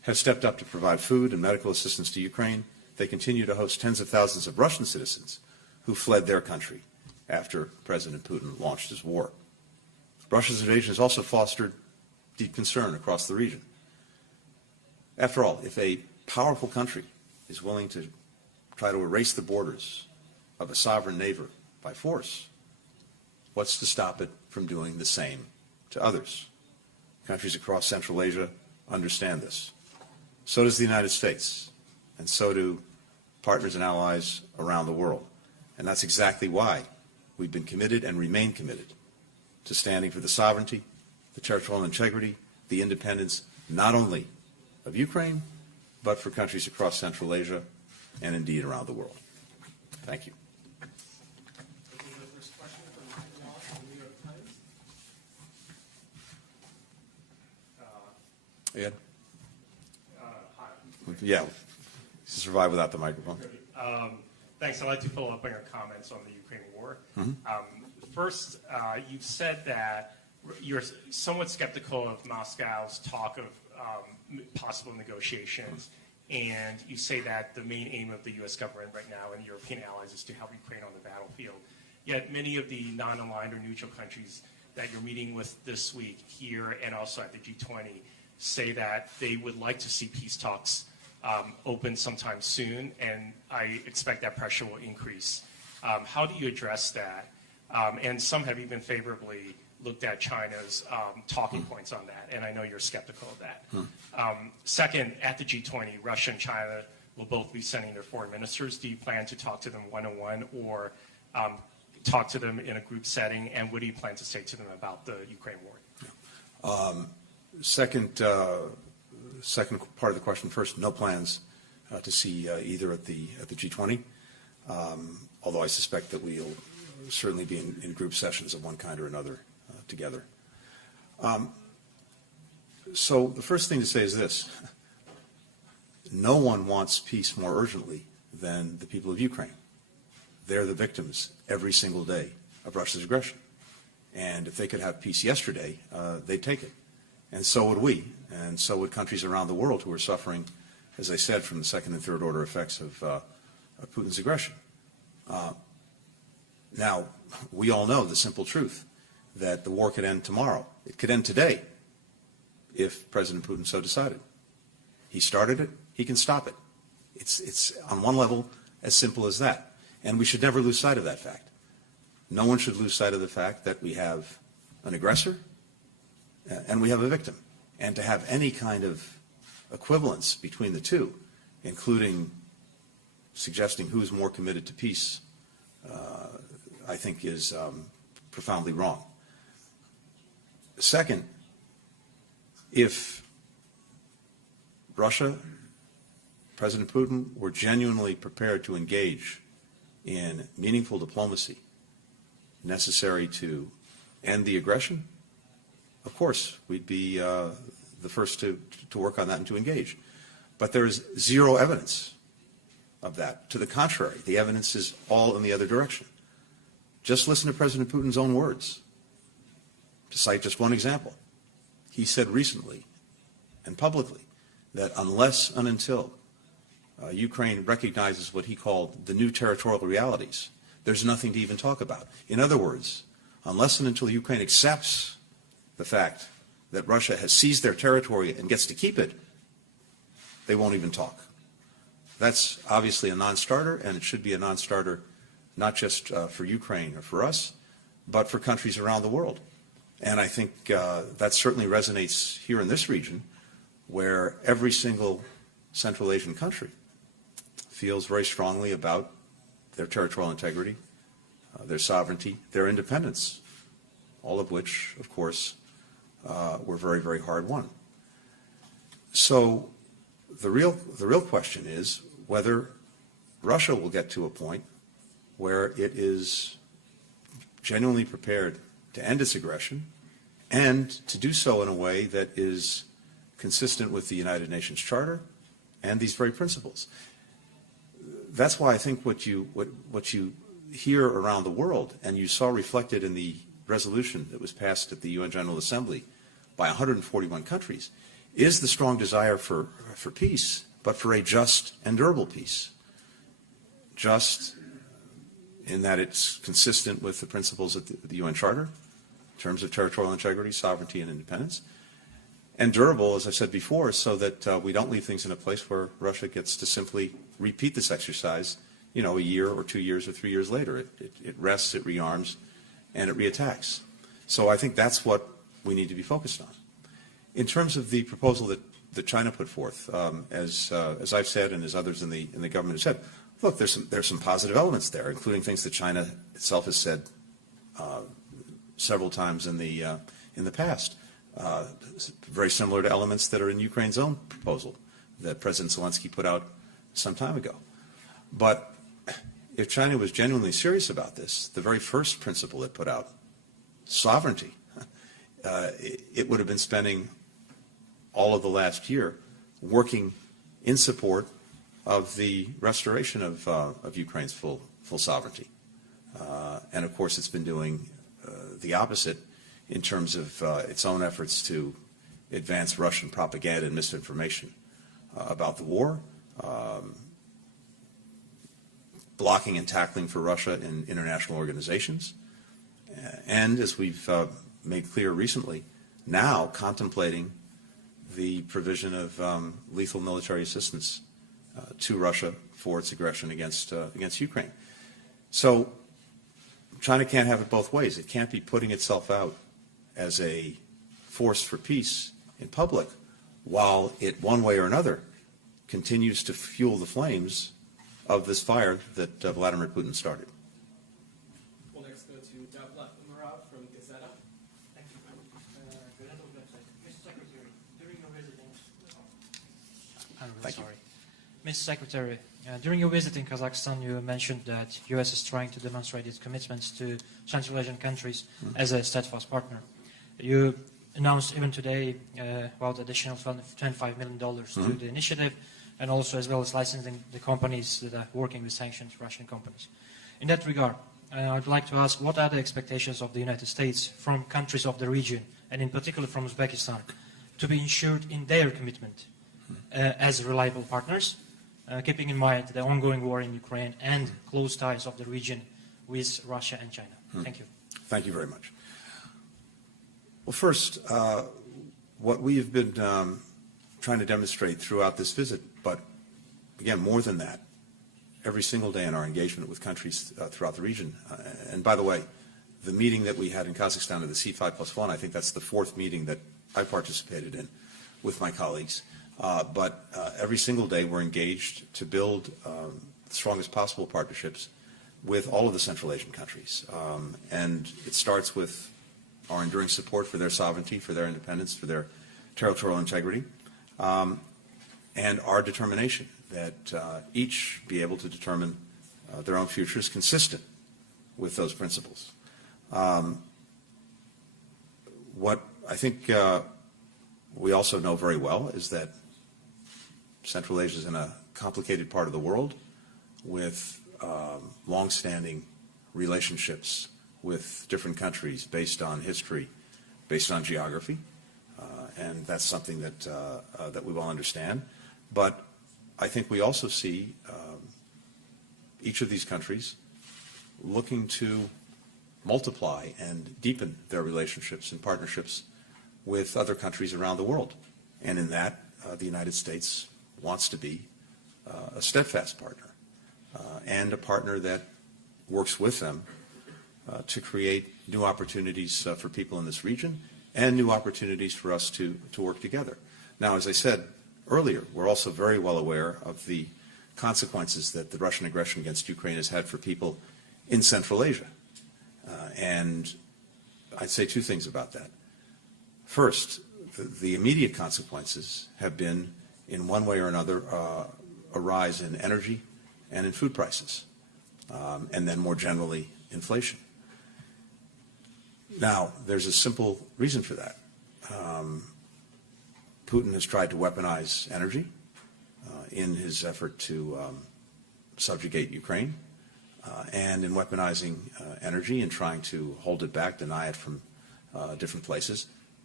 have stepped up to provide food and medical assistance to Ukraine. They continue to host tens of thousands of Russian citizens who fled their country after President Putin launched his war. Russia's invasion has also fostered deep concern across the region. After all, if a powerful country is willing to try to erase the borders of a sovereign neighbor by force, what's to stop it from doing the same to others? Countries across Central Asia understand this. So does the United States, and so do partners and allies around the world. And that's exactly why we've been committed and remain committed to standing for the sovereignty, the territorial integrity, the independence, not only of Ukraine, but for countries across Central Asia and indeed around the world. Thank you. Taking the first question from Antony Blinken from the New York Times. Ed? Hi. Yeah. Survive without the microphone. Thanks. I'd like to follow up on your comments on the Ukraine war. First, you've said that you're somewhat skeptical of Moscow's talk of possible negotiations, and you say that the main aim of the U.S. government right now and European allies is to help Ukraine on the battlefield. Yet many of the non-aligned or neutral countries that you're meeting with this week here and also at the G20 say that they would like to see peace talks open sometime soon, and I expect that pressure will increase. How do you address that? And some have even favorably looked at China's talking points on that, and I know you're skeptical of that. Second, at the G20, Russia and China will both be sending their foreign ministers. Do you plan to talk to them one-on-one or talk to them in a group setting, and what do you plan to say to them about the Ukraine war? Second part of the question first, no plans to see either at the G20, although I suspect that we'll certainly be in group sessions of one kind or another together. So the first thing to say is this. No one wants peace more urgently than the people of Ukraine. They're the victims every single day of Russia's aggression. And if they could have peace yesterday, they'd take it. And so would we, and so would countries around the world who are suffering, as I said, from the second and third order effects of Putin's aggression. Now, we all know the simple truth that the war could end tomorrow. It could end today if President Putin so decided. He started it, he can stop it. It's on one level as simple as that. And we should never lose sight of that fact. No one should lose sight of the fact that we have an aggressor and we have a victim. And to have any kind of equivalence between the two, including suggesting who's more committed to peace, I think is profoundly wrong. Second, if Russia, President Putin, were genuinely prepared to engage in meaningful diplomacy necessary to end the aggression, of course, we'd be the first to work on that and to engage. But there's zero evidence of that. To the contrary, the evidence is all in the other direction. Just listen to President Putin's own words. To cite just one example, he said recently and publicly that unless and until Ukraine recognizes what he called the new territorial realities, there's nothing to even talk about. In other words, unless and until Ukraine accepts the fact that Russia has seized their territory and gets to keep it, they won't even talk. That's obviously a non-starter, and it should be a non-starter not just for Ukraine or for us, but for countries around the world. And I think that certainly resonates here in this region, where every single Central Asian country feels very strongly about their territorial integrity, their sovereignty, their independence, all of which, of course, were very, very hard won. So the real question is whether Russia will get to a point where it is genuinely prepared to end its aggression and to do so in a way that is consistent with the United Nations Charter and these very principles. That's why I think what you hear around the world, and you saw reflected in the resolution that was passed at the UN General Assembly by 141 countries, is the strong desire for peace, but for a just and durable peace. Just in that it's consistent with the principles of the UN Charter in terms of territorial integrity, sovereignty, and independence. And durable, as I said before, so that we don't leave things in a place where Russia gets to simply repeat this exercise, you know, a year or 2 years or 3 years later. It rests, it rearms, and it reattacks. So I think that's what we need to be focused on. In terms of the proposal that China put forth, as I've said and as others in the government have said, look, there's some positive elements there, including things that China itself has said several times in the past, very similar to elements that are in Ukraine's own proposal that President Zelensky put out some time ago. But if China was genuinely serious about this, the very first principle it put out, sovereignty, it would have been spending all of the last year working in support of the restoration of Ukraine's full sovereignty. And of course, it's been doing the opposite in terms of its own efforts to advance Russian propaganda and misinformation about the war, blocking and tackling for Russia in international organizations, and as we've made clear recently, now contemplating the provision of lethal military assistance to Russia for its aggression against Ukraine. So China can't have it both ways. It can't be putting itself out as a force for peace in public while it, one way or another, continues to fuel the flames of this fire that Vladimir Putin started. We'll next go to Davlat Umarov from Gazeta. Thank you. Gazeta website. Mr. Secretary, during your residence... I'm really Thank you. sorry. Mr. Secretary, during your visit in Kazakhstan, you mentioned that U.S. is trying to demonstrate its commitments to Central Asian countries as a steadfast partner. You announced even today about additional $25 million to the initiative, and also as well as licensing the companies that are working with sanctioned Russian companies. In that regard, I'd like to ask, what are the expectations of the United States from countries of the region, and in particular from Uzbekistan, to be ensured in their commitment as reliable partners, keeping in mind the ongoing war in Ukraine and close ties of the region with Russia and China? Thank you. Thank you very much. Well, first, what we have been trying to demonstrate throughout this visit, but again, more than that, every single day in our engagement with countries throughout the region. And by the way, the meeting that we had in Kazakhstan at the C5+1, I think that's the fourth meeting that I participated in with my colleagues. But every single day we're engaged to build the strongest possible partnerships with all of the Central Asian countries. And it starts with our enduring support for their sovereignty, for their independence, for their territorial integrity, and our determination that each be able to determine their own futures consistent with those principles. What I think we also know very well is that Central Asia is in a complicated part of the world with long-standing relationships with different countries based on history, based on geography, and that's something that we well understand. But I think we also see each of these countries looking to multiply and deepen their relationships and partnerships with other countries around the world. And in that, the United States wants to be a steadfast partner and a partner that works with them to create new opportunities for people in this region and new opportunities for us to work together. Now, as I said earlier, we're also very well aware of the consequences that the Russian aggression against Ukraine has had for people in Central Asia. And I'd say two things about that. First, the immediate consequences have been, in one way or another, a rise in energy and in food prices, and then more generally, inflation. Now, there's a simple reason for that. Putin has tried to weaponize energy in his effort to subjugate Ukraine, and in weaponizing energy and trying to hold it back, deny it from different places,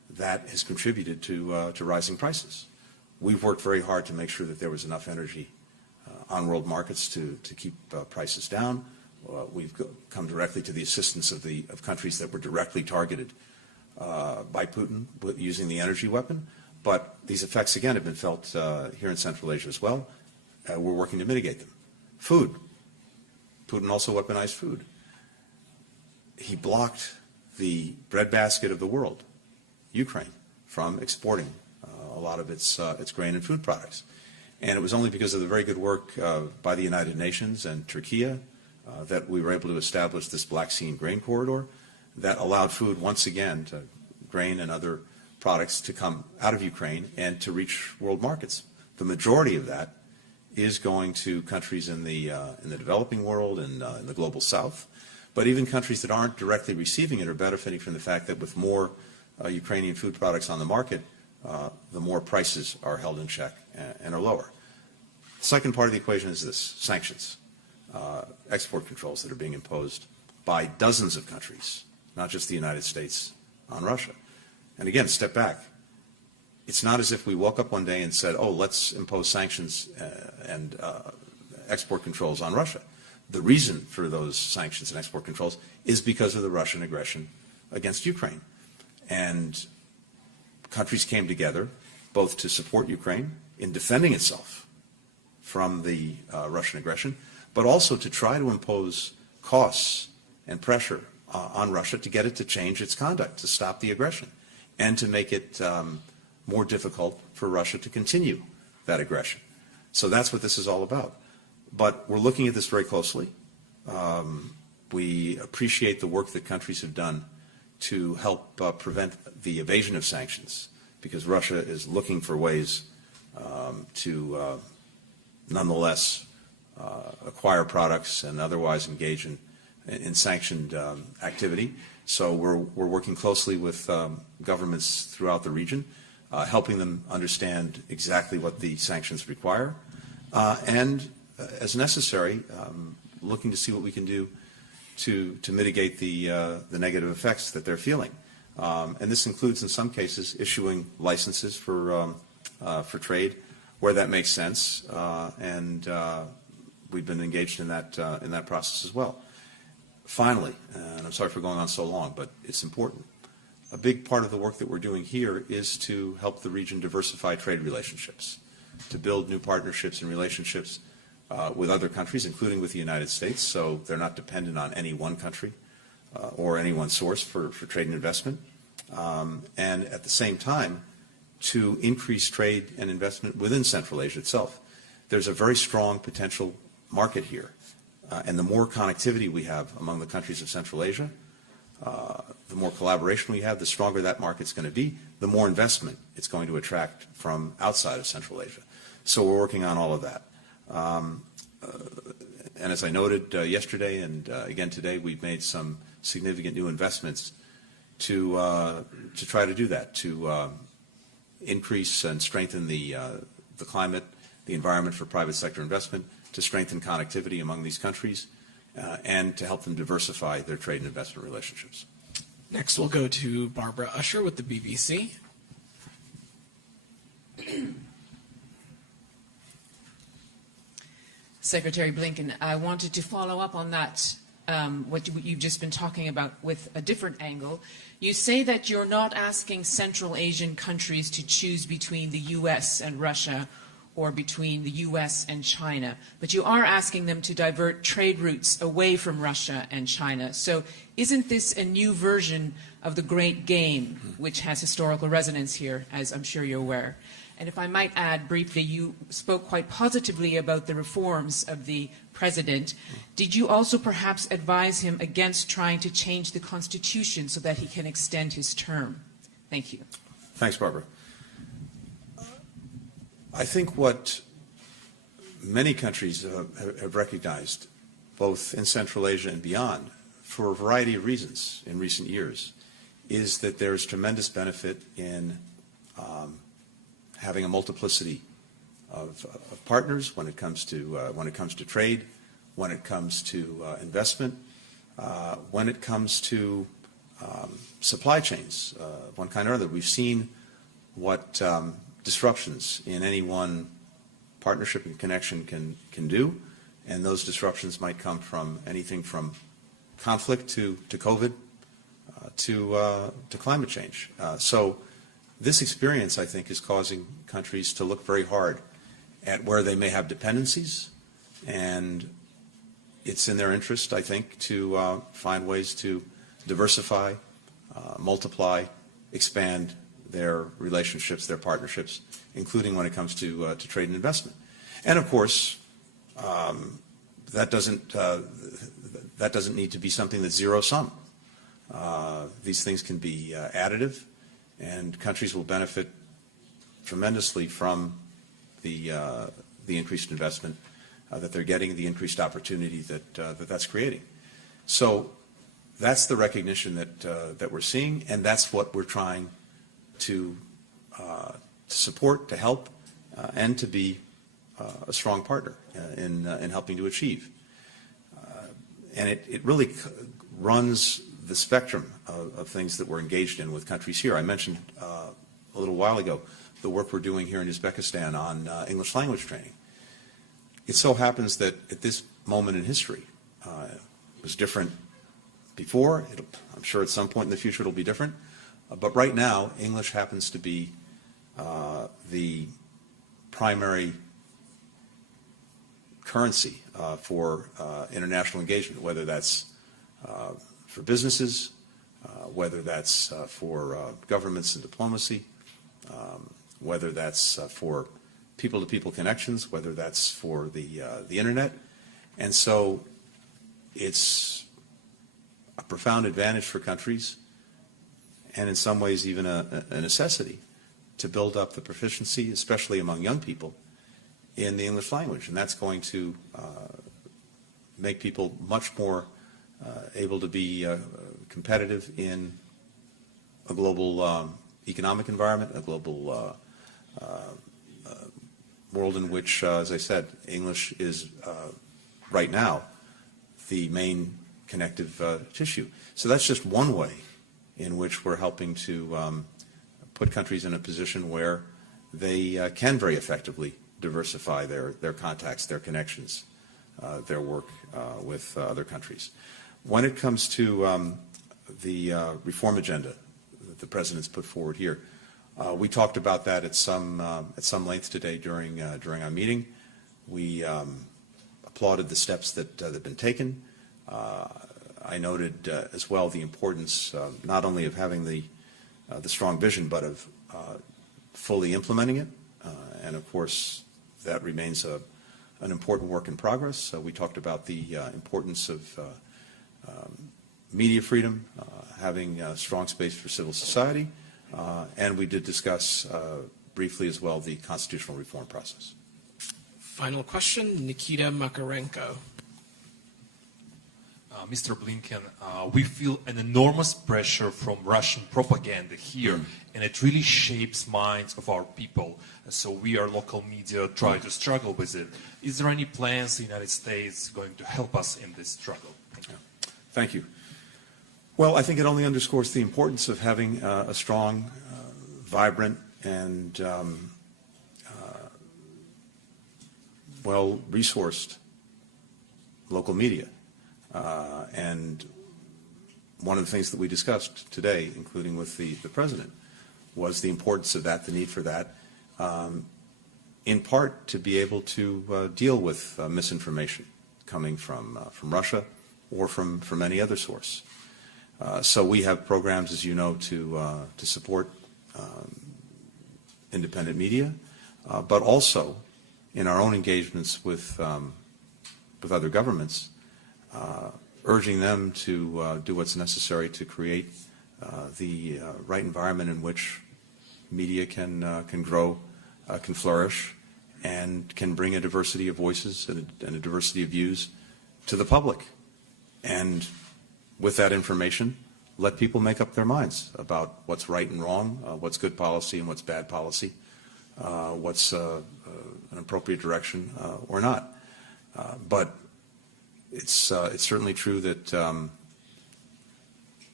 that has contributed to rising prices. We've worked very hard to make sure that there was enough energy on world markets to keep prices down. We've come directly to the assistance of countries that were directly targeted by Putin using the energy weapon. But these effects, again, have been felt here in Central Asia as well. We're working to mitigate them. Food. Putin also weaponized food. He blocked the breadbasket of the world, Ukraine, from exporting a lot of its grain and food products. And it was only because of the very good work by the United Nations and Turkey that we were able to establish this Black Sea grain corridor that allowed food once again, to grain and other products, to come out of Ukraine and to reach world markets. The majority of that is going to countries in the developing world and in the global south. But even countries that aren't directly receiving it are benefiting from the fact that with more Ukrainian food products on the market, the more prices are held in check and are lower. The second part of the equation is this: sanctions, export controls that are being imposed by dozens of countries, not just the United States, on Russia. And again, step back. It's not as if we woke up one day and said, oh, let's impose sanctions and export controls on Russia. The reason for those sanctions and export controls is because of the Russian aggression against Ukraine. And countries came together both to support Ukraine in defending itself from the Russian aggression, but also to try to impose costs and pressure on Russia to get it to change its conduct, to stop the aggression, and to make it more difficult for Russia to continue that aggression. So that's what this is all about. But we're looking at this very closely. We appreciate the work that countries have done to help prevent the evasion of sanctions, because Russia is looking for ways to nonetheless acquire products and otherwise engage in sanctioned activity. So we're working closely with governments throughout the region, helping them understand exactly what the sanctions require, and as necessary, looking to see what we can do to mitigate the negative effects that they're feeling. And this includes, in some cases, issuing licenses for trade where that makes sense, and we've been engaged in that process as well. Finally, and I'm sorry for going on so long, but it's important, a big part of the work that we're doing here is to help the region diversify trade relationships, to build new partnerships and relationships with other countries, including with the United States, so they're not dependent on any one country or any one source for trade and investment. And at the same time, to increase trade and investment within Central Asia itself. There's a very strong potential market here. And the more connectivity we have among the countries of Central Asia, the more collaboration we have, the stronger that market's going to be, the more investment it's going to attract from outside of Central Asia. So we're working on all of that. And as I noted yesterday and again today, we've made some significant new investments to try to do that, to increase and strengthen the climate, the environment for private sector investment, to strengthen connectivity among these countries, and to help them diversify their trade and investment relationships. Next, we'll go to Barbara Usher with the BBC. Secretary Blinken, I wanted to follow up on that, what you've just been talking about with a different angle. You say that you're not asking Central Asian countries to choose between the U.S. and Russia or between the U.S. and China, but you are asking them to divert trade routes away from Russia and China. So isn't this a new version of the Great Game, which has historical resonance here, as I'm sure you're aware? And if I might add briefly, you spoke quite positively about the reforms of the president. Did you also perhaps advise him against trying to change the Constitution so that he can extend his term? Thank you. Thanks, Barbara. I think what many countries have recognized, both in Central Asia and beyond, for a variety of reasons in recent years, is that there is tremendous benefit in having a multiplicity of partners when it comes to trade, when it comes to investment, when it comes to supply chains, one kind or other. We've seen what disruptions in any one partnership and connection can do, and those disruptions might come from anything from conflict to COVID to climate change. So this experience, I think, is causing countries to look very hard at where they may have dependencies, and it's in their interest, I think, to find ways to diversify, multiply, expand their relationships, their partnerships, including when it comes to trade and investment. And of course, that doesn't need to be something that's zero sum. These things can be additive, and countries will benefit tremendously from the increased investment that they're getting, the increased opportunity that's creating. So that's the recognition that we're seeing, and that's what we're trying to support, to help, and to be a strong partner in helping to achieve. And it really runs the spectrum of things that we're engaged in with countries here. I mentioned a little while ago the work we're doing here in Uzbekistan on English language training. It so happens that at this moment in history, it was different before. I'm sure at some point in the future it'll be different. But right now, English happens to be the primary currency for international engagement, whether that's for businesses, whether that's for governments and diplomacy, whether that's for people-to-people connections, whether that's for the internet. And so it's a profound advantage for countries, and in some ways even a necessity, to build up the proficiency, especially among young people, in the English language. And that's going to make people much more able to be competitive in a global economic environment, a global world in which, as I said, English is right now the main connective tissue. So that's just one way in which we're helping to put countries in a position where they can very effectively diversify their contacts, their connections, their work with other countries. When it comes to the reform agenda that the President's put forward here, we talked about that at some length today during our meeting. We applauded the steps that have been taken. I noted as well the importance not only of having the strong vision, but of fully implementing it. And of course, that remains an important work in progress. We talked about the importance of media freedom, having a strong space for civil society, and we did discuss briefly as well the constitutional reform process. Final question, Nikita Makarenko. Mr. Blinken, we feel an enormous pressure from Russian propaganda here, and it really shapes minds of our people. So we, our local media, try to struggle with it. Is there any plans the United States going to help us in this struggle? Thank you. Thank you. Well, I think it only underscores the importance of having a strong, vibrant, and well-resourced local media. And one of the things that we discussed today, including with the President, was the importance of that, the need for that, in part to be able to deal with misinformation coming from Russia or from any other source. So we have programs, as you know, to support independent media, but also in our own engagements with other governments, urging them to do what's necessary to create the right environment in which media can grow, can flourish, and can bring a diversity of voices and a diversity of views to the public. And with that information, let people make up their minds about what's right and wrong, what's good policy and what's bad policy, what's an appropriate direction or not. But it's certainly true that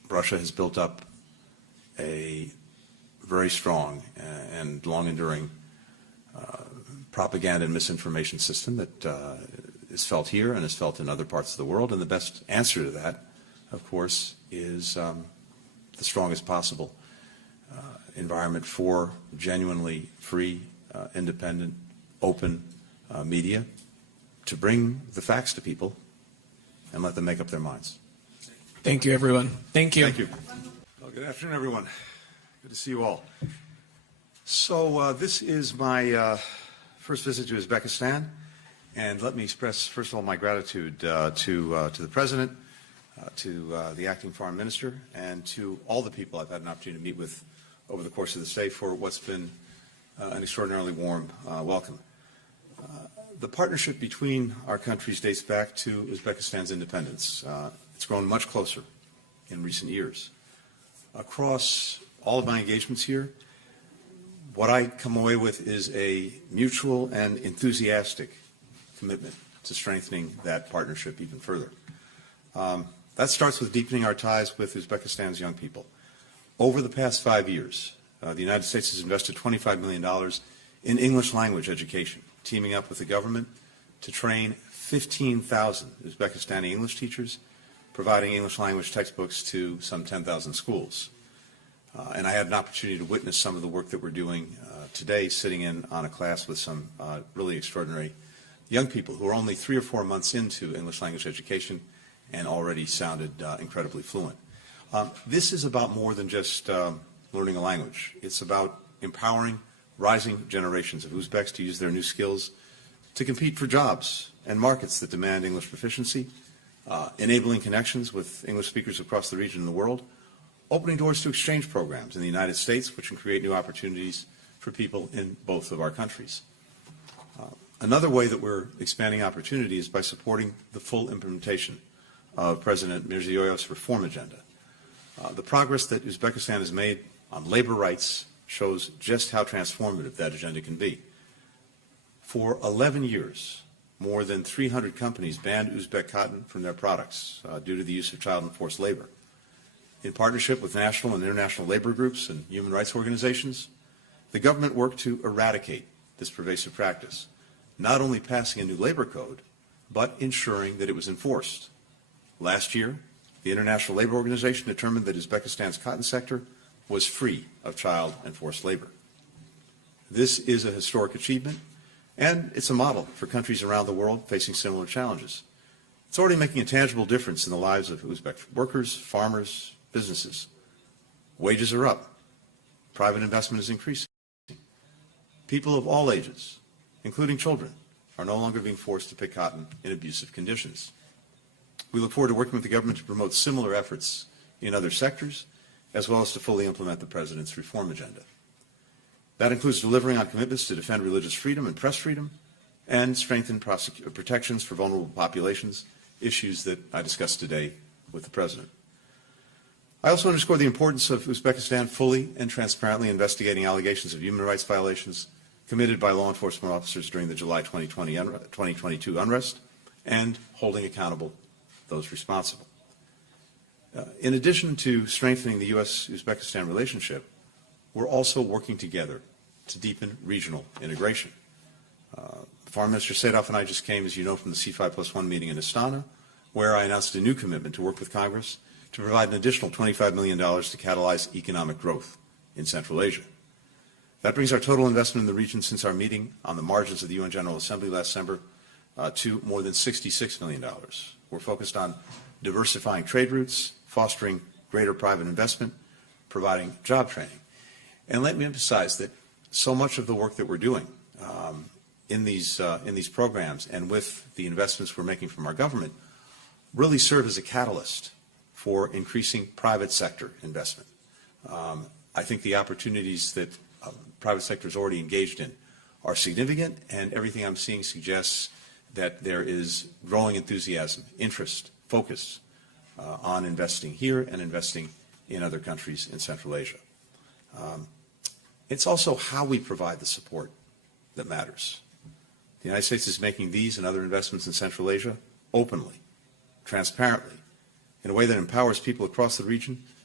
Russia has built up a very strong and long-enduring propaganda and misinformation system that is felt here and is felt in other parts of the world. And the best answer to that, of course, is the strongest possible environment for genuinely free, independent, open media to bring the facts to people and let them make up their minds. Thank you, everyone. Thank you. Thank you. Well, good afternoon, everyone. Good to see you all. So this is my first visit to Uzbekistan, and let me express, first of all, my gratitude to the President, to the Acting Foreign Minister, and to all the people I've had an opportunity to meet with over the course of this day for what's been an extraordinarily warm welcome. The partnership between our countries dates back to Uzbekistan's independence. It's grown much closer in recent years. Across all of my engagements here, what I come away with is a mutual and enthusiastic commitment to strengthening that partnership even further. That starts with deepening our ties with Uzbekistan's young people. Over the past 5 years, the United States has invested $25 million in English language education, teaming up with the government to train 15,000 Uzbekistani English teachers, providing English language textbooks to some 10,000 schools. And I had an opportunity to witness some of the work that we're doing today, sitting in on a class with some really extraordinary young people who are only 3 or 4 months into English language education and already sounded incredibly fluent. This is about more than just learning a language. It's about empowering rising generations of Uzbeks to use their new skills to compete for jobs and markets that demand English proficiency, enabling connections with English speakers across the region and the world, opening doors to exchange programs in the United States, which can create new opportunities for people in both of our countries. Another way that we're expanding opportunity is by supporting the full implementation of President Mirziyoyev's reform agenda. The progress that Uzbekistan has made on labor rights shows just how transformative that agenda can be. For 11 years, more than 300 companies banned Uzbek cotton from their products due to the use of child and forced labor. In partnership with national and international labor groups and human rights organizations, the government worked to eradicate this pervasive practice, not only passing a new labor code, but ensuring that it was enforced. Last year, the International Labor Organization determined that Uzbekistan's cotton sector was free of child and forced labor. This is a historic achievement, and it's a model for countries around the world facing similar challenges. It's already making a tangible difference in the lives of Uzbek workers, farmers, businesses. Wages are up. Private investment is increasing. People of all ages, including children, are no longer being forced to pick cotton in abusive conditions. We look forward to working with the government to promote similar efforts in other sectors, as well as to fully implement the President's reform agenda. That includes delivering on commitments to defend religious freedom and press freedom, and strengthen protections for vulnerable populations, issues that I discussed today with the President. I also underscore the importance of Uzbekistan fully and transparently investigating allegations of human rights violations committed by law enforcement officers during the July 2022 unrest, and holding accountable those responsible. In addition to strengthening the U.S.-Uzbekistan relationship, we're also working together to deepen regional integration. Foreign Minister Sadov and I just came, as you know, from the C5+1 meeting in Astana, where I announced a new commitment to work with Congress to provide an additional $25 million to catalyze economic growth in Central Asia. That brings our total investment in the region since our meeting on the margins of the UN General Assembly last December to more than $66 million. We're focused on diversifying trade routes, fostering greater private investment, providing job training. And let me emphasize that so much of the work that we're doing in these programs and with the investments we're making from our government really serve as a catalyst for increasing private sector investment. I think the opportunities that private sector is already engaged in are significant, and everything I'm seeing suggests that there is growing enthusiasm, interest, focus on investing here and investing in other countries in Central Asia. It's also how we provide the support that matters. The United States is making these and other investments in Central Asia openly, transparently, in a way that empowers people across the region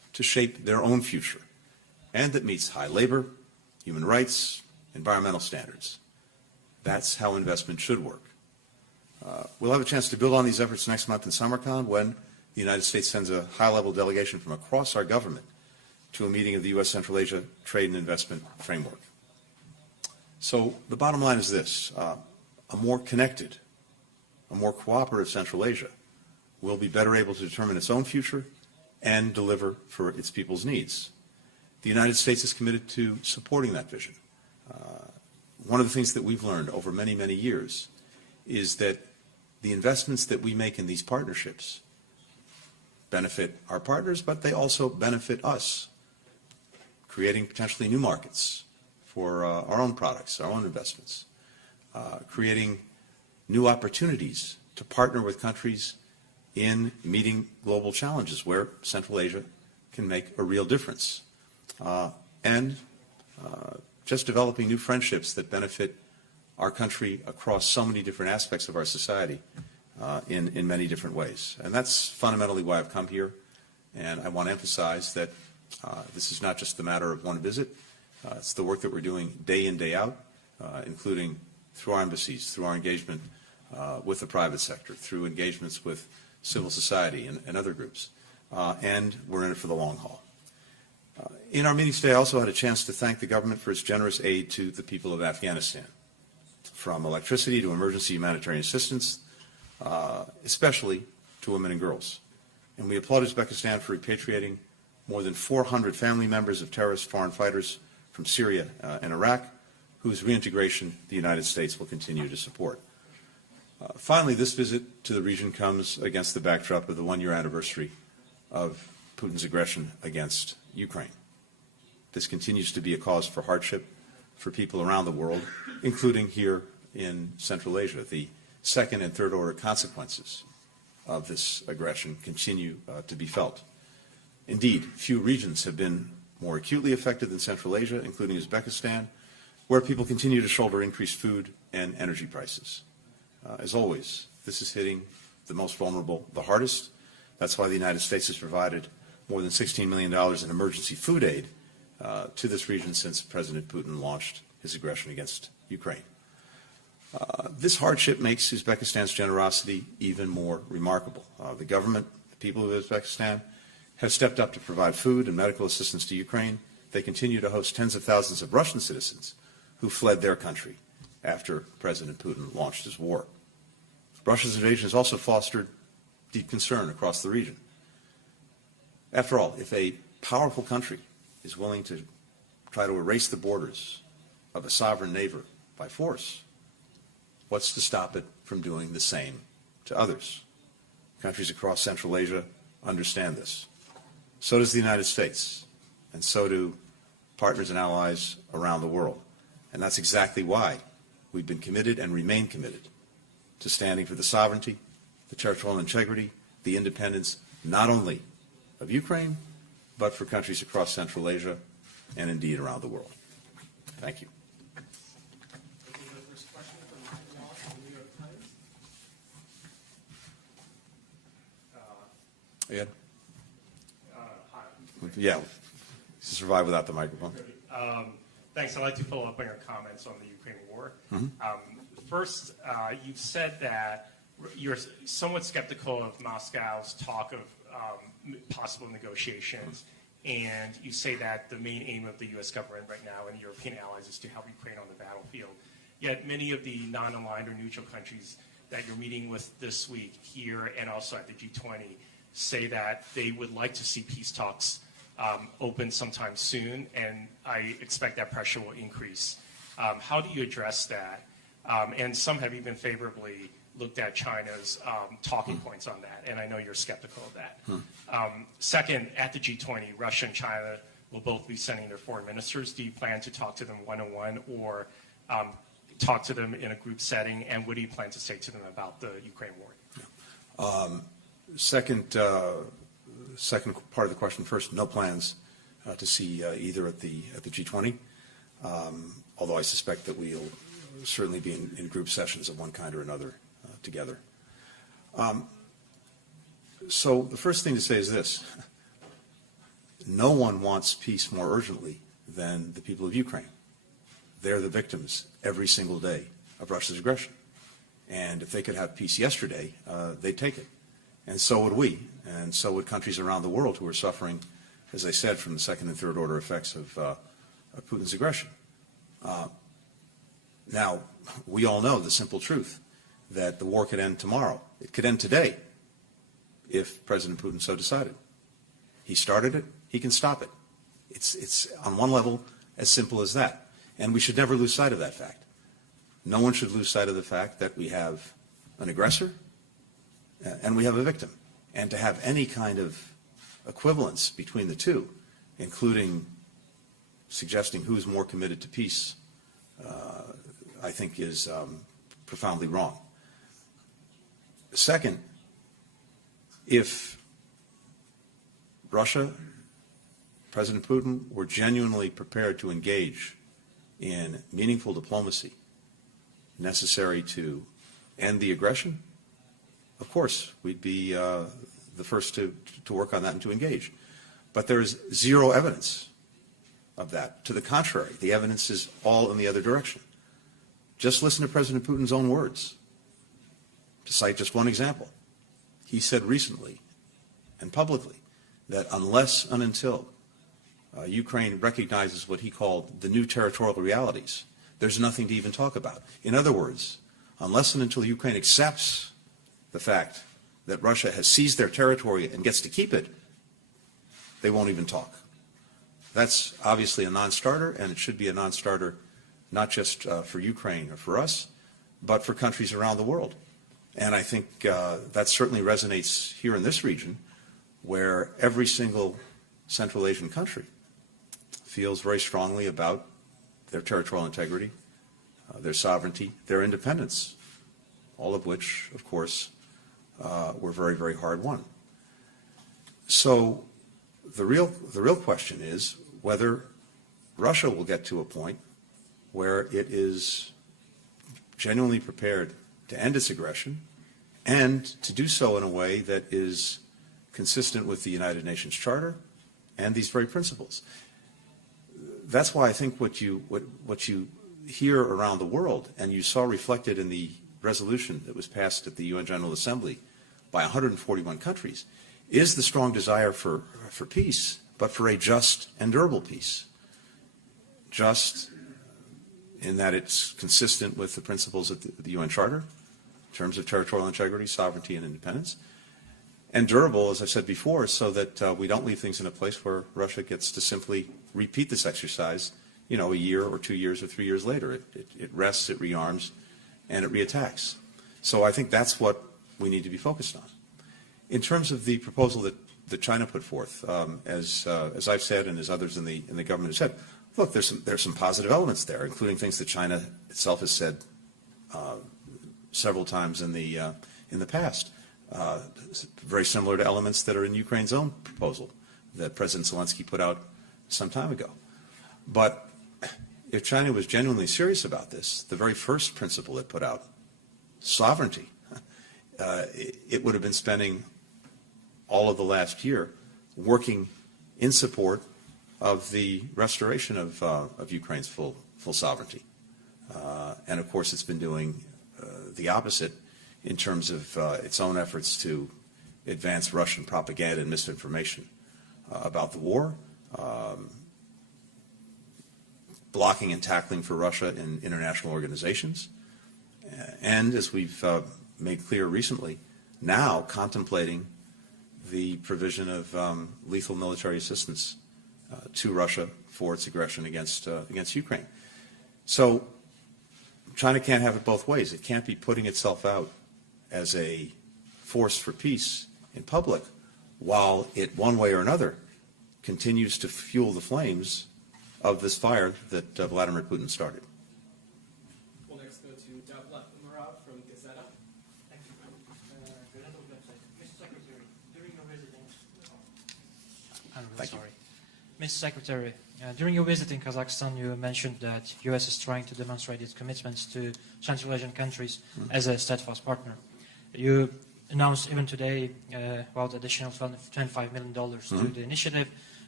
to shape their own future, and that meets high labor, human rights, environmental standards. That's how investment should work. We'll have a chance to build on these efforts next month in Samarkand when the United States sends a high-level delegation from across our government to a meeting of the U.S. Central Asia Trade and Investment Framework. So the bottom line is this: a more connected, a more cooperative Central Asia will be better able to determine its own future and deliver for its people's needs. The United States is committed to supporting that vision. One of the things that we've learned over many, many years is that the investments that we make in these partnerships benefit our partners, but they also benefit us, creating potentially new markets for our own products, our own investments, creating new opportunities to partner with countries in meeting global challenges where Central Asia can make a real difference, and just developing new friendships that benefit our country across so many different aspects of our society in many different ways. And that's fundamentally why I've come here. And I want to emphasize that this is not just the matter of one visit. It's the work that we're doing day in, day out, including through our embassies, through our engagement with the private sector, through engagements with civil society and other groups. And we're in it for the long haul. In our meeting today, I also had a chance to thank the government for its generous aid to the people of Afghanistan, from electricity to emergency humanitarian assistance, especially to women and girls. And we applaud Uzbekistan for repatriating more than 400 family members of terrorist foreign fighters from Syria and Iraq, whose reintegration the United States will continue to support. Finally, this visit to the region comes against the backdrop of the one-year anniversary of Putin's aggression against Ukraine. This continues to be a cause for hardship for people around the world, including here in Central Asia. The second and third order consequences of this aggression continue to be felt. Indeed, few regions have been more acutely affected than Central Asia, including Uzbekistan, where people continue to shoulder increased food and energy prices. As always, this is hitting the most vulnerable the hardest. That's why the United States has provided more than $16 million in emergency food aid to this region since President Putin launched his aggression against Ukraine. This hardship makes Uzbekistan's generosity even more remarkable. The government, the people of Uzbekistan, have stepped up to provide food and medical assistance to Ukraine. They continue to host tens of thousands of Russian citizens who fled their country after President Putin launched his war. Russia's invasion has also fostered deep concern across the region. After all, if a powerful country is willing to try to erase the borders of a sovereign neighbor by force, what's to stop it from doing the same to others? Countries across Central Asia understand this. So does the United States, and so do partners and allies around the world. And that's exactly why we've been committed and remain committed to standing for the sovereignty, the territorial integrity, the independence, not only of Ukraine, but for countries across Central Asia and indeed around the world. Thank you. Taking the first question from Michael Walsh from the New York Times. Ed? Hi. Yeah, survive without the microphone. Thanks. I'd like to follow up on your comments on the Ukraine war. First, you've said that you're somewhat skeptical of Moscow's talk of possible negotiations, and you say that the main aim of the U.S. government right now and European allies is to help Ukraine on the battlefield. Yet many of the non-aligned or neutral countries that you're meeting with this week here and also at the G20 say that they would like to see peace talks open sometime soon, and I expect that pressure will increase. How do you address that? And some have even favorably looked at China's talking points on that, and I know you're skeptical of that. Second, at the G20, Russia and China will both be sending their foreign ministers. Do you plan to talk to them one-on-one or talk to them in a group setting, and what do you plan to say to them about the Ukraine war? Second part of the question first, no plans to see either at the G20, although I suspect that we'll certainly be in group sessions of one kind or another together. So the first thing to say is this. no one wants peace more urgently than the people of Ukraine. They're the victims every single day of Russia's aggression. And if they could have peace yesterday, they'd take it. And so would we, and so would countries around the world who are suffering, as I said, from the second and third order effects of Putin's aggression. Now, we all know the simple truth that the war could end tomorrow. It could end today if President Putin so decided. He started it, he can stop it. It's on one level as simple as that. And we should never lose sight of that fact. No one should lose sight of the fact that we have an aggressor and we have a victim. And to have any kind of equivalence between the two, including suggesting who's more committed to peace, I think is profoundly wrong. Second, if Russia, President Putin, were genuinely prepared to engage in meaningful diplomacy necessary to end the aggression, of course, we'd be the first to work on that and to engage. But there's zero evidence of that. To the contrary, the evidence is all in the other direction. Just listen to President Putin's own words. To cite just one example, he said recently and publicly that unless and until Ukraine recognizes what he called the new territorial realities, there's nothing to even talk about. In other words, unless and until Ukraine accepts the fact that Russia has seized their territory and gets to keep it, they won't even talk. That's obviously a non-starter, and it should be a non-starter not just for Ukraine or for us, but for countries around the world. And I think that certainly resonates here in this region, where every single Central Asian country feels very strongly about their territorial integrity, their sovereignty, their independence, all of which, of course, were very, very hard won. So the real question is whether Russia will get to a point where it is genuinely prepared to end its aggression and to do so in a way that is consistent with the United Nations Charter and these very principles. That's why I think what you hear around the world, and you saw reflected in the resolution that was passed at the UN General Assembly by 141 countries, is the strong desire for peace, but for a just and durable peace. Just in that it's consistent with the principles of the UN Charter in terms of territorial integrity, sovereignty, and independence. And durable, as I said before, so that we don't leave things in a place where Russia gets to simply repeat this exercise, you know, a year or 2 years or 3 years later. It rests, it rearms, and it reattacks. So I think that's what we need to be focused on. In terms of the proposal that China put forth, as I've said and as others in the government have said, look, there's some positive elements there, including things that China itself has said several times in the past. Very similar to elements that are in Ukraine's own proposal that President Zelensky put out some time ago. But if China was genuinely serious about this, the very first principle it put out, sovereignty, it would have been spending all of the last year working in support of the restoration of Ukraine's full sovereignty. And of course it's been doing the opposite in terms of its own efforts to advance Russian propaganda and misinformation about the war, blocking and tackling for Russia in international organizations, and as we've made clear recently, now contemplating the provision of lethal military assistance to Russia for its aggression against Ukraine. So China can't have it both ways. It can't be putting itself out as a force for peace in public while it, one way or another, continues to fuel the flames of this fire that Vladimir Putin started. We'll next go to Davla Umarov from Gazeta. Thank you. Gazeta website. Mr. Secretary, during your residence, Mr. Secretary, during your visit in Kazakhstan, you mentioned that U.S. is trying to demonstrate its commitments to Central Asian countries as a steadfast partner. You announced even today about additional $25 million to the initiative,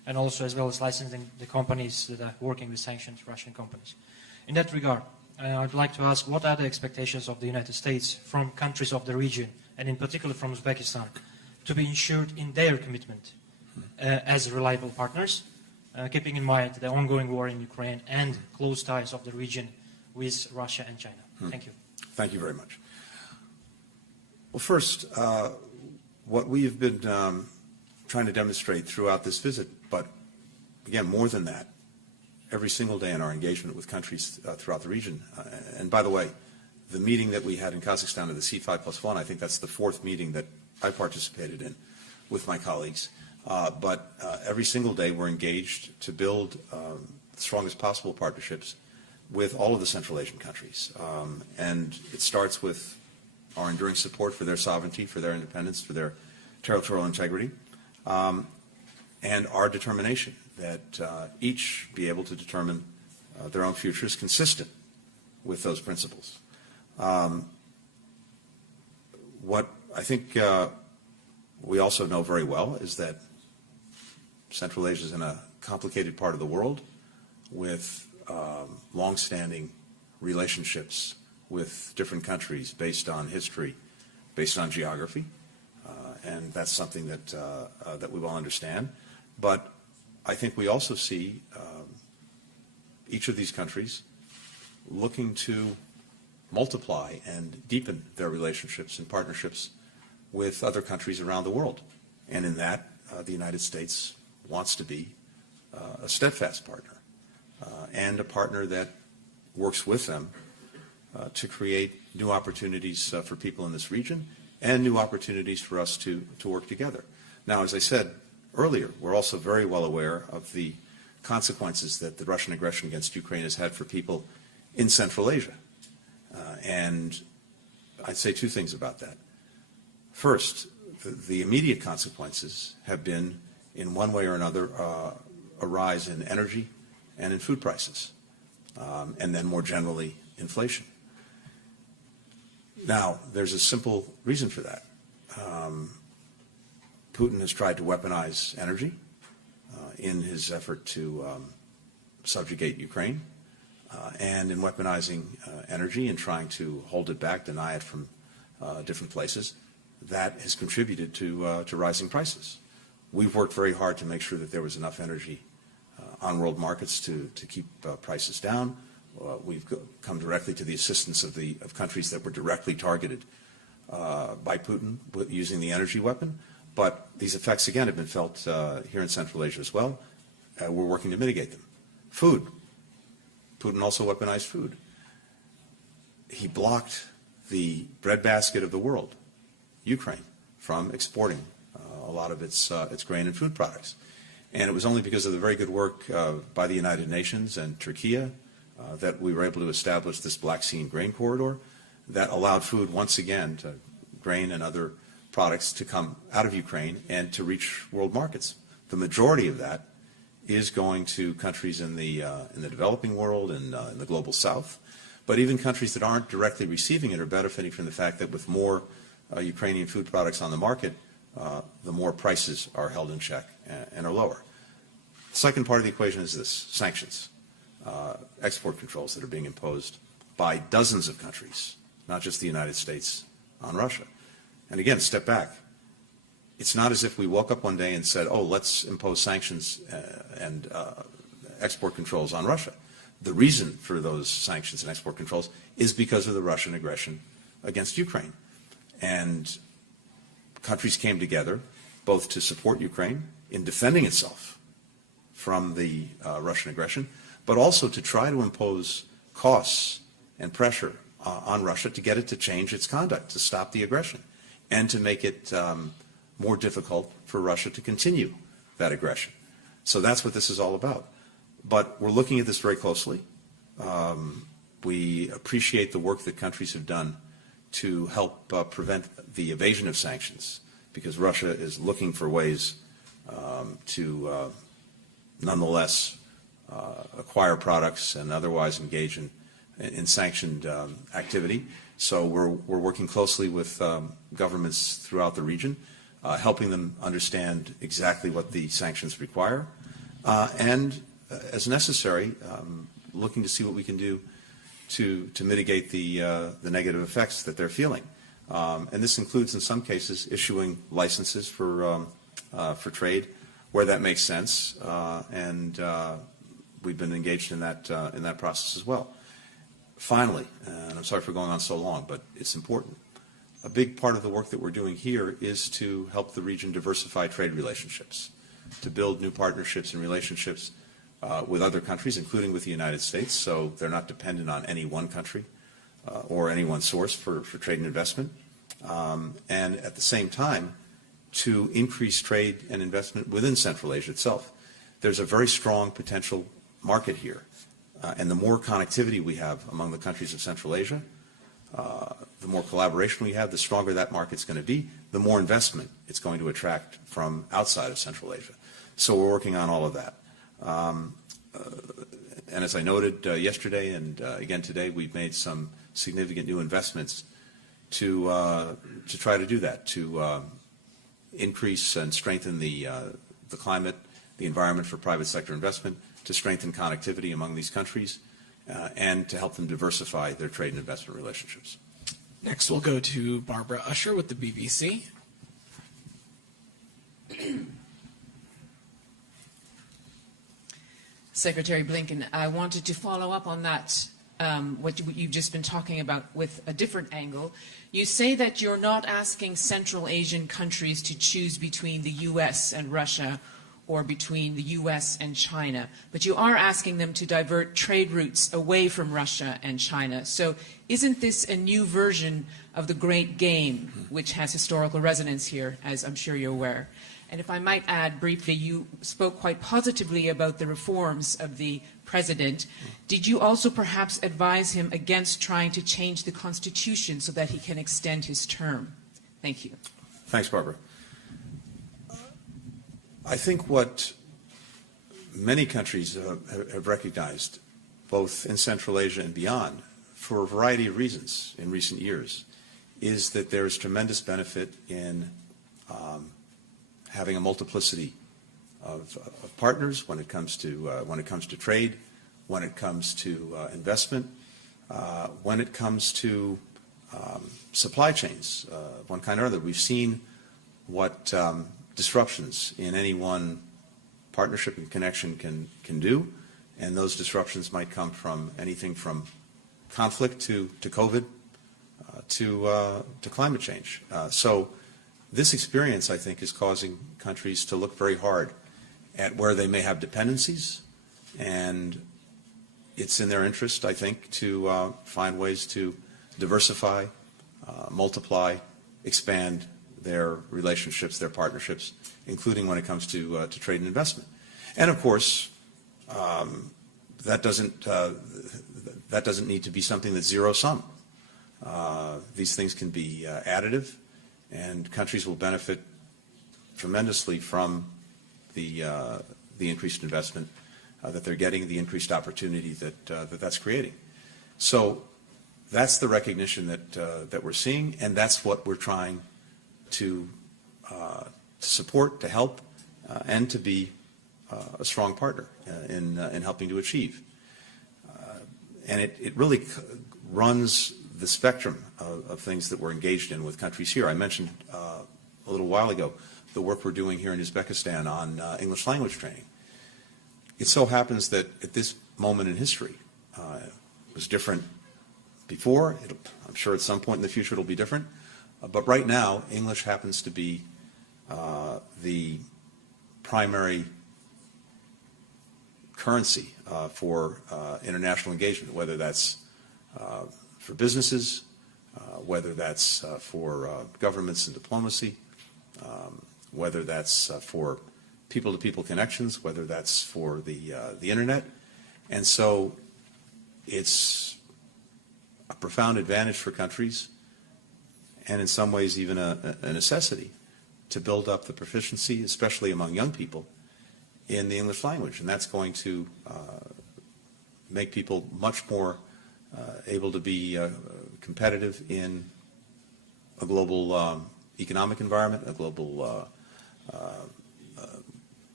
and also as well as licensing the companies that are working with sanctioned Russian companies. In that regard, I'd like to ask, what are the expectations of the United States from countries of the region, and in particular from Uzbekistan, to be ensured in their commitment as reliable partners, keeping in mind the ongoing war in Ukraine and close ties of the region with Russia and China? Thank you. Thank you very much. Well, first, what we have been trying to demonstrate throughout this visit, but again, more than that, every single day in our engagement with countries throughout the region. And by the way, the meeting that we had in Kazakhstan of the C5+1, I think that's the fourth meeting that I participated in with my colleagues. But every single day we're engaged to build the strongest possible partnerships with all of the Central Asian countries. And it starts with our enduring support for their sovereignty, for their independence, for their territorial integrity, and our determination that each be able to determine their own futures consistent with those principles. What I think we also know very well is that Central Asia is in a complicated part of the world with long-standing relationships with different countries based on history, based on geography, and that's something that that we well understand. But I think we also see each of these countries looking to multiply and deepen their relationships and partnerships with other countries around the world. And in that, the United States wants to be a steadfast partner and a partner that works with them to create new opportunities for people in this region and new opportunities for us to work together. Now, as I said earlier, we're also very well aware of the consequences that the Russian aggression against Ukraine has had for people in Central Asia. And I'd say two things about that. First, the immediate consequences have been, in one way or another, a rise in energy and in food prices, and then more generally, inflation. Now, there's a simple reason for that. Putin has tried to weaponize energy in his effort to subjugate Ukraine, and in weaponizing energy and trying to hold it back, deny it from different places, that has contributed to rising prices. We've worked very hard to make sure that there was enough energy on world markets to keep prices down. We've come directly to the assistance of countries that were directly targeted by Putin using the energy weapon. But these effects, again, have been felt here in Central Asia as well. We're working to mitigate them. Food. Putin also weaponized food. He blocked the breadbasket of the world, Ukraine, from exporting a lot of its grain and food products. And it was only because of the very good work by the United Nations and Turkey that we were able to establish this Black Sea grain corridor that allowed food once again, to grain and other products, to come out of Ukraine and to reach world markets. The majority of that is going to countries in the developing world and in the global south. But even countries that aren't directly receiving it are benefiting from the fact that with more Ukrainian food products on the market, the more prices are held in check and are lower. The second part of the equation is this: sanctions, export controls that are being imposed by dozens of countries, not just the United States, on Russia. And again, step back. It's not as if we woke up one day and said, oh, let's impose sanctions and export controls on Russia. The reason for those sanctions and export controls is because of the Russian aggression against Ukraine. And countries came together both to support Ukraine in defending itself from the Russian aggression, but also to try to impose costs and pressure on Russia to get it to change its conduct, to stop the aggression, and to make it more difficult for Russia to continue that aggression. So that's what this is all about. But we're looking at this very closely. We appreciate the work that countries have done to help prevent the evasion of sanctions, because Russia is looking for ways to nonetheless acquire products and otherwise engage in sanctioned activity. So we're working closely with governments throughout the region, helping them understand exactly what the sanctions require, and as necessary, looking to see what we can do to mitigate the negative effects that they're feeling. And this includes, in some cases, issuing licenses for trade where that makes sense, and we've been engaged in that process as well. Finally, and I'm sorry for going on so long, but it's important, a big part of the work that we're doing here is to help the region diversify trade relationships, to build new partnerships and relationships with other countries, including with the United States, so they're not dependent on any one country or any one source for trade and investment. And at the same time, to increase trade and investment within Central Asia itself. There's a very strong potential market here. And the more connectivity we have among the countries of Central Asia, the more collaboration we have, the stronger that market's going to be, the more investment it's going to attract from outside of Central Asia. So we're working on all of that. And as I noted yesterday and again today, we've made some significant new investments to try to do that, to increase and strengthen the climate, the environment for private sector investment, to strengthen connectivity among these countries, and to help them diversify their trade and investment relationships. Next, we'll go to Barbara Usher with the BBC. Secretary Blinken, I wanted to follow up on that, what you've just been talking about with a different angle. You say that you're not asking Central Asian countries to choose between the U.S. and Russia or between the U.S. and China, but you are asking them to divert trade routes away from Russia and China. So isn't this a new version of the Great Game, which has historical resonance here, as I'm sure you're aware? And if I might add briefly, you spoke quite positively about the reforms of the president. Did you also perhaps advise him against trying to change the Constitution so that he can extend his term? Thank you. Thanks, Barbara. I think what many countries have recognized, both in Central Asia and beyond, for a variety of reasons in recent years, is that there is tremendous benefit in having a multiplicity of partners when it comes to trade, when it comes to investment, when it comes to supply chains of one kind or other. We've seen what disruptions in any one partnership and connection can do, and those disruptions might come from anything from conflict to COVID to climate change. So this experience, I think, is causing countries to look very hard at where they may have dependencies, and it's in their interest, I think, to find ways to diversify, multiply, expand their relationships, their partnerships, including when it comes to trade and investment. And of course, that doesn't need to be something that's zero sum. These things can be additive, and countries will benefit tremendously from the increased investment that they're getting, the increased opportunity that's creating. So that's the recognition that we're seeing, and that's what we're trying to support, to help, and to be a strong partner in helping to achieve. And it really runs the spectrum of things that we're engaged in with countries here. I mentioned a little while ago the work we're doing here in Uzbekistan on English language training. It so happens that at this moment in history, it was different before. I'm sure at some point in the future it'll be different. But right now, English happens to be the primary currency for international engagement, whether that's for businesses, whether that's for governments and diplomacy, whether that's for people-to-people connections, whether that's for the internet. And so it's a profound advantage for countries, and in some ways even a necessity, to build up the proficiency, especially among young people, in the English language. And that's going to make people much more able to be competitive in a global economic environment, a global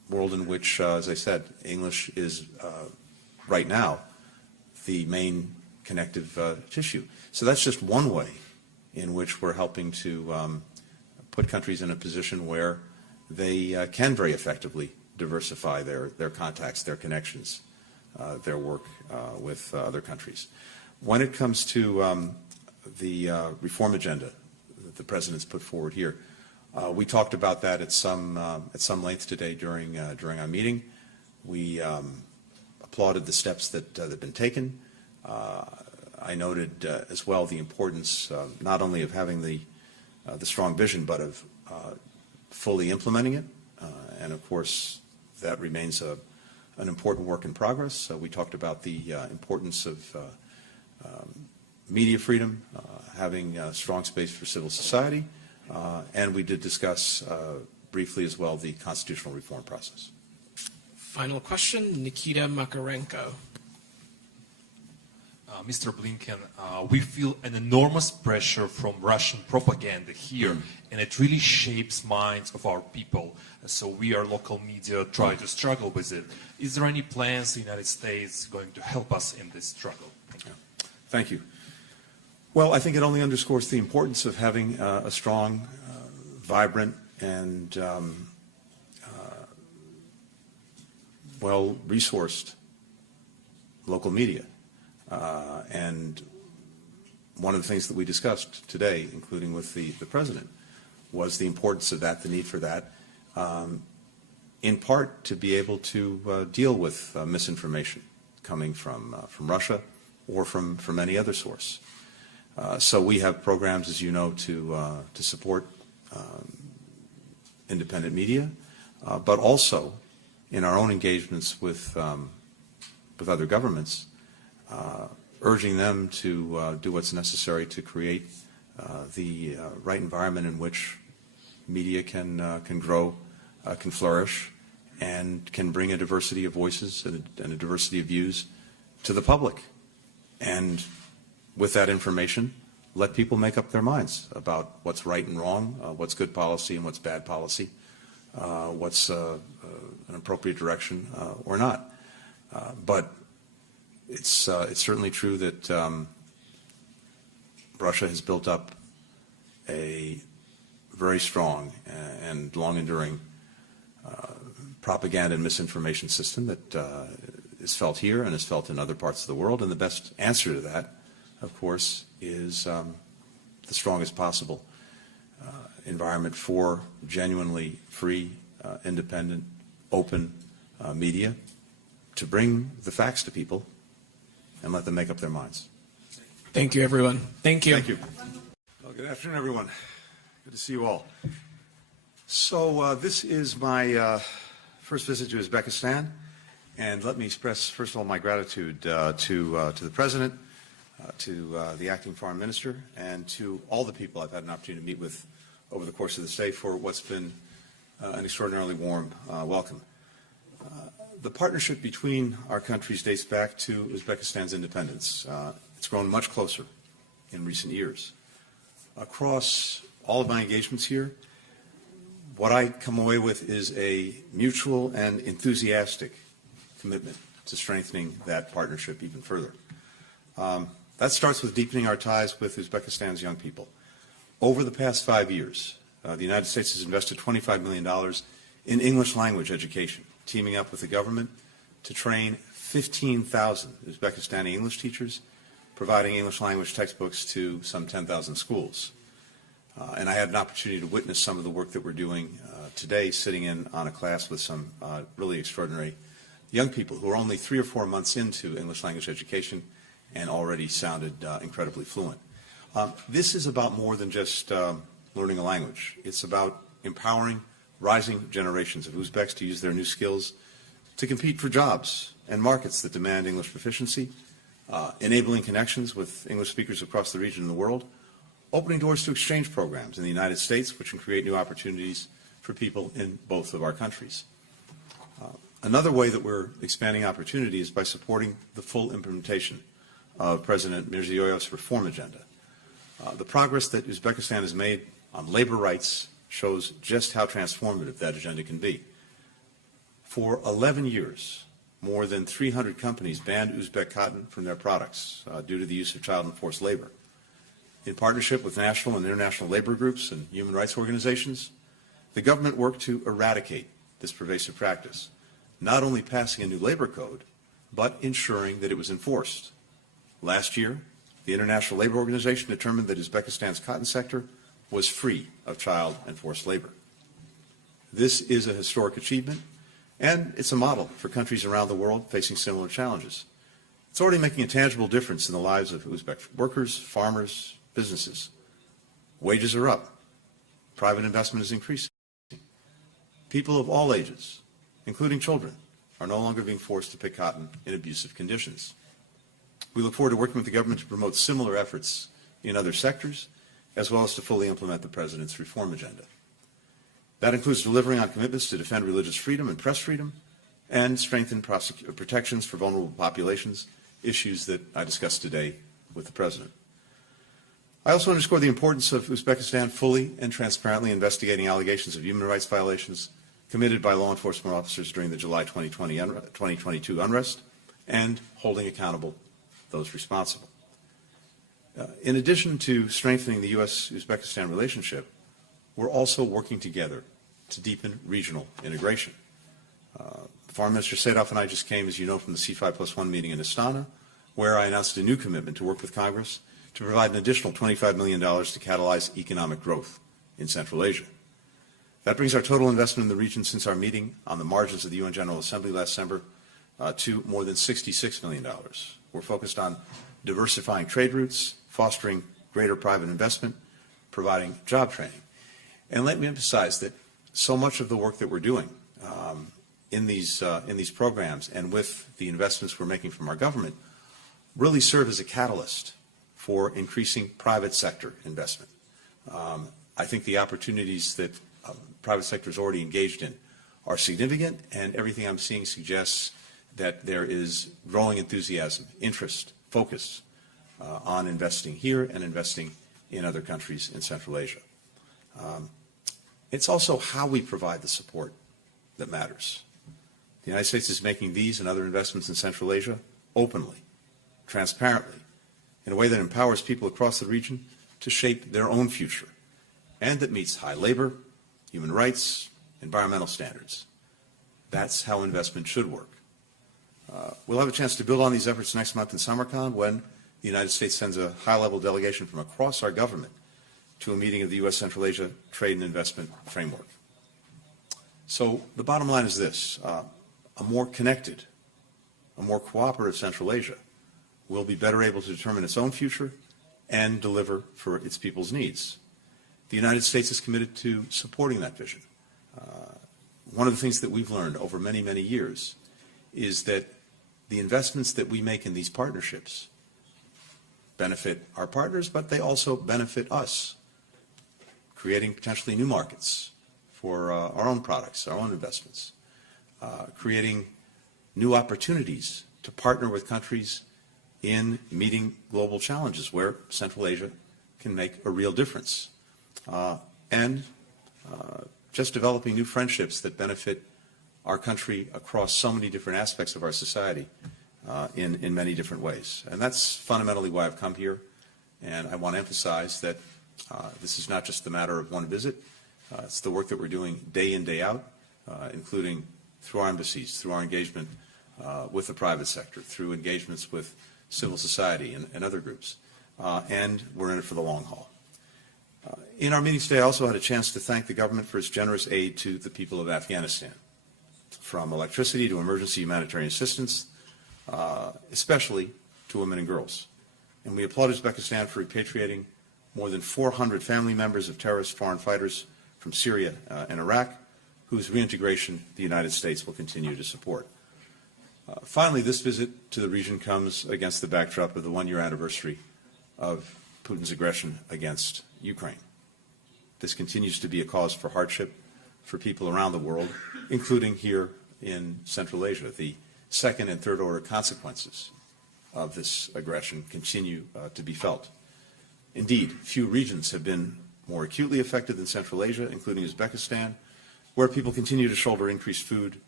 world in which, as I said, English is right now the main connective tissue. So that's just one way in which we're helping to put countries in a position where they can very effectively diversify their contacts, their connections, their work with other countries. When it comes to the reform agenda that the President's put forward here, we talked about that at some length today during our meeting. We applauded the steps that have been taken. I noted as well the importance not only of having the strong vision, but of fully implementing it. And of course, that remains an important work in progress. We talked about the importance of media freedom, having strong space for civil society, and we did discuss briefly as well the constitutional reform process. Final question, Nikita Makarenko. Mr. Blinken, we feel an enormous pressure from Russian propaganda here, and it really shapes minds of our people. So we, our local media, try to struggle with it. Is there any plans the United States going to help us in this struggle? Thank you. Thank you. Well, I think it only underscores the importance of having a strong, vibrant, and well-resourced local media. And one of the things that we discussed today, including with the President, was the importance of that, the need for that, in part to be able to deal with misinformation coming from Russia or from any other source. So we have programs, as you know, to support independent media, but also in our own engagements with other governments, urging them to do what's necessary to create the right environment in which media can grow, can flourish, and can bring a diversity of voices and a diversity of views to the public. And with that information, let people make up their minds about what's right and wrong, what's good policy and what's bad policy, what's an appropriate direction or not. But it's certainly true that Russia has built up a very strong and long-enduring propaganda and misinformation system that is felt here and is felt in other parts of the world. And the best answer to that, of course, is the strongest possible environment for genuinely free, independent, open media to bring the facts to people and let them make up their minds. Thank you, everyone. Thank you. Thank you. Well, good afternoon, everyone. Good to see you all. So this is my first visit to Uzbekistan, and let me express, first of all, my gratitude to the President, to the Acting Foreign Minister, and to all the people I've had an opportunity to meet with over the course of this day for what's been an extraordinarily warm welcome. The partnership between our countries dates back to Uzbekistan's independence. It's grown much closer in recent years. Across all of my engagements here, what I come away with is a mutual and enthusiastic commitment to strengthening that partnership even further. That starts with deepening our ties with Uzbekistan's young people. Over the past 5 years, the United States has invested $25 million in English language education, teaming up with the government to train 15,000 Uzbekistani English teachers, providing English language textbooks to some 10,000 schools. And I had an opportunity to witness some of the work that we're doing today, sitting in on a class with some really extraordinary young people who are only 3 or 4 months into English language education and already sounded incredibly fluent. This is about more than just learning a language. It's about empowering rising generations of Uzbeks to use their new skills to compete for jobs and markets that demand English proficiency, enabling connections with English speakers across the region and the world, opening doors to exchange programs in the United States, which can create new opportunities for people in both of our countries. Another way that we're expanding opportunity is by supporting the full implementation of President Mirziyoyev's reform agenda. The progress that Uzbekistan has made on labor rights shows just how transformative that agenda can be. For 11 years, more than 300 companies banned Uzbek cotton from their products due to the use of child and forced labor. In partnership with national and international labor groups and human rights organizations, the government worked to eradicate this pervasive practice, not only passing a new labor code, but ensuring that it was enforced. Last year, the International Labor Organization determined that Uzbekistan's cotton sector was free of child and forced labor. This is a historic achievement, and it's a model for countries around the world facing similar challenges. It's already making a tangible difference in the lives of Uzbek workers, farmers, businesses. Wages are up. Private investment is increasing. People of all ages, including children, are no longer being forced to pick cotton in abusive conditions. We look forward to working with the government to promote similar efforts in other sectors, as well as to fully implement the President's reform agenda. That includes delivering on commitments to defend religious freedom and press freedom, and strengthen protections for vulnerable populations, issues that I discussed today with the President. I also underscore the importance of Uzbekistan fully and transparently investigating allegations of human rights violations committed by law enforcement officers during the July 2022 unrest, and holding accountable those responsible. In addition to strengthening the U.S.-Uzbekistan relationship, we're also working together to deepen regional integration. Foreign Minister Sadov and I just came, as you know, from the C5+1 meeting in Astana, where I announced a new commitment to work with Congress to provide an additional $25 million to catalyze economic growth in Central Asia. That brings our total investment in the region since our meeting on the margins of the UN General Assembly last December to more than $66 million. We're focused on diversifying trade routes, fostering greater private investment, providing job training. And let me emphasize that so much of the work that we're doing in these programs and with the investments we're making from our government really serve as a catalyst for increasing private sector investment. I think the opportunities that private sector is already engaged in are significant, and everything I'm seeing suggests that there is growing enthusiasm, interest, focus on investing here and investing in other countries in Central Asia. It's also how we provide the support that matters. The United States is making these and other investments in Central Asia openly, transparently, in a way that empowers people across the region to shape their own future, and that meets high labor, human rights, environmental standards. That's how investment should work. We'll have a chance to build on these efforts next month in Samarkand when the United States sends a high-level delegation from across our government to a meeting of the U.S. Central Asia Trade and Investment Framework. So the bottom line is this: a more connected, a more cooperative Central Asia will be better able to determine its own future and deliver for its people's needs. The United States is committed to supporting that vision. One of the things that we've learned over many, many years is that the investments that we make in these partnerships benefit our partners, but they also benefit us, creating potentially new markets for our own products, our own investments, creating new opportunities to partner with countries in meeting global challenges where Central Asia can make a real difference, and just developing new friendships that benefit our country across so many different aspects of our society in many different ways. And that's fundamentally why I've come here. And I want to emphasize that this is not just the matter of one visit. It's the work that we're doing day in, day out, including through our embassies, through our engagement with the private sector, through engagements with civil society and other groups. And we're in it for the long haul. In our meeting today, I also had a chance to thank the government for its generous aid to the people of Afghanistan, from electricity to emergency humanitarian assistance, especially to women and girls. And we applaud Uzbekistan for repatriating more than 400 family members of terrorist foreign fighters from Syria and Iraq, whose reintegration the United States will continue to support. Finally, this visit to the region comes against the backdrop of the one-year anniversary of Putin's aggression against Ukraine. This continues to be a cause for hardship for people around the world, including here in Central Asia. The second and third order consequences of this aggression continue to be felt. Indeed, few regions have been more acutely affected than Central Asia, including Uzbekistan, where people continue to shoulder increased food,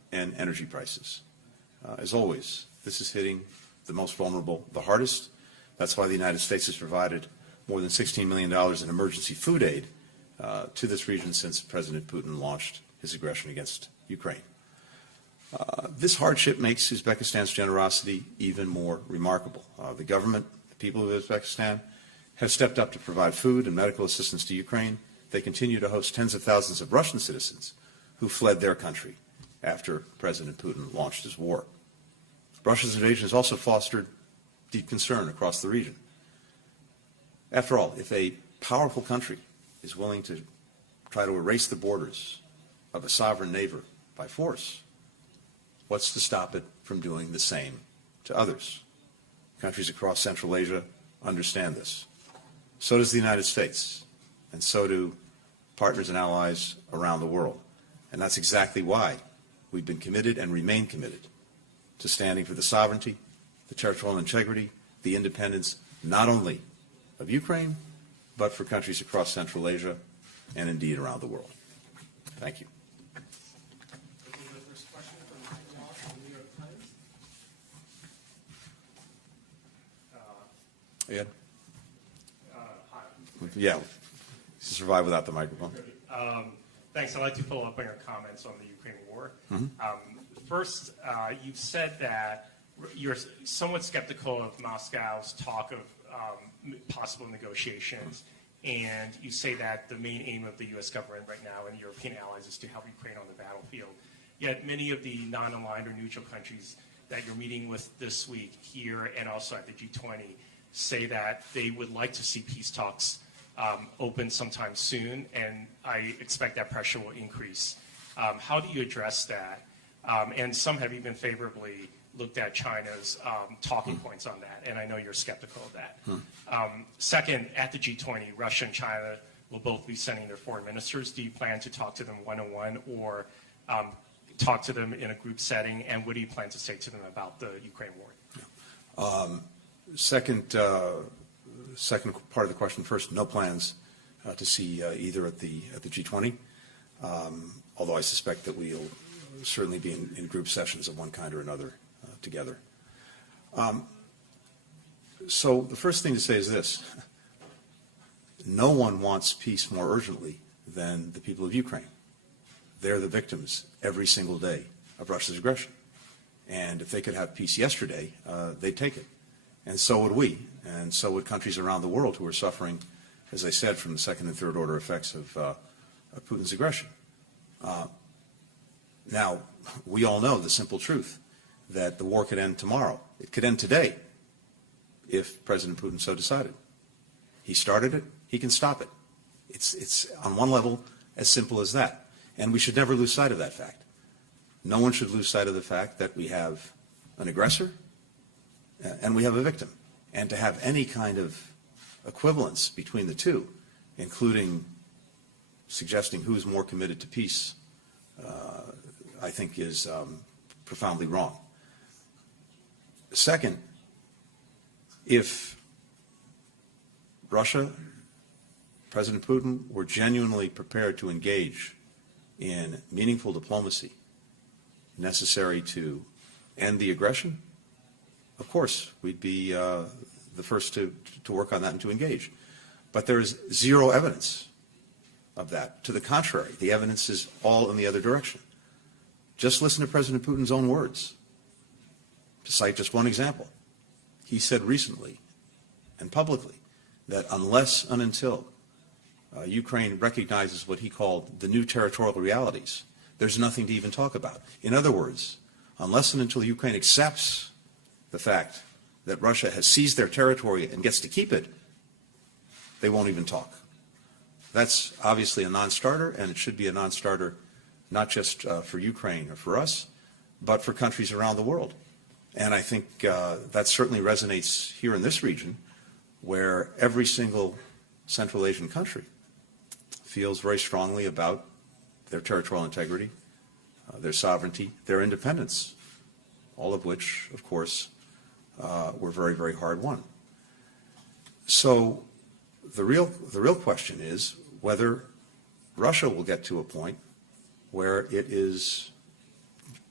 and energy prices. As always, this is hitting the most vulnerable the hardest. That's why the United States has provided more than $16 million in emergency food aid to this region since President Putin launched his aggression against Ukraine. This hardship makes Uzbekistan's generosity even more remarkable. The government, the people of Uzbekistan, have stepped up to provide food and medical assistance to Ukraine. They continue to host tens of thousands of Russian citizens who fled their country after President Putin launched his war. Russia's invasion has also fostered deep concern across the region. After all, if a powerful country is willing to try to erase the borders of a sovereign neighbor by force, what's to stop it from doing the same to others? Countries across Central Asia understand this. So does the United States, and so do partners and allies around the world. And that's exactly why we've been committed and remain committed to standing for the sovereignty, the territorial integrity, the independence, not only of Ukraine, but for countries across Central Asia and indeed around the world. Thank you. Taking the first question from Michael Walsh from the New York Times. Ed? Hi. Yeah, survive without the microphone. Thanks. I'd like to follow up on your comments on the Ukraine war. First, you've said that you're somewhat skeptical of Moscow's talk of possible negotiations, and you say that the main aim of the U.S. government right now and European allies is to help Ukraine on the battlefield. Yet many of the non-aligned or neutral countries that you're meeting with this week here and also at the G20 say that they would like to see peace talks open sometime soon, and I expect that pressure will increase. How do you address that? And some have even favorably looked at China's talking points on that, and I know you're skeptical of that. Second, at the G20, Russia and China will both be sending their foreign ministers. Do you plan to talk to them one-on-one or talk to them in a group setting, and what do you plan to say to them about the Ukraine war? Second part of the question first, no plans to see either at the G20, although I suspect that we'll certainly be in group sessions of one kind or another together. So the first thing to say is this. No one wants peace more urgently than the people of Ukraine. They're the victims every single day of Russia's aggression. And if they could have peace yesterday, they'd take it. And so would we, and so would countries around the world who are suffering, as I said, from the second and third order effects of Putin's aggression. Now, we all know the simple truth that the war could end tomorrow. It could end today if President Putin so decided. He started it, he can stop it. It's on one level as simple as that. And we should never lose sight of that fact. No one should lose sight of the fact that we have an aggressor and we have a victim. And to have any kind of equivalence between the two, including suggesting who's more committed to peace, I think is profoundly wrong. Second, if Russia, President Putin, were genuinely prepared to engage in meaningful diplomacy necessary to end the aggression, of course, we'd be the first to work on that and to engage. But there's zero evidence of that. To the contrary, the evidence is all in the other direction. Just listen to President Putin's own words. To cite just one example, he said recently and publicly that unless and until Ukraine recognizes what he called the new territorial realities, there's nothing to even talk about. In other words, unless and until Ukraine accepts the fact that Russia has seized their territory and gets to keep it, they won't even talk. That's obviously a non-starter, and it should be a non-starter not just for Ukraine or for us, but for countries around the world. And I think that certainly resonates here in this region, where every single Central Asian country feels very strongly about their territorial integrity, their sovereignty, their independence, all of which, of course, were very, very hard won. So the real question is whether Russia will get to a point where it is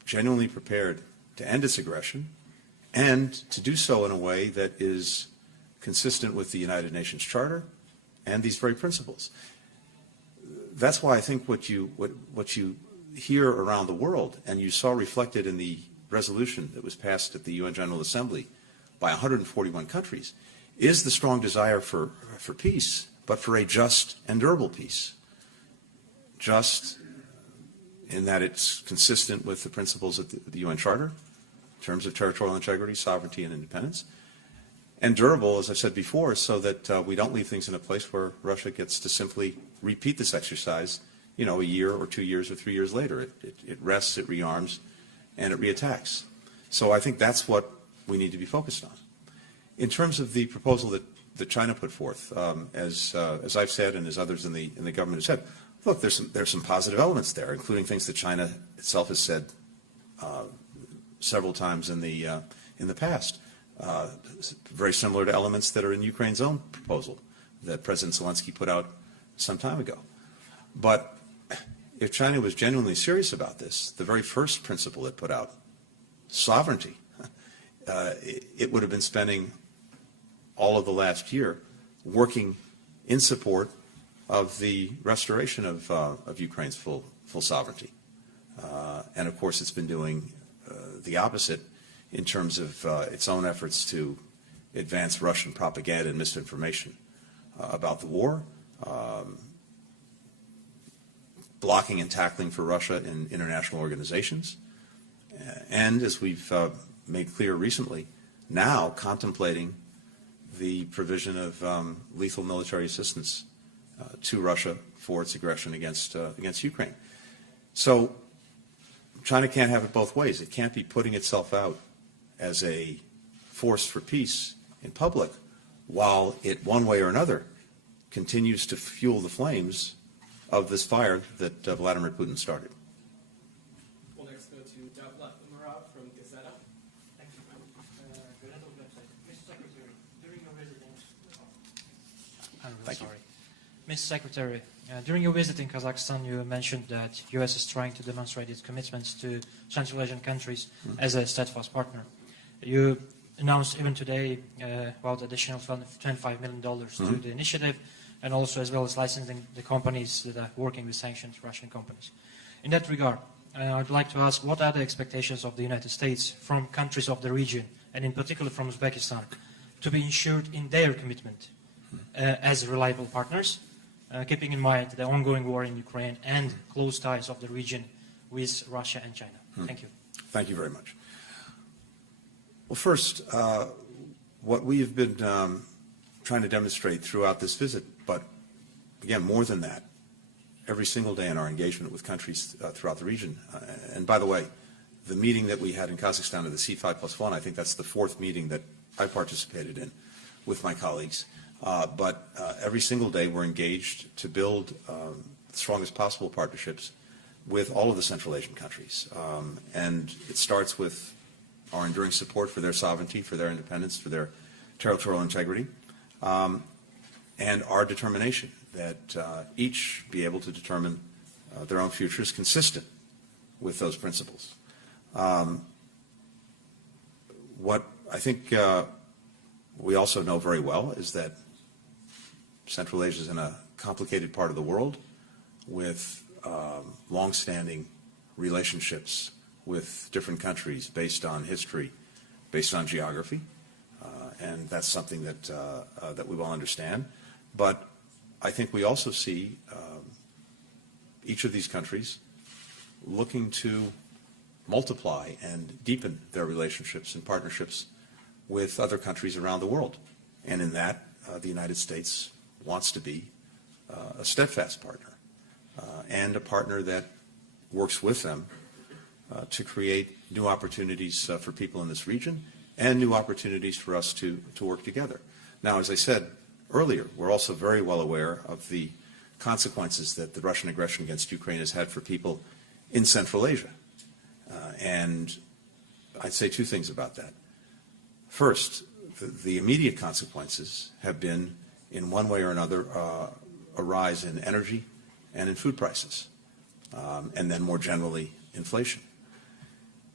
genuinely prepared to end its aggression and to do so in a way that is consistent with the United Nations Charter and these very principles. That's why I think what you hear around the world, and you saw reflected in the resolution that was passed at the UN General Assembly by 141 countries, is the strong desire for peace, but for a just and durable peace. Just in that it's consistent with the principles of the UN Charter in terms of territorial integrity, sovereignty, and independence. And durable, as I said before, so that we don't leave things in a place where Russia gets to simply repeat this exercise, you know, a year or 2 years or 3 years later. It rests, it rearms, and it reattacks. So I think that's what we need to be focused on. In terms of the proposal that China put forth, as I've said and as others in the government have said, look, there's some positive elements there, including things that China itself has said several times in the past, very similar to elements that are in Ukraine's own proposal that President Zelensky put out some time ago. But if China was genuinely serious about this, the very first principle it put out, sovereignty, it would have been spending all of the last year working in support of the restoration of Ukraine's full sovereignty. And of course it's been doing the opposite in terms of its own efforts to advance Russian propaganda and misinformation about the war, blocking and tackling for Russia in international organizations, and as we've made clear recently, now contemplating the provision of lethal military assistance to Russia for its aggression against Ukraine. So China can't have it both ways. It can't be putting itself out as a force for peace in public while it, one way or another, continues to fuel the flames of this fire that Vladimir Putin started. We'll next go to Davlat Umarov from Gazeta. Thank you. Gazeta website. Mr. Secretary, during your visit Mr. Secretary, during your visit in Kazakhstan, you mentioned that U.S. is trying to demonstrate its commitments to Central Asian countries as a steadfast partner. You announced even today about additional $25 million to the initiative, and also as well as licensing the companies that are working with sanctioned Russian companies. In that regard, I'd like to ask, what are the expectations of the United States from countries of the region, and in particular from Uzbekistan, to be ensured in their commitment as reliable partners, keeping in mind the ongoing war in Ukraine and close ties of the region with Russia and China? Thank you. Thank you very much. Well, first, what we have been trying to demonstrate throughout this visit, but again, more than that, every single day in our engagement with countries throughout the region. And by the way, the meeting that we had in Kazakhstan of the C5+1, I think that's the fourth meeting that I participated in with my colleagues. But every single day we're engaged to build the strongest possible partnerships with all of the Central Asian countries. And it starts with our enduring support for their sovereignty, for their independence, for their territorial integrity, and our determination that each be able to determine their own futures consistent with those principles. What I think we also know very well is that Central Asia is in a complicated part of the world with long-standing relationships with different countries based on history, based on geography, and that's something that we well understand. But I think we also see each of these countries looking to multiply and deepen their relationships and partnerships with other countries around the world. And in that, the United States wants to be a steadfast partner and a partner that works with them to create new opportunities for people in this region and new opportunities for us to work together. Now, as I said earlier, we're also very well aware of the consequences that the Russian aggression against Ukraine has had for people in Central Asia. And I'd say two things about that. First, the immediate consequences have been, in one way or another, a rise in energy and in food prices, and then more generally, inflation.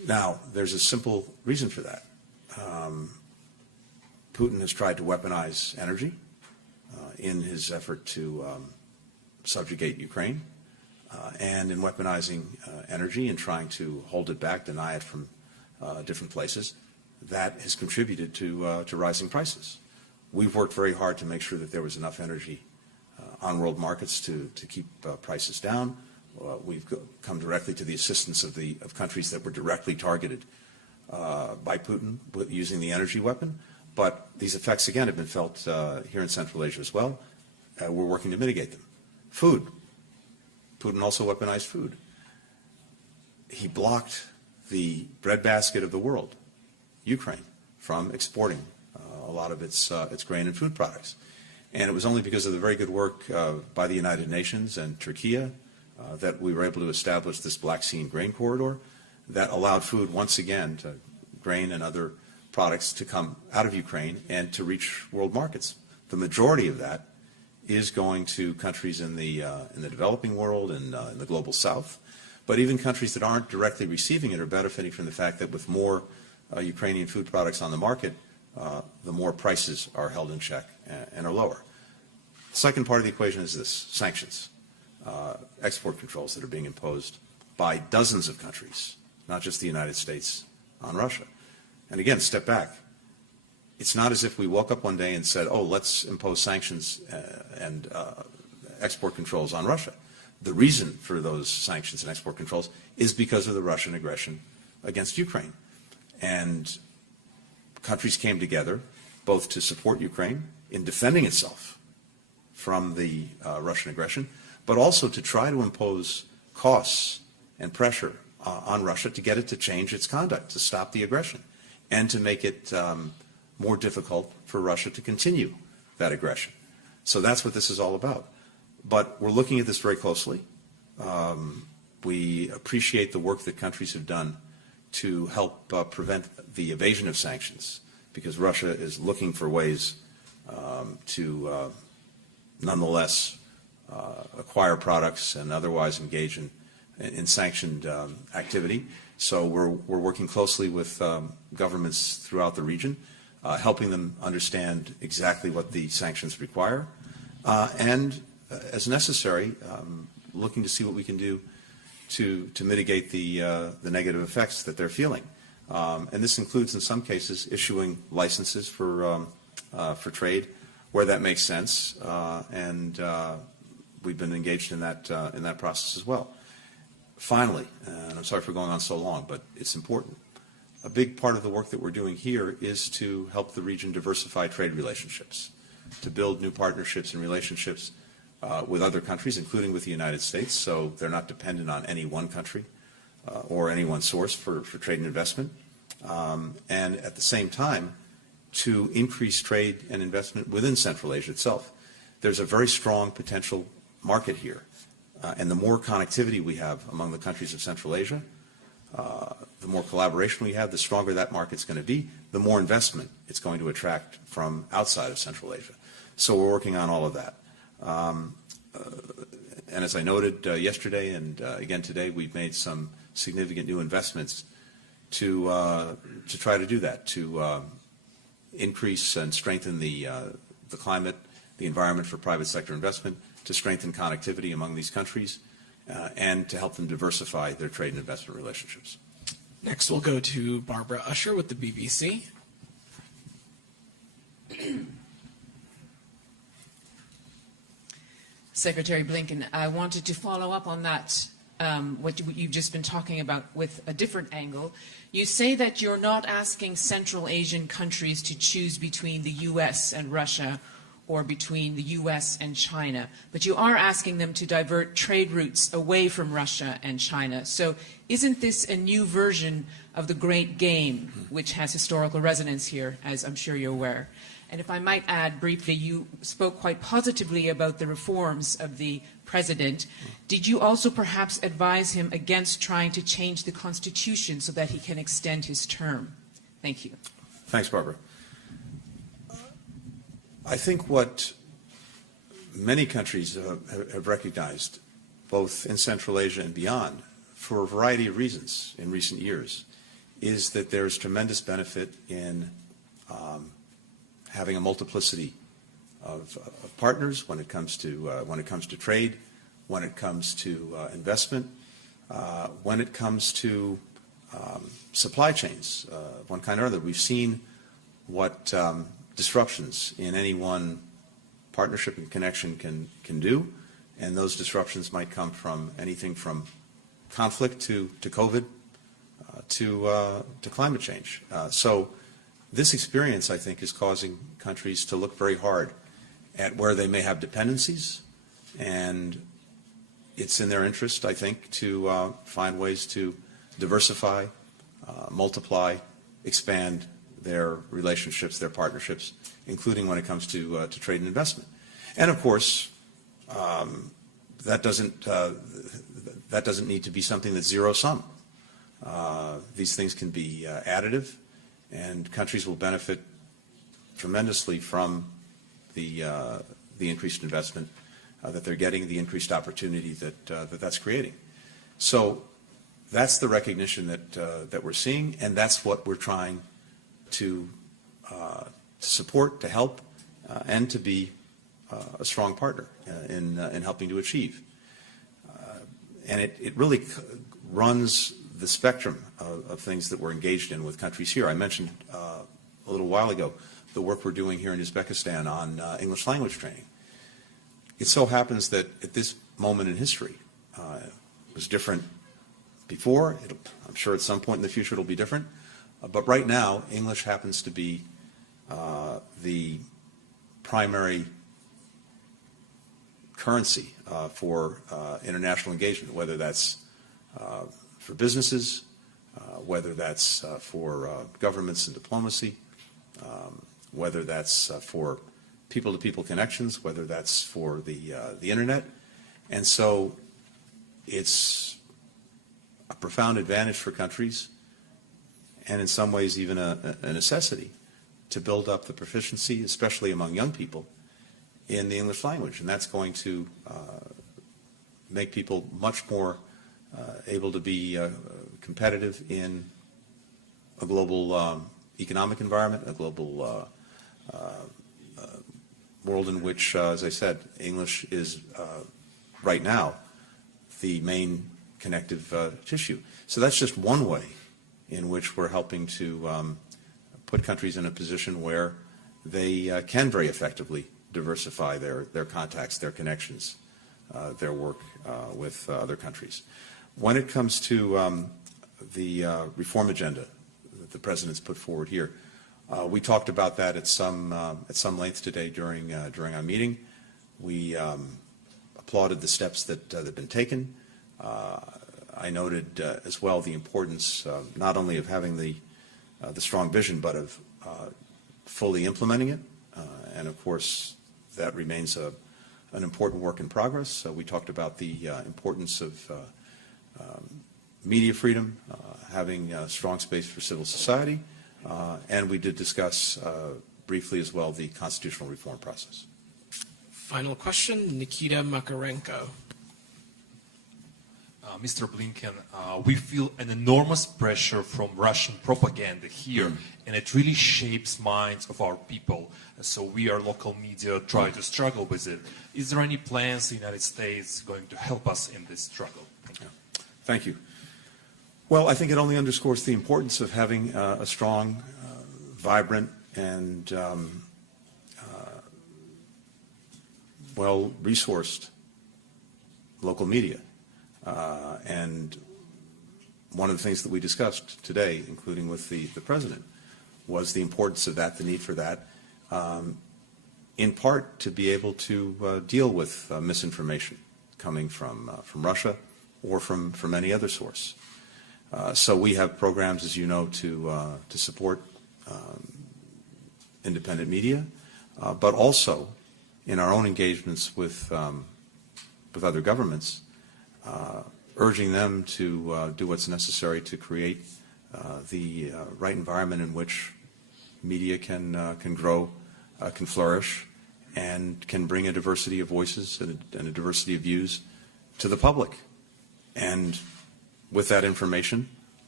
Now, there's a simple reason for that. Putin has tried to weaponize energy in his effort to subjugate Ukraine, and in weaponizing energy and trying to hold it back, deny it from different places, that has contributed to rising prices. We've worked very hard to make sure that there was enough energy on world markets to keep prices down. We've come directly to the assistance of countries that were directly targeted by Putin using the energy weapon. But these effects, again, have been felt here in Central Asia as well. We're working to mitigate them. Food. Putin also weaponized food. He blocked the breadbasket of the world, Ukraine, from exporting a lot of its grain and food products. And it was only because of the very good work by the United Nations and Turkey that we were able to establish this Black Sea grain corridor that allowed food once again, to grain and other products, to come out of Ukraine and to reach world markets. The majority of that is going to countries in the developing world and in the global south. But even countries that aren't directly receiving it are benefiting from the fact that with more Ukrainian food products on the market, the more prices are held in check and are lower. The second part of the equation is this: sanctions, export controls that are being imposed by dozens of countries, not just the United States, on Russia. And again, step back. It's not as if we woke up one day and said, oh, let's impose sanctions and export controls on Russia. The reason for those sanctions and export controls is because of the Russian aggression against Ukraine. And countries came together both to support Ukraine in defending itself from the Russian aggression, but also to try to impose costs and pressure on Russia to get it to change its conduct, to stop the aggression, and to make it more difficult for Russia to continue that aggression. So that's what this is all about. But we're looking at this very closely. We appreciate the work that countries have done to help prevent the evasion of sanctions, because Russia is looking for ways to nonetheless acquire products and otherwise engage in sanctioned activity. So we're working closely with governments throughout the region, helping them understand exactly what the sanctions require, and as necessary, looking to see what we can do to mitigate the negative effects that they're feeling. And this includes, in some cases, issuing licenses for trade where that makes sense, and we've been engaged in that process as well. Finally, and I'm sorry for going on so long, but it's important, a big part of the work that we're doing here is to help the region diversify trade relationships, to build new partnerships and relationships with other countries, including with the United States, so they're not dependent on any one country or any one source for trade and investment, and at the same time to increase trade and investment within Central Asia itself. There's a very strong potential market here, and the more connectivity we have among the countries of Central Asia, the more collaboration we have, the stronger that market's going to be, the more investment it's going to attract from outside of Central Asia. So we're working on all of that. And as I noted yesterday and again today, we've made some significant new investments to try to do that, to increase and strengthen the climate, the environment for private sector investment, to strengthen connectivity among these countries, and to help them diversify their trade and investment relationships. Next, we'll go to Barbara Usher with the BBC. Secretary Blinken, I wanted to follow up on that, what you've just been talking about with a different angle. You say that you're not asking Central Asian countries to choose between the U.S. and Russia or between the U.S. and China, but you are asking them to divert trade routes away from Russia and China. So isn't this a new version of the Great Game, which has historical resonance here, as I'm sure you're aware? And if I might add briefly, you spoke quite positively about the reforms of the president. Did you also perhaps advise him against trying to change the Constitution so that he can extend his term? Thank you. Thanks, Barbara. I think what many countries have recognized, both in Central Asia and beyond, for a variety of reasons in recent years, is that there's tremendous benefit in having a multiplicity of partners when it comes to trade, when it comes to investment, when it comes to supply chains of one kind or other. We've seen what disruptions in any one partnership and connection can do, and those disruptions might come from anything from conflict to COVID to climate change. So this experience, I think, is causing countries to look very hard at where they may have dependencies, and it's in their interest, I think, to find ways to diversify, multiply, expand their relationships, their partnerships, including when it comes to trade and investment. And of course, that doesn't need to be something that's zero sum. These things can be additive, and countries will benefit tremendously from the increased investment that they're getting, the increased opportunity that's creating. So that's the recognition that we're seeing, and that's what we're trying to support, to help, and to be a strong partner in helping to achieve. And it really runs the spectrum of things that we're engaged in with countries here. I mentioned a little while ago the work we're doing here in Uzbekistan on English language training. It so happens that at this moment in history, it was different before. I'm sure at some point in the future it'll be different. But right now, English happens to be the primary currency for international engagement, whether that's for businesses, whether that's for governments and diplomacy, whether that's for people-to-people connections, whether that's for the internet. And so it's a profound advantage for countries, and in some ways even a necessity, to build up the proficiency, especially among young people, in the English language. And that's going to make people much more able to be competitive in a global economic environment, a global world in which, as I said, English is right now the main connective tissue. So that's just one way in which we're helping to put countries in a position where they can very effectively diversify their contacts, their connections, their work with other countries. When it comes to the reform agenda that the President's put forward here, we talked about that at some length today during our meeting. We applauded the steps that have been taken. I noted as well the importance not only of having the strong vision, but of fully implementing it. And of course, that remains an important work in progress. We talked about the importance of media freedom, having strong space for civil society, and we did discuss briefly as well the constitutional reform process. Final question, Nikita Makarenko. Mr. Blinken, we feel an enormous pressure from Russian propaganda here, and it really shapes minds of our people. So we, our local media, try to struggle with it. Is there any plans the United States going to help us in this struggle? Thank you. Thank you. Well, I think it only underscores the importance of having a strong, vibrant, and well-resourced local media. And one of the things that we discussed today, including with the President, was the importance of that, the need for that, in part to be able to deal with misinformation coming from Russia or from any other source. So we have programs, as you know, to support independent media, but also in our own engagements with other governments, urging them to do what's necessary to create the right environment in which media can grow, can flourish, and can bring a diversity of voices and a diversity of views to the public. And with that information,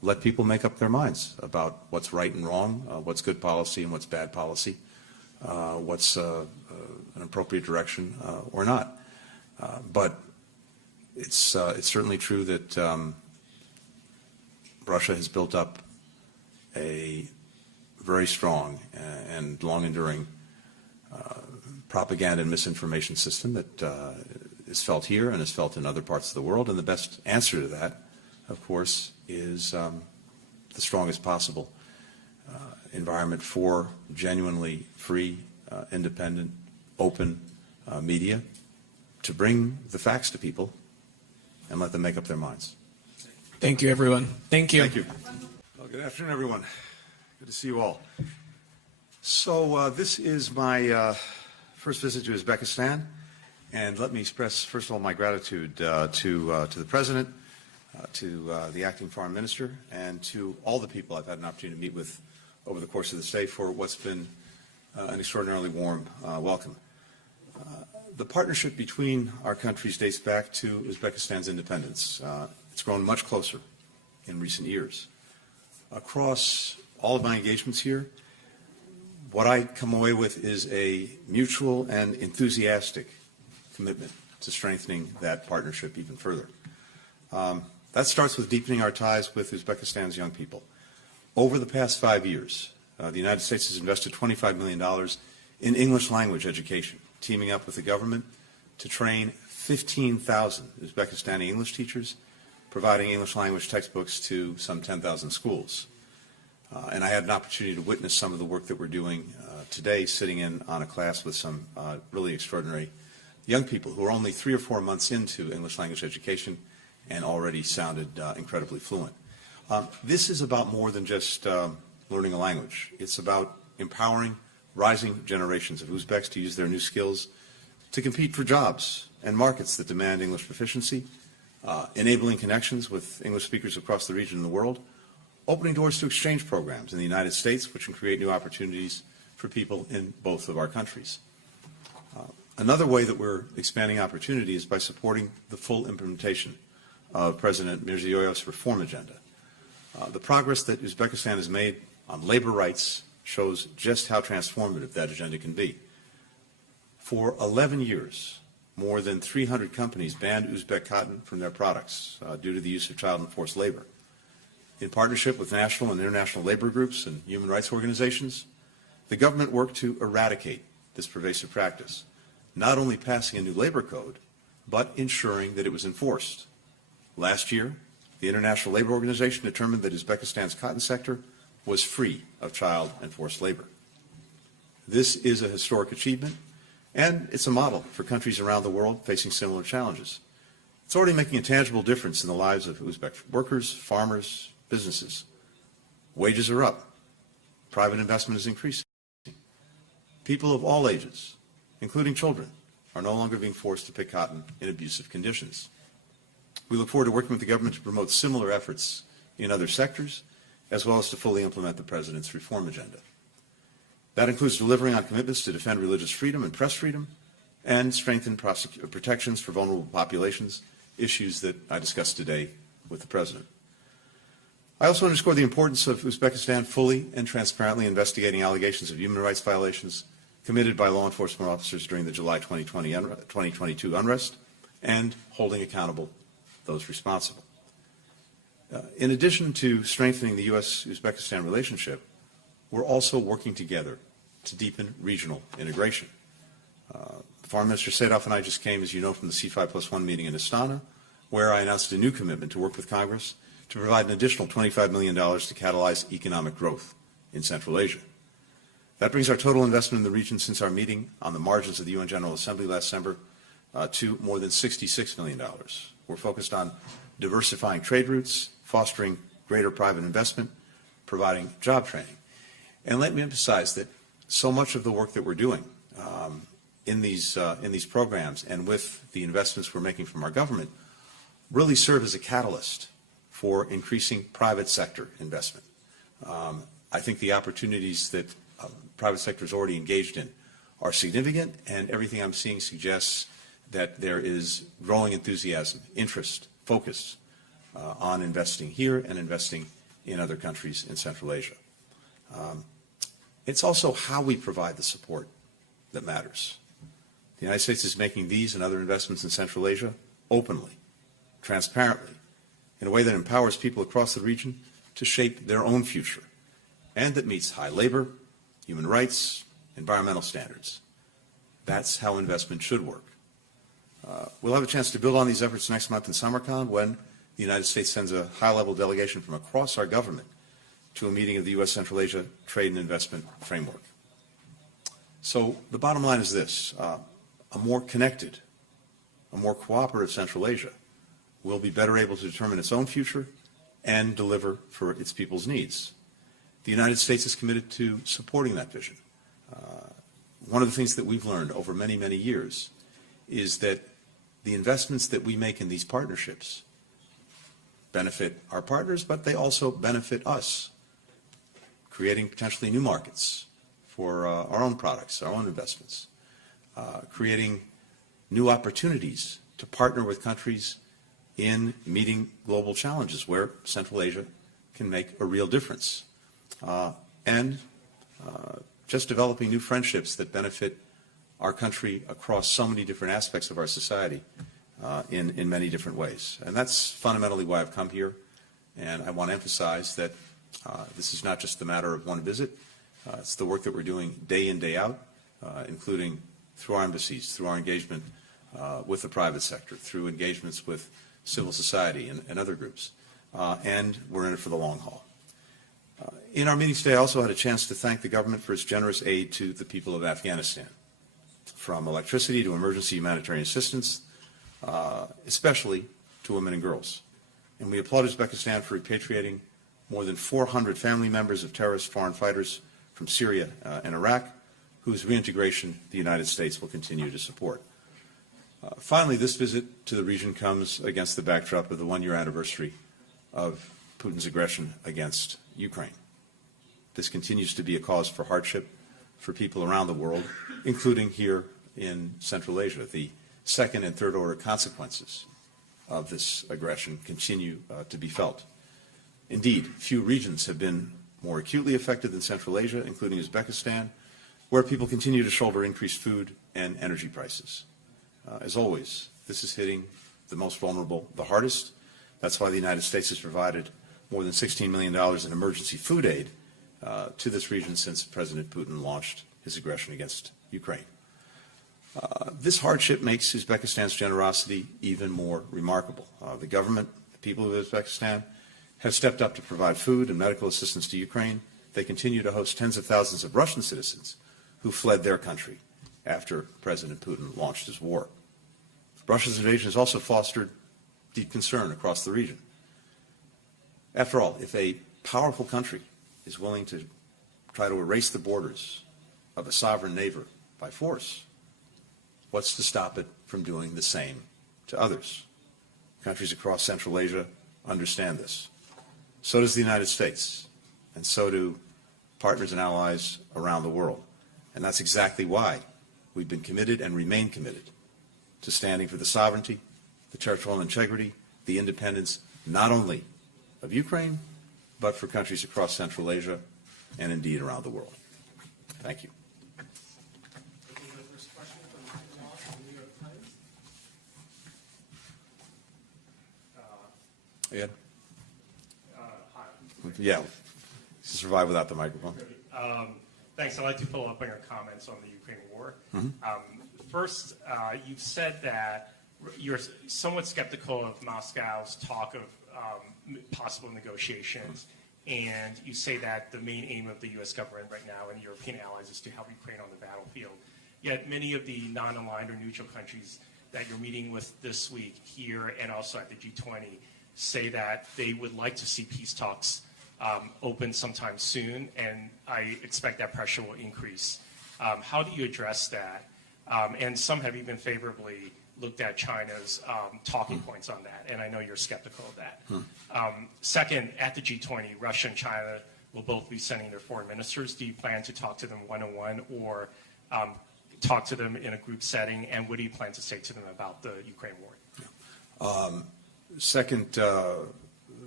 let people make up their minds about what's right and wrong, what's good policy and what's bad policy, what's an appropriate direction or not. But it's certainly true that Russia has built up a very strong and long-enduring propaganda and misinformation system that is felt here and is felt in other parts of the world. And the best answer to that, of course, is the strongest possible environment for genuinely free, independent, open media to bring the facts to people and let them make up their minds. Thank you, everyone. Thank you. Thank you. Well, good afternoon, everyone. Good to see you all. So this is my first visit to Uzbekistan, and let me express, first of all, my gratitude to the President, to the Acting Foreign Minister, and to all the people I've had an opportunity to meet with over the course of this day for what's been an extraordinarily warm welcome. The partnership between our countries dates back to Uzbekistan's independence. It's grown much closer in recent years. Across all of my engagements here, what I come away with is a mutual and enthusiastic commitment to strengthening that partnership even further. That starts with deepening our ties with Uzbekistan's young people. Over the past 5 years, the United States has invested $25 million in English language education, teaming up with the government to train 15,000 Uzbekistani English teachers, providing English language textbooks to some 10,000 schools. And I had an opportunity to witness some of the work that we're doing today, sitting in on a class with some really extraordinary young people who are only 3 or 4 months into English language education and already sounded incredibly fluent. This is about more than just learning a language. It's about empowering rising generations of Uzbeks to use their new skills to compete for jobs and markets that demand English proficiency, enabling connections with English speakers across the region and the world, opening doors to exchange programs in the United States, which can create new opportunities for people in both of our countries. Another way that we're expanding opportunity is by supporting the full implementation of President Mirziyoyev's reform agenda. The progress that Uzbekistan has made on labor rights shows just how transformative that agenda can be. For 11 years, more than 300 companies banned Uzbek cotton from their products due to the use of child and forced labor. In partnership with national and international labor groups and human rights organizations, the government worked to eradicate this pervasive practice, not only passing a new labor code, but ensuring that it was enforced. Last year, the International Labor Organization determined that Uzbekistan's cotton sector was free of child and forced labor. This is a historic achievement, and it's a model for countries around the world facing similar challenges. It's already making a tangible difference in the lives of Uzbek workers, farmers, businesses. Wages are up. Private investment is increasing. People of all ages, including children, are no longer being forced to pick cotton in abusive conditions. We look forward to working with the government to promote similar efforts in other sectors, as well as to fully implement the President's reform agenda. That includes delivering on commitments to defend religious freedom and press freedom, and strengthen protections for vulnerable populations, issues that I discussed today with the President. I also underscore the importance of Uzbekistan fully and transparently investigating allegations of human rights violations committed by law enforcement officers during the July 2022 unrest, and holding accountable those responsible. In addition to strengthening the U.S.-Uzbekistan relationship, we're also working together to deepen regional integration. Foreign Minister Sadov and I just came, as you know, from the C5+1 meeting in Astana, where I announced a new commitment to work with Congress to provide an additional $25 million to catalyze economic growth in Central Asia. That brings our total investment in the region since our meeting on the margins of the UN General Assembly last December to more than $66 million. We're focused on diversifying trade routes, fostering greater private investment, providing job training. And let me emphasize that so much of the work that we're doing in these programs and with the investments we're making from our government really serve as a catalyst for increasing private sector investment. I think the opportunities that private sector is already engaged in are significant, and everything I'm seeing suggests that there is growing enthusiasm, interest, focus on investing here and investing in other countries in Central Asia. It's also how we provide the support that matters. The United States is making these and other investments in Central Asia openly, transparently, in a way that empowers people across the region to shape their own future, and that meets high labor, human rights, environmental standards. That's how investment should work. We'll have a chance to build on these efforts next month in Samarkand when the United States sends a high-level delegation from across our government to a meeting of the U.S. Central Asia Trade and Investment Framework. So the bottom line is this. A more connected, a more cooperative Central Asia will be better able to determine its own future and deliver for its people's needs. The United States is committed to supporting that vision. One of the things that we've learned over many, many years is that the investments that we make in these partnerships benefit our partners, but they also benefit us, creating potentially new markets for our own products, our own investments, creating new opportunities to partner with countries in meeting global challenges where Central Asia can make a real difference, and just developing new friendships that benefit our country across so many different aspects of our society in many different ways. And that's fundamentally why I've come here, and I want to emphasize that this is not just the matter of one visit. It's the work that we're doing day in, day out, including through our embassies, through our engagement with the private sector, through engagements with civil society and other groups. And we're in it for the long haul. In our meeting today, I also had a chance to thank the government for its generous aid to the people of Afghanistan, from electricity to emergency humanitarian assistance, especially to women and girls. And we applaud Uzbekistan for repatriating more than 400 family members of terrorist foreign fighters from Syria and Iraq, whose reintegration the United States will continue to support. Finally, this visit to the region comes against the backdrop of the one-year anniversary of Putin's aggression against Ukraine. This continues to be a cause for hardship for people around the world, including here in Central Asia. The second and third order consequences of this aggression continue to be felt. Indeed, few regions have been more acutely affected than Central Asia, including Uzbekistan, where people continue to shoulder increased food and energy prices. As always, this is hitting the most vulnerable the hardest. That's why the United States has provided more than $16 million in emergency food aid to this region since President Putin launched his aggression against Ukraine. This hardship makes Uzbekistan's generosity even more remarkable. The government, the people of Uzbekistan, have stepped up to provide food and medical assistance to Ukraine. They continue to host tens of thousands of Russian citizens who fled their country after President Putin launched his war. Russia's invasion has also fostered deep concern across the region. After all, if a powerful country is willing to try to erase the borders of a sovereign neighbor by force, what's to stop it from doing the same to others? Countries across Central Asia understand this. So does the United States, and so do partners and allies around the world. And that's exactly why we've been committed and remain committed to standing for the sovereignty, the territorial integrity, the independence, not only of Ukraine, but for countries across Central Asia and indeed around the world. Thank you. Taking the first question from Michael Walsh from the New York Times. Ed? Hi. Yeah. Survive without the microphone. Thanks. I'd like to follow up on your comments on the Ukraine war. First, you've said that you're somewhat skeptical of Moscow's talk of possible negotiations, and you say that the main aim of the U.S. government right now and European allies is to help Ukraine on the battlefield. Yet many of the non-aligned or neutral countries that you're meeting with this week here and also at the G20 say that they would like to see peace talks open sometime soon, and I expect that pressure will increase. How do you address that? And some have even favorably looked at China's talking points on that, and I know you're skeptical of that. Second, at the G20, Russia and China will both be sending their foreign ministers. Do you plan to talk to them one-on-one or talk to them in a group setting, and what do you plan to say to them about the Ukraine war? Second,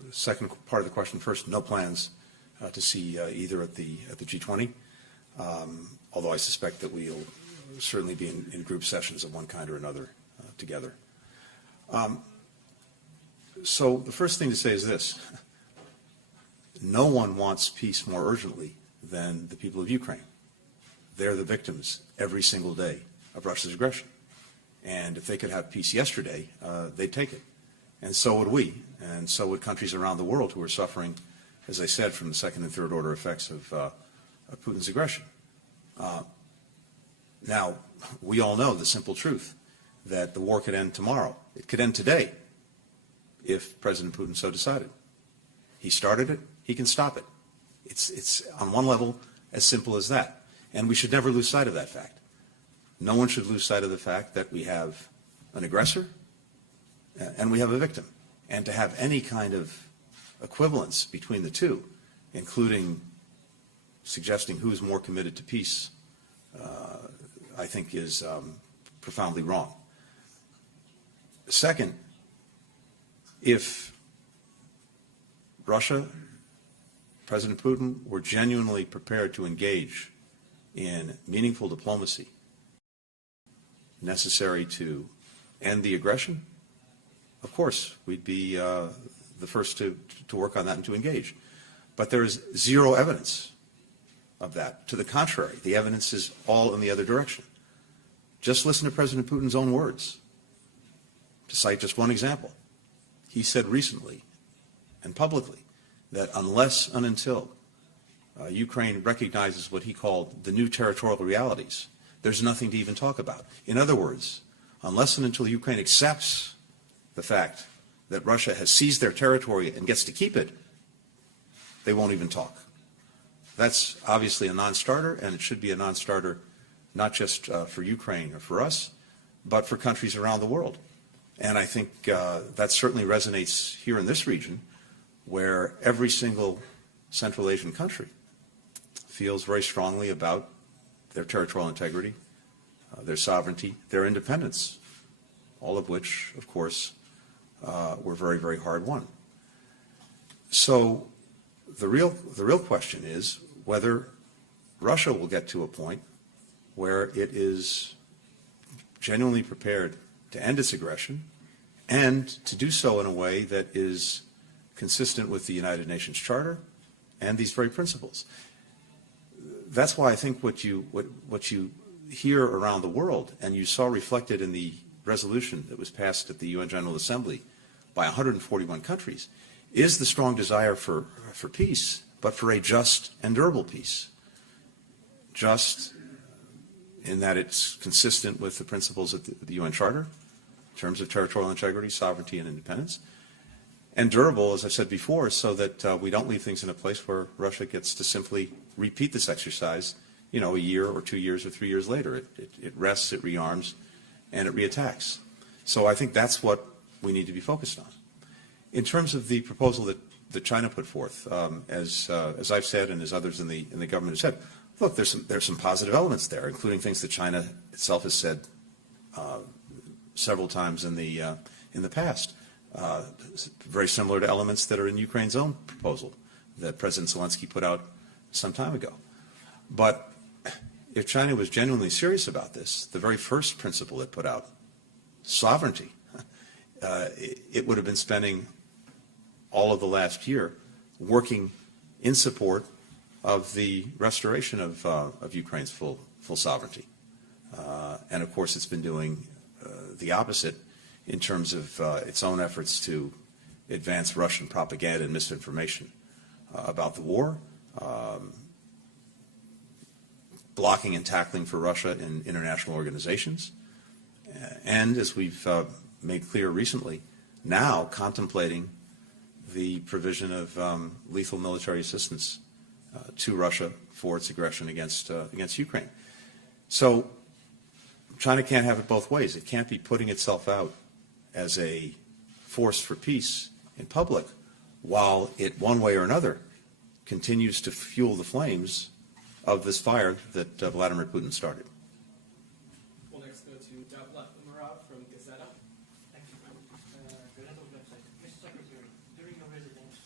second part of the question first, no plans to see either at the G20, although I suspect that we'll certainly be in group sessions of one kind or another together. So the first thing to say is this. No one wants peace more urgently than the people of Ukraine. They're the victims every single day of Russia's aggression. And if they could have peace yesterday, they'd take it. And so would we, and so would countries around the world who are suffering, as I said, from the second and third order effects of Putin's aggression. Now, we all know the simple truth that the war could end tomorrow. It could end today if President Putin so decided. He started it, he can stop it. It's on one level as simple as that. And we should never lose sight of that fact. No one should lose sight of the fact that we have an aggressor and we have a victim. And to have any kind of equivalence between the two, including suggesting who is more committed to peace, I think is profoundly wrong. Second, if Russia, President Putin, were genuinely prepared to engage in meaningful diplomacy necessary to end the aggression, of course, we'd be the first to work on that and to engage. But there is zero evidence of that. To the contrary, the evidence is all in the other direction. Just listen to President Putin's own words. To cite just one example, he said recently and publicly that unless and until Ukraine recognizes what he called the new territorial realities, there's nothing to even talk about. In other words, unless and until Ukraine accepts the fact that Russia has seized their territory and gets to keep it, they won't even talk. That's obviously a non-starter, and it should be a non-starter not just for Ukraine or for us, but for countries around the world. And I think that certainly resonates here in this region, where every single Central Asian country feels very strongly about their territorial integrity, their sovereignty, their independence, all of which, of course, were very, very hard won. So the real question is whether Russia will get to a point where it is genuinely prepared to end its aggression and to do so in a way that is consistent with the United Nations Charter and these very principles. That's why I think what you hear around the world, and you saw reflected in the resolution that was passed at the UN General Assembly by 141 countries, is the strong desire for peace, but for a just and durable peace. Just in that it's consistent with the principles of the UN Charter, in terms of territorial integrity, sovereignty, and independence. And durable, as I said before, so that we don't leave things in a place where Russia gets to simply repeat this exercise, you know, a year or 2 years or 3 years later. It rests, it rearms, and it reattacks. So I think that's what we need to be focused on. In terms of the proposal that China put forth, as I've said and as others in the government have said, look, there's some positive elements there, including things that China itself has said several times in the past. Very similar to elements that are in Ukraine's own proposal that President Zelensky put out some time ago. But if China was genuinely serious about this, the very first principle it put out, sovereignty, it would have been spending all of the last year working in support of the restoration of Ukraine's full sovereignty. And of course it's been doing the opposite in terms of its own efforts to advance Russian propaganda and misinformation about the war, blocking and tackling for Russia in international organizations, and as we've made clear recently, now contemplating the provision of lethal military assistance to Russia for its aggression against Ukraine. So China can't have it both ways. It can't be putting itself out as a force for peace in public while it, one way or another, continues to fuel the flames of this fire that Vladimir Putin started. We'll next go to Davlat Umarov from Gazeta. Thank you. Gazeta website. Mr. Secretary, during your residence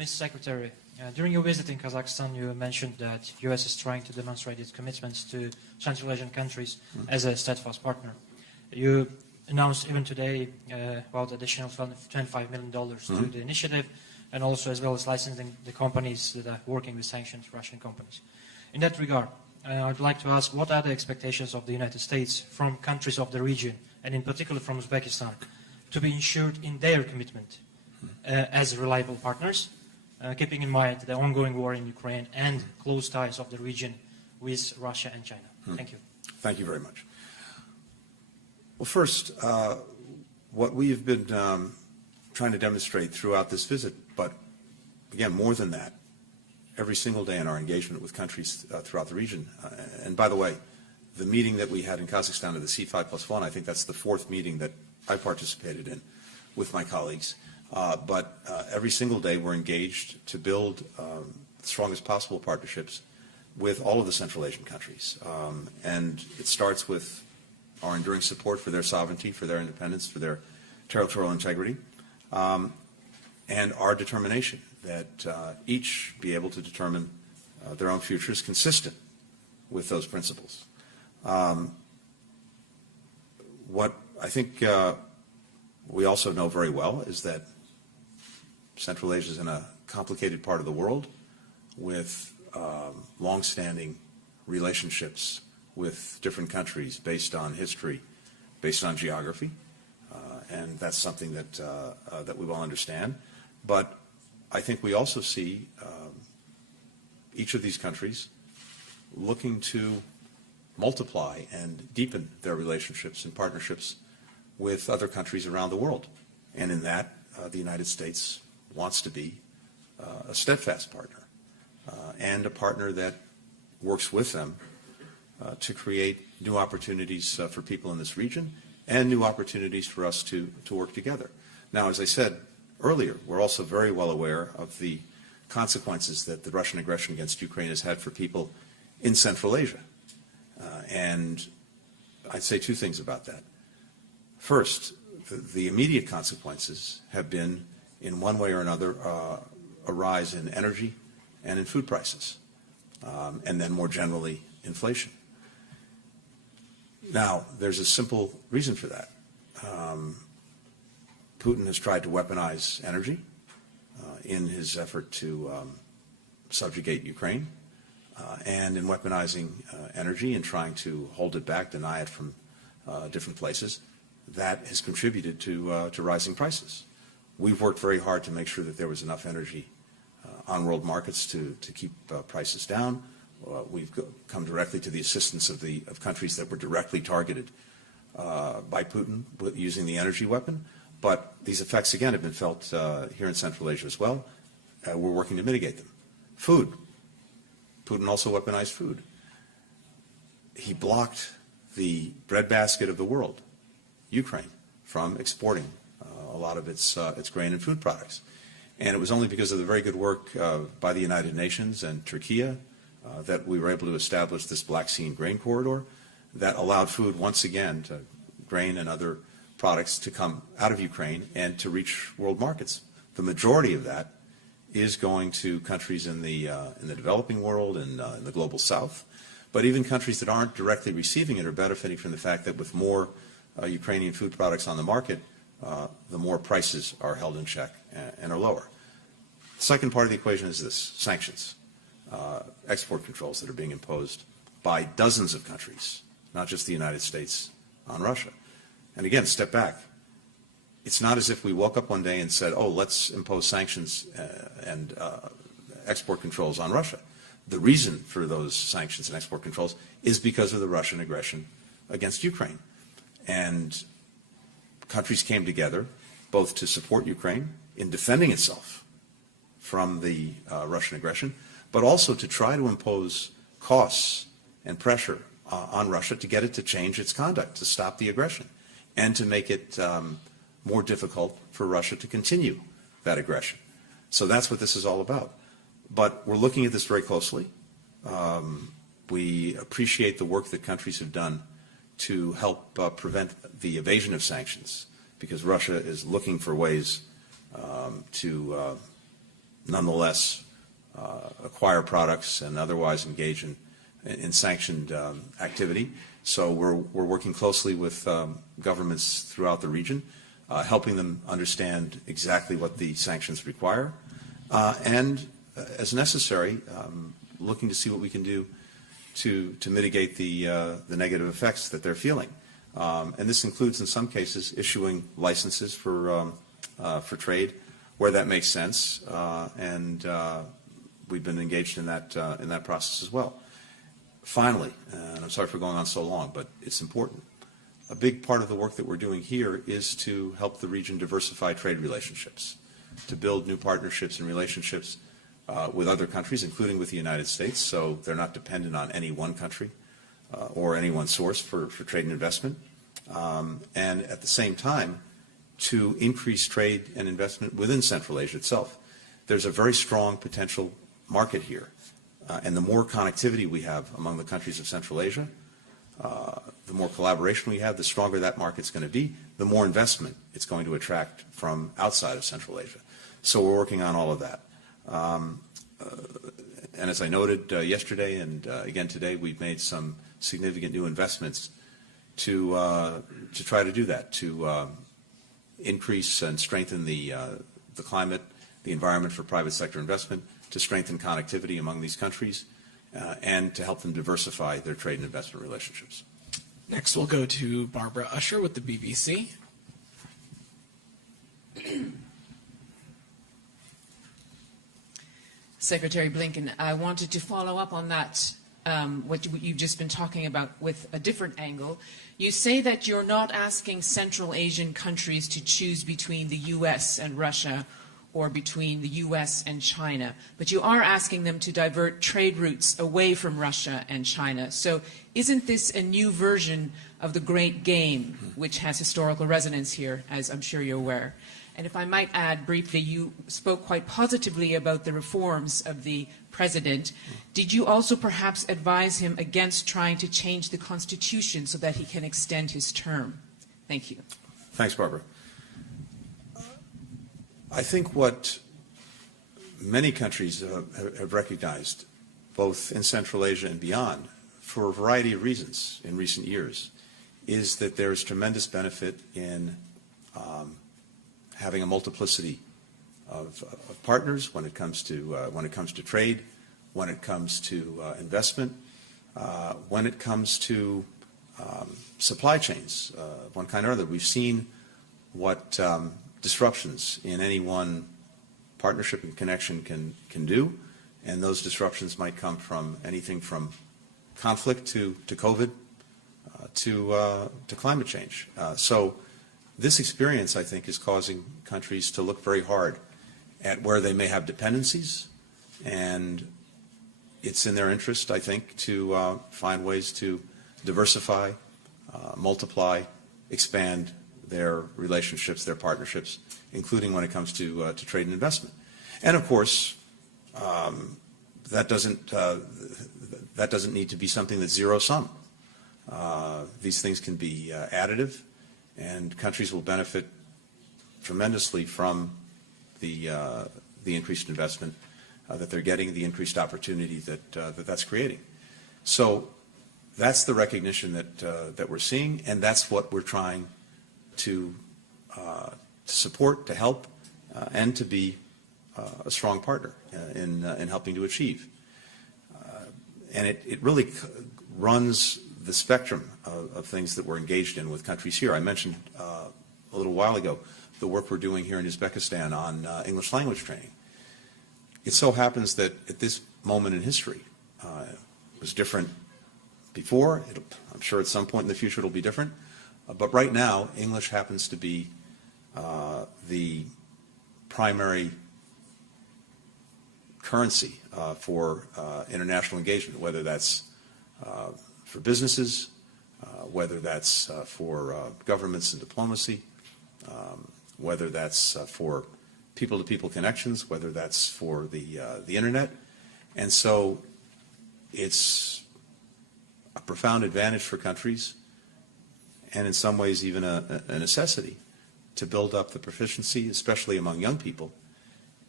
Mr. Secretary, during your visit in Kazakhstan, you mentioned that U.S. is trying to demonstrate its commitments to Central Asian countries as a steadfast partner. You announced even today about additional $25 million to the initiative, and also as well as licensing the companies that are working with sanctioned Russian companies. In that regard, I'd like to ask, what are the expectations of the United States from countries of the region, and in particular from Uzbekistan, to be ensured in their commitment as reliable partners, keeping in mind the ongoing war in Ukraine and close ties of the region with Russia and China? Thank you. Thank you very much. Well, first, what we have been trying to demonstrate throughout this visit, but again, more than that, every single day in our engagement with countries throughout the region. And by the way, the meeting that we had in Kazakhstan of the C5+1, I think that's the fourth meeting that I participated in with my colleagues. But every single day we're engaged to build the strongest possible partnerships with all of the Central Asian countries. And it starts with our enduring support for their sovereignty, for their independence, for their territorial integrity, and our determination that each be able to determine their own futures consistent with those principles. What I think we also know very well is that Central Asia is in a complicated part of the world with long-standing relationships with different countries based on history, based on geography, and that's something that that we well understand. But I think we also see each of these countries looking to multiply and deepen their relationships and partnerships with other countries around the world. And in that, the United States wants to be a steadfast partner and a partner that works with them to create new opportunities for people in this region and new opportunities for us to work together. Now, as I said earlier, we're also very well aware of the consequences that the Russian aggression against Ukraine has had for people in Central Asia. And I'd say two things about that. First, the immediate consequences have been, in one way or another, a rise in energy and in food prices, and then more generally, inflation. Now, there's a simple reason for that. Putin has tried to weaponize energy in his effort to subjugate Ukraine, and in weaponizing energy and trying to hold it back, deny it from different places, that has contributed to rising prices. We've worked very hard to make sure that there was enough energy on world markets to keep prices down. We've come directly to the assistance of countries that were directly targeted by Putin using the energy weapon. But these effects, again, have been felt here in Central Asia as well. We're working to mitigate them. Food. Putin also weaponized food. He blocked the breadbasket of the world, Ukraine, from exporting a lot of its grain and food products. And it was only because of the very good work by the United Nations and Turkey that we were able to establish this Black Sea grain corridor that allowed food once again, to grain and other products, to come out of Ukraine and to reach world markets. The majority of that is going to countries in the developing world and in the global south. But even countries that aren't directly receiving it are benefiting from the fact that with more Ukrainian food products on the market, the more prices are held in check and are lower. The second part of the equation is this: sanctions, export controls that are being imposed by dozens of countries, not just the United States, on Russia. And again, step back. It's not as if we woke up one day and said, oh, let's impose sanctions and export controls on Russia. The reason for those sanctions and export controls is because of the Russian aggression against Ukraine. And countries came together both to support Ukraine in defending itself from the Russian aggression, but also to try to impose costs and pressure on Russia to get it to change its conduct, to stop the aggression, and to make it more difficult for Russia to continue that aggression. So that's what this is all about. But we're looking at this very closely. We appreciate the work that countries have done to help prevent the evasion of sanctions, because Russia is looking for ways to nonetheless acquire products and otherwise engage in sanctioned activity. So we're working closely with governments throughout the region, helping them understand exactly what the sanctions require, and as necessary, looking to see what we can do to mitigate the negative effects that they're feeling. And this includes, in some cases, issuing licenses for trade where that makes sense, and we've been engaged in that process as well. Finally, and I'm sorry for going on so long, but it's important, a big part of the work that we're doing here is to help the region diversify trade relationships, to build new partnerships and relationships with other countries, including with the United States, so they're not dependent on any one country or any one source for trade and investment, and at the same time to increase trade and investment within Central Asia itself. There's a very strong potential market here, and the more connectivity we have among the countries of Central Asia, the more collaboration we have, the stronger that market's going to be, the more investment it's going to attract from outside of Central Asia. So we're working on all of that. And as I noted yesterday and again today, we've made some significant new investments to try to do that, to increase and strengthen the climate, the environment for private sector investment, to strengthen connectivity among these countries, and to help them diversify their trade and investment relationships. Next, we'll go to Barbara Usher with the BBC. Secretary Blinken, I wanted to follow up on that, what you've just been talking about with a different angle. You say that you're not asking Central Asian countries to choose between the U.S. and Russia or between the U.S. and China, but you are asking them to divert trade routes away from Russia and China. So isn't this a new version of the Great Game, which has historical resonance here, as I'm sure you're aware? And if I might add briefly, you spoke quite positively about the reforms of the president. Did you also perhaps advise him against trying to change the Constitution so that he can extend his term? Thank you. Thanks, Barbara. I think what many countries have recognized, both in Central Asia and beyond, for a variety of reasons in recent years, is that there is tremendous benefit in having a multiplicity of partners when it comes to trade, when it comes to investment, when it comes to supply chains of one kind or other. We've seen what disruptions in any one partnership and connection can do, and those disruptions might come from anything from conflict to COVID to climate change. So this experience, I think, is causing countries to look very hard at where they may have dependencies, and it's in their interest, I think, to find ways to diversify, multiply, expand their relationships, their partnerships, including when it comes to trade and investment. And of course, that doesn't need to be something that's zero sum. These things can be additive, and countries will benefit tremendously from the increased investment that they're getting, the increased opportunity that's creating. So that's the recognition that we're seeing, and that's what we're trying to support, to help, and to be a strong partner in helping to achieve. And it really runs the spectrum of things that we're engaged in with countries here. I mentioned a little while ago the work we're doing here in Uzbekistan on English language training. It so happens that at this moment in history, it was different before. I'm sure at some point in the future it'll be different. But right now, English happens to be the primary currency for international engagement, whether that's for businesses, whether that's for governments and diplomacy, whether that's for people-to-people connections, whether that's for the internet. And so it's a profound advantage for countries, and in some ways even a necessity, to build up the proficiency, especially among young people,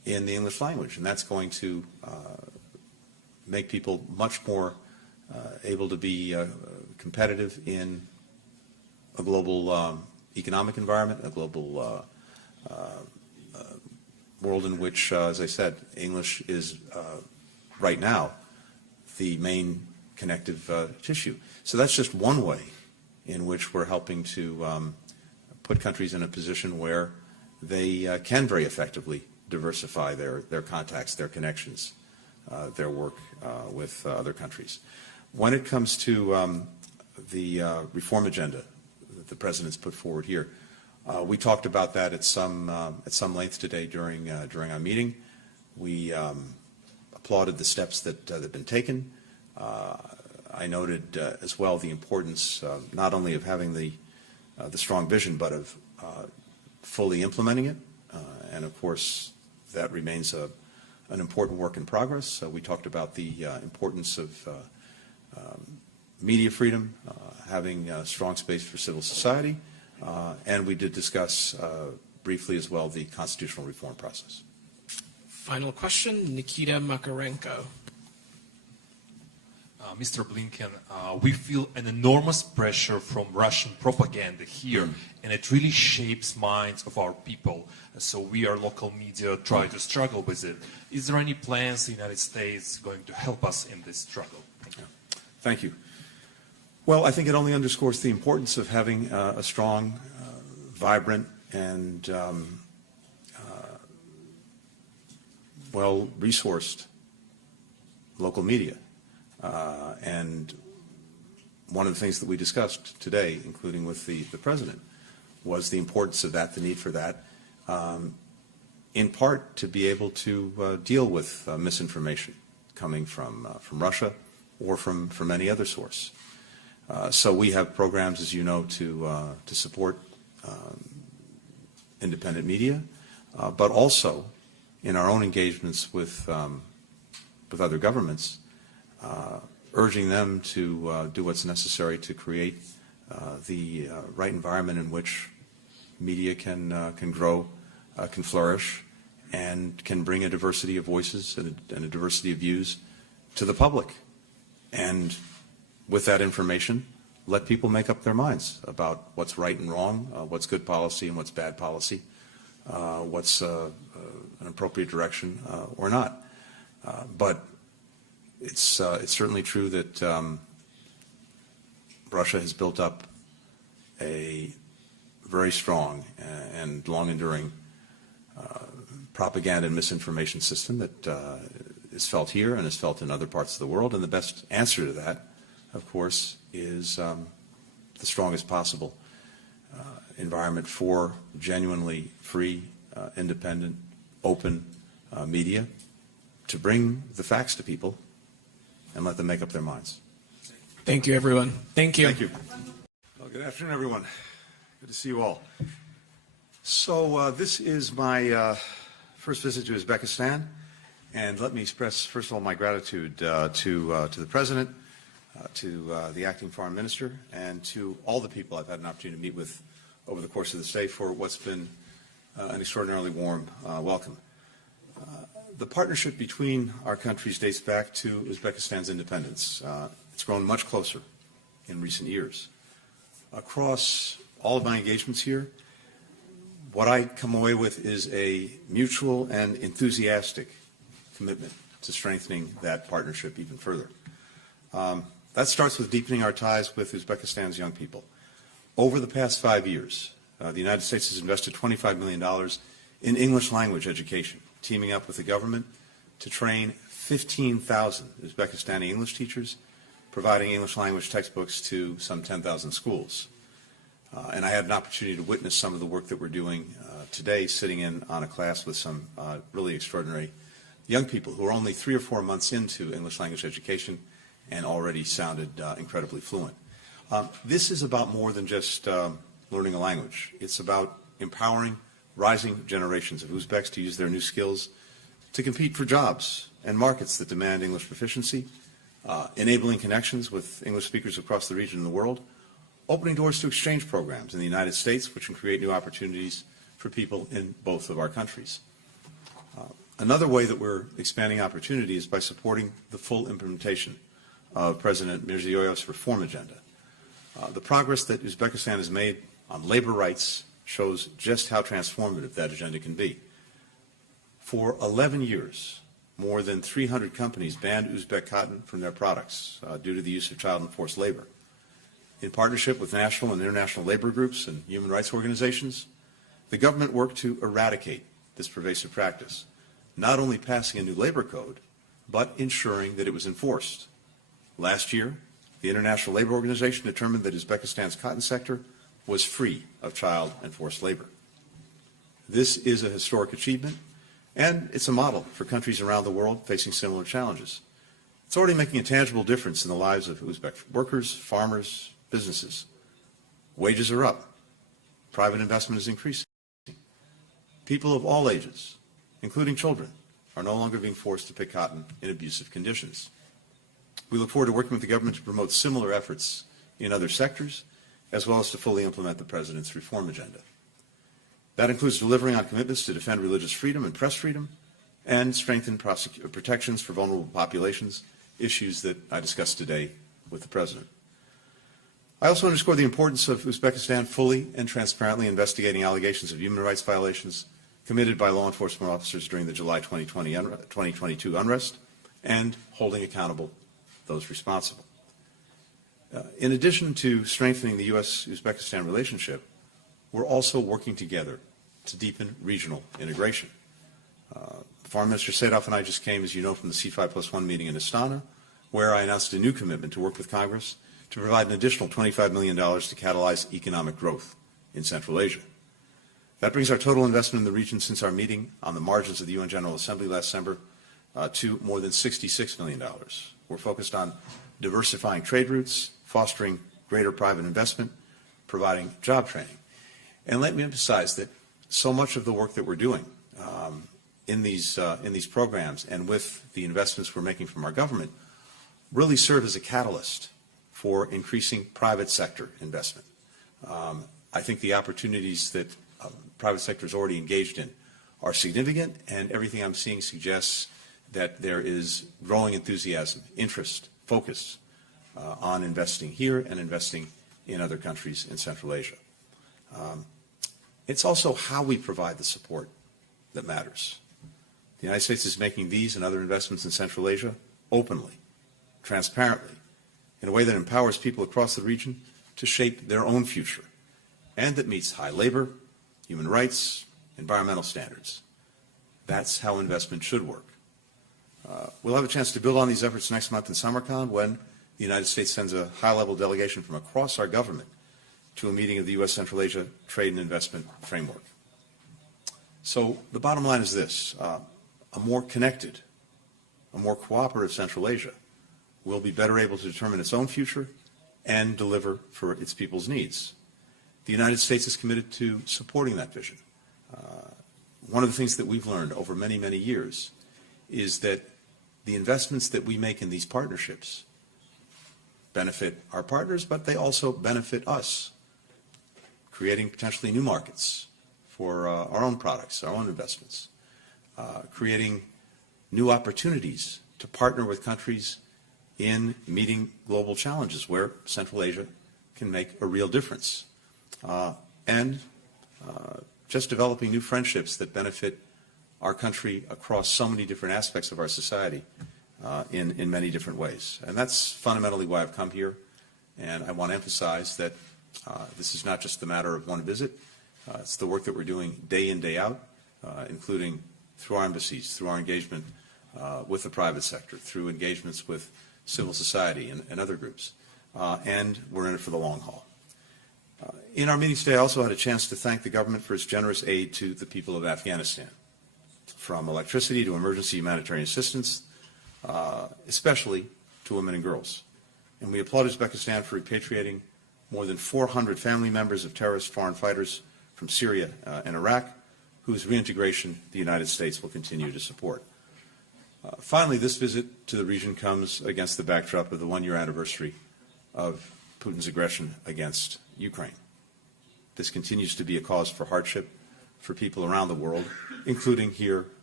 in the English language, and that's going to make people much more able to be competitive in a global economic environment, a global world in which, as I said, English is right now the main connective tissue. So that's just one way in which we're helping to put countries in a position where they can very effectively diversify their contacts, their connections, their work with other countries. When it comes to the reform agenda that the President's put forward here, we talked about that at some length today during our meeting. We applauded the steps that have been taken. I noted as well the importance not only of having the strong vision, but of fully implementing it. And of course, that remains an important work in progress. We talked about the importance of media freedom, having a strong space for civil society, and we did discuss briefly as well the constitutional reform process. Final question, Nikita Makarenko. Mr. Blinken, we feel an enormous pressure from Russian propaganda here, and it really shapes minds of our people. So we, our local media, try to struggle with it. Is there any plans the United States going to help us in this struggle? Thank you. Thank you. Well, I think it only underscores the importance of having a strong, vibrant, and well-resourced local media. And one of the things that we discussed today, including with the President, was the importance of that, the need for that, in part to be able to deal with misinformation coming from Russia or from any other source. So we have programs, as you know, to support independent media, but also in our own engagements with other governments, urging them to do what's necessary to create the right environment in which media can grow, can flourish, and can bring a diversity of voices and a diversity of views to the public. And with that information, let people make up their minds about what's right and wrong, what's good policy and what's bad policy, what's an appropriate direction or not. But it's certainly true that Russia has built up a very strong and long-enduring propaganda and misinformation system that is felt here and is felt in other parts of the world. And the best answer to that, of course, is the strongest possible environment for genuinely free, independent, open media to bring the facts to people and let them make up their minds. Thank you, everyone. Thank you. Thank you. Well, good afternoon, everyone. Good to see you all. So this is my first visit to Uzbekistan, and let me express, first of all, my gratitude to the President, to the Acting Foreign Minister, and to all the people I've had an opportunity to meet with over the course of the stay for what's been an extraordinarily warm welcome. The partnership between our countries dates back to Uzbekistan's independence. It's grown much closer in recent years. Across all of my engagements here, what I come away with is a mutual and enthusiastic commitment to strengthening that partnership even further. That starts with deepening our ties with Uzbekistan's young people. Over the past 5 years, the United States has invested $25 million in English language education, teaming up with the government to train 15,000 Uzbekistani English teachers, providing English language textbooks to some 10,000 schools. And I had an opportunity to witness some of the work that we're doing today, sitting in on a class with some really extraordinary young people who are only 3 or 4 months into English language education and already sounded incredibly fluent. This is about more than just learning a language. It's about empowering rising generations of Uzbeks to use their new skills to compete for jobs and markets that demand English proficiency, enabling connections with English speakers across the region and the world, opening doors to exchange programs in the United States, which can create new opportunities for people in both of our countries. Another way that we're expanding opportunity is by supporting the full implementation of President Mirziyoyev's reform agenda. The progress that Uzbekistan has made on labor rights shows just how transformative that agenda can be. For 11 years, more than 300 companies banned Uzbek cotton from their products due to the use of child and forced labor. In partnership with national and international labor groups and human rights organizations, the government worked to eradicate this pervasive practice, not only passing a new labor code, but ensuring that it was enforced. Last year, the International Labor Organization determined that Uzbekistan's cotton sector was free of child and forced labor. This is a historic achievement, and it's a model for countries around the world facing similar challenges. It's already making a tangible difference in the lives of Uzbek workers, farmers, businesses. Wages are up. Private investment is increasing. People of all ages, including children, are no longer being forced to pick cotton in abusive conditions. We look forward to working with the government to promote similar efforts in other sectors, as well as to fully implement the President's reform agenda. That includes delivering on commitments to defend religious freedom and press freedom, and strengthen protections for vulnerable populations, issues that I discussed today with the President. I also underscore the importance of Uzbekistan fully and transparently investigating allegations of human rights violations committed by law enforcement officers during the July 2022 unrest, and holding accountable those responsible. In addition to strengthening the U.S.-Uzbekistan relationship, we're also working together to deepen regional integration. Foreign Minister Sadov and I just came, as you know, from the C5+1 meeting in Astana, where I announced a new commitment to work with Congress to provide an additional $25 million to catalyze economic growth in Central Asia. That brings our total investment in the region since our meeting on the margins of the UN General Assembly last December to more than $66 million. We're focused on diversifying trade routes, fostering greater private investment, providing job training. And let me emphasize that so much of the work that we're doing in these programs and with the investments we're making from our government really serve as a catalyst for increasing private sector investment. I think the opportunities that private sector is already engaged in are significant, and everything I'm seeing suggests that there is growing enthusiasm, interest, focus on investing here and investing in other countries in Central Asia. It's also how we provide the support that matters. The United States is making these and other investments in Central Asia openly, transparently, in a way that empowers people across the region to shape their own future, and that meets high labor, human rights, environmental standards. That's how investment should work. We'll have a chance to build on these efforts next month in Samarkand when the United States sends a high-level delegation from across our government to a meeting of the U.S. Central Asia Trade and Investment Framework. So the bottom line is this: a more connected, a more cooperative Central Asia will be better able to determine its own future and deliver for its people's needs. The United States is committed to supporting that vision. One of the things that we've learned over many, many years is that the investments that we make in these partnerships benefit our partners, but they also benefit us, creating potentially new markets for our own products, our own investments, creating new opportunities to partner with countries in meeting global challenges where Central Asia can make a real difference, and just developing new friendships that benefit our country across so many different aspects of our society in many different ways. And that's fundamentally why I've come here. And I want to emphasize that this is not just the matter of one visit. It's the work that we're doing day in, day out, including through our embassies, through our engagement with the private sector, through engagements with civil society and other groups. And we're in it for the long haul. In our meeting today, I also had a chance to thank the government for its generous aid to the people of Afghanistan, from electricity to emergency humanitarian assistance, especially to women and girls. And we applaud Uzbekistan for repatriating more than 400 family members of terrorist foreign fighters from Syria and Iraq, whose reintegration the United States will continue to support. Finally, this visit to the region comes against the backdrop of the one-year anniversary of Putin's aggression against Ukraine. This continues to be a cause for hardship for people around the world, including here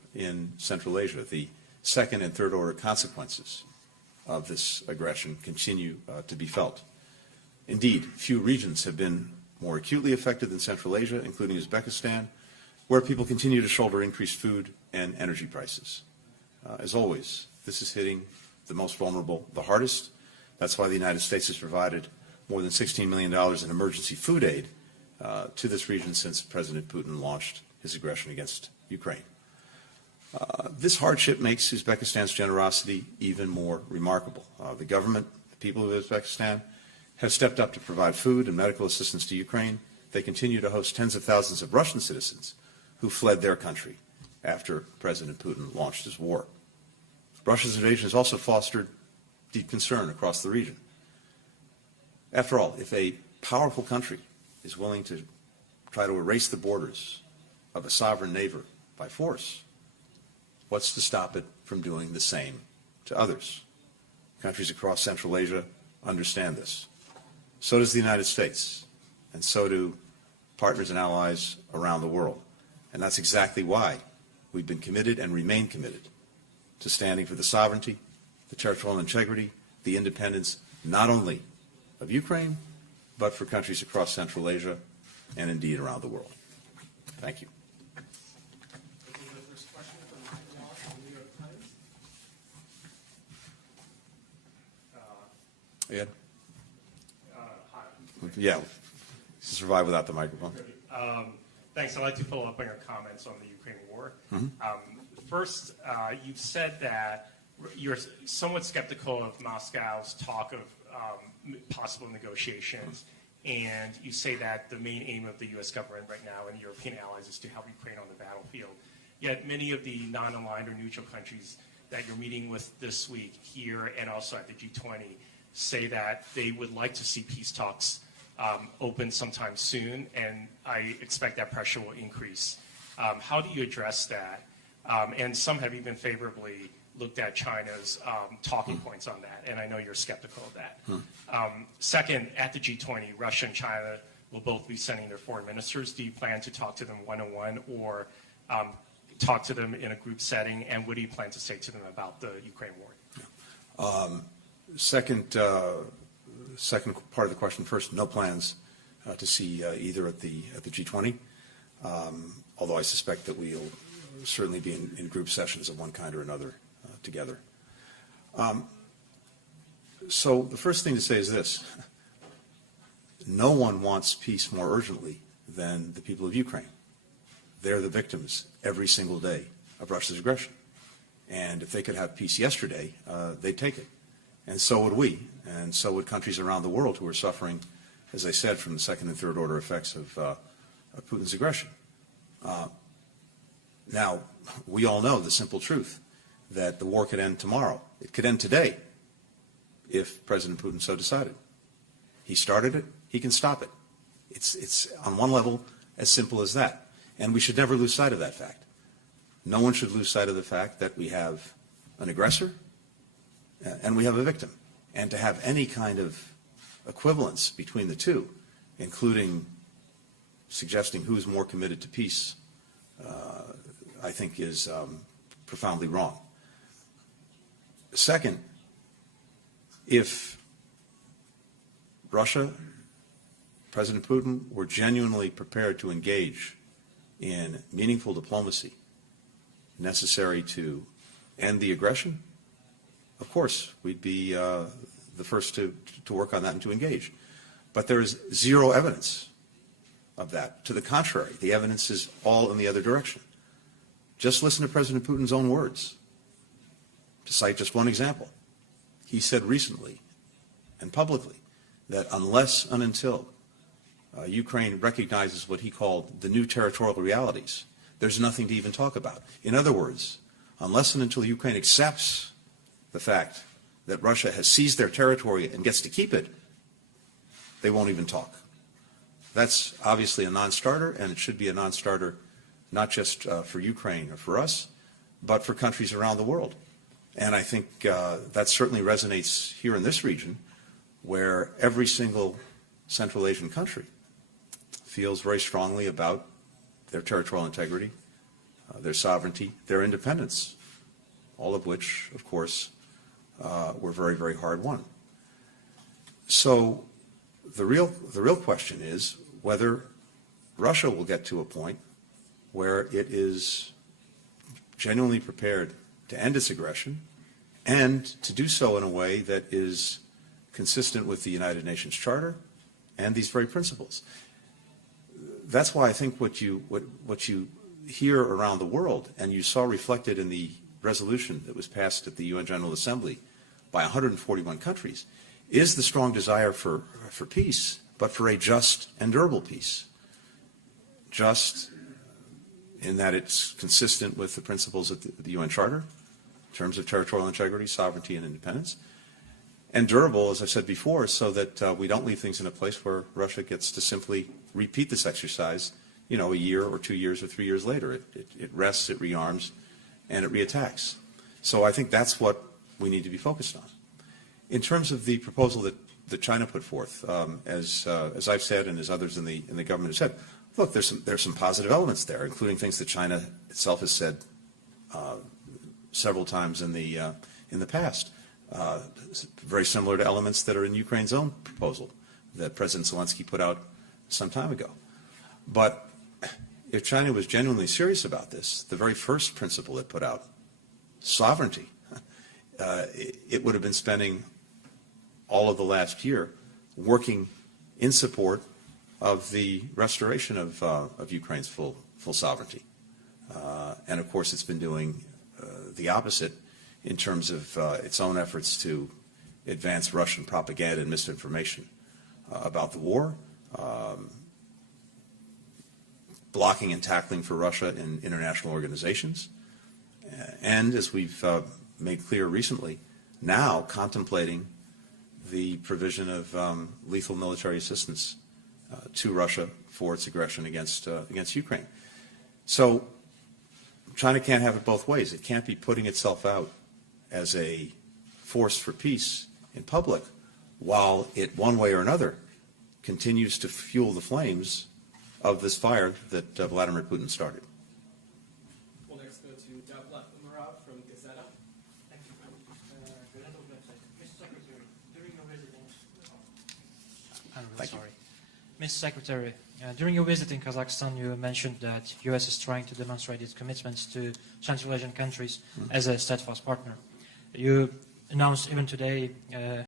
in Central Asia. The second and third order consequences of this aggression continue to be felt. Indeed, few regions have been more acutely affected than Central Asia, including Uzbekistan, where people continue to shoulder increased food and energy prices. As always, this is hitting the most vulnerable the hardest. That's why the United States has provided more than $16 million in emergency food aid to this region since President Putin launched his aggression against Ukraine. This hardship makes Uzbekistan's generosity even more remarkable. The government, the people of Uzbekistan, have stepped up to provide food and medical assistance to Ukraine. They continue to host tens of thousands of Russian citizens who fled their country after President Putin launched his war. Russia's invasion has also fostered deep concern across the region. After all, if a powerful country is willing to try to erase the borders of a sovereign neighbor by force, what's to stop it from doing the same to others? Countries across Central Asia understand this. So does the United States, and so do partners and allies around the world. And that's exactly why we've been committed and remain committed to standing for the sovereignty, the territorial integrity, the independence, not only of Ukraine, but for countries across Central Asia and indeed around the world. Thank you. Taking the first question from Michael Walsh from the New York Times. Ed? Hi. Yeah, survive without the microphone. Thanks. I'd like to follow up on your comments on the Ukraine war. First, you've said that you're somewhat skeptical of Moscow's talk of possible negotiations, and you say that the main aim of the U.S. government right now and European allies is to help Ukraine on the battlefield. Yet many of the non-aligned or neutral countries that you're meeting with this week here and also at the G20 say that they would like to see peace talks open sometime soon, and I expect that pressure will increase. How do you address that? And some have even favorably looked at China's talking points on that, and I know you're skeptical of that. Second, at the G20, Russia and China will both be sending their foreign ministers. Do you plan to talk to them one-on-one or talk to them in a group setting, and what do you plan to say to them about the Ukraine war? Second part of the question first, no plans to see either at the G20, although I suspect that we'll certainly be in group sessions of one kind or another together. So the first thing to say is this. No one wants peace more urgently than the people of Ukraine. They're the victims every single day of Russia's aggression. And if they could have peace yesterday, they'd take it. And so would we, and so would countries around the world who are suffering, as I said, from the second and third order effects of Putin's aggression. Now, we all know the simple truth that the war could end tomorrow. It could end today if President Putin so decided. He started it, he can stop it. It's on one level as simple as that. And we should never lose sight of that fact. No one should lose sight of the fact that we have an aggressor and we have a victim. And to have any kind of equivalence between the two, including suggesting who's more committed to peace, I think is profoundly wrong. Second, if Russia, President Putin, were genuinely prepared to engage in meaningful diplomacy necessary to end the aggression, of course, we'd be the first to work on that and to engage. But there's zero evidence of that. To the contrary, the evidence is all in the other direction. Just listen to President Putin's own words. To cite just one example, he said recently and publicly that unless and until Ukraine recognizes what he called the new territorial realities, there's nothing to even talk about. In other words, unless and until Ukraine accepts the fact that Russia has seized their territory and gets to keep it, they won't even talk. That's obviously a non-starter, and it should be a non-starter not just for Ukraine or for us, but for countries around the world. And I think that certainly resonates here in this region, where every single Central Asian country feels very strongly about their territorial integrity, their sovereignty, their independence, all of which, of course, were very, very hard won. So the real question is whether Russia will get to a point where it is genuinely prepared to end its aggression and to do so in a way that is consistent with the United Nations Charter and these very principles. That's why I think what you hear around the world, and you saw reflected in the resolution that was passed at the UN General Assembly by 141 countries, is the strong desire for peace, but for a just and durable peace. Just in that it's consistent with the principles of the UN Charter in terms of territorial integrity, sovereignty, and independence. And durable, as I said before, so that we don't leave things in a place where Russia gets to simply repeat this exercise, you know, a year or 2 years or 3 years later. It rests, it rearms, and it reattacks. So I think that's what we need to be focused on. In terms of the proposal that China put forth, as I've said and as others in the government have said, look, there's some positive elements there, including things that China itself has said several times in the past, very similar to elements that are in Ukraine's own proposal that President Zelensky put out some time ago. But if China was genuinely serious about this, the very first principle it put out, sovereignty, it would have been spending all of the last year working in support of the restoration of Ukraine's full sovereignty. And of course it's been doing the opposite in terms of its own efforts to advance Russian propaganda and misinformation about the war, blocking and tackling for Russia in international organizations, and as we've made clear recently, now contemplating the provision of lethal military assistance to Russia for its aggression against Ukraine. So China can't have it both ways. It can't be putting itself out as a force for peace in public while it, one way or another, continues to fuel the flames of this fire that Vladimir Putin started. We'll next go to Davla Umarov from Gazeta. Thank you. Gazeta website. Mr. Secretary, during your residence, I'm really Thank you. sorry. Mr. Secretary, during your visit in Kazakhstan, you mentioned that U.S. is trying to demonstrate its commitments to Central Asian countries as a steadfast partner. You announced even today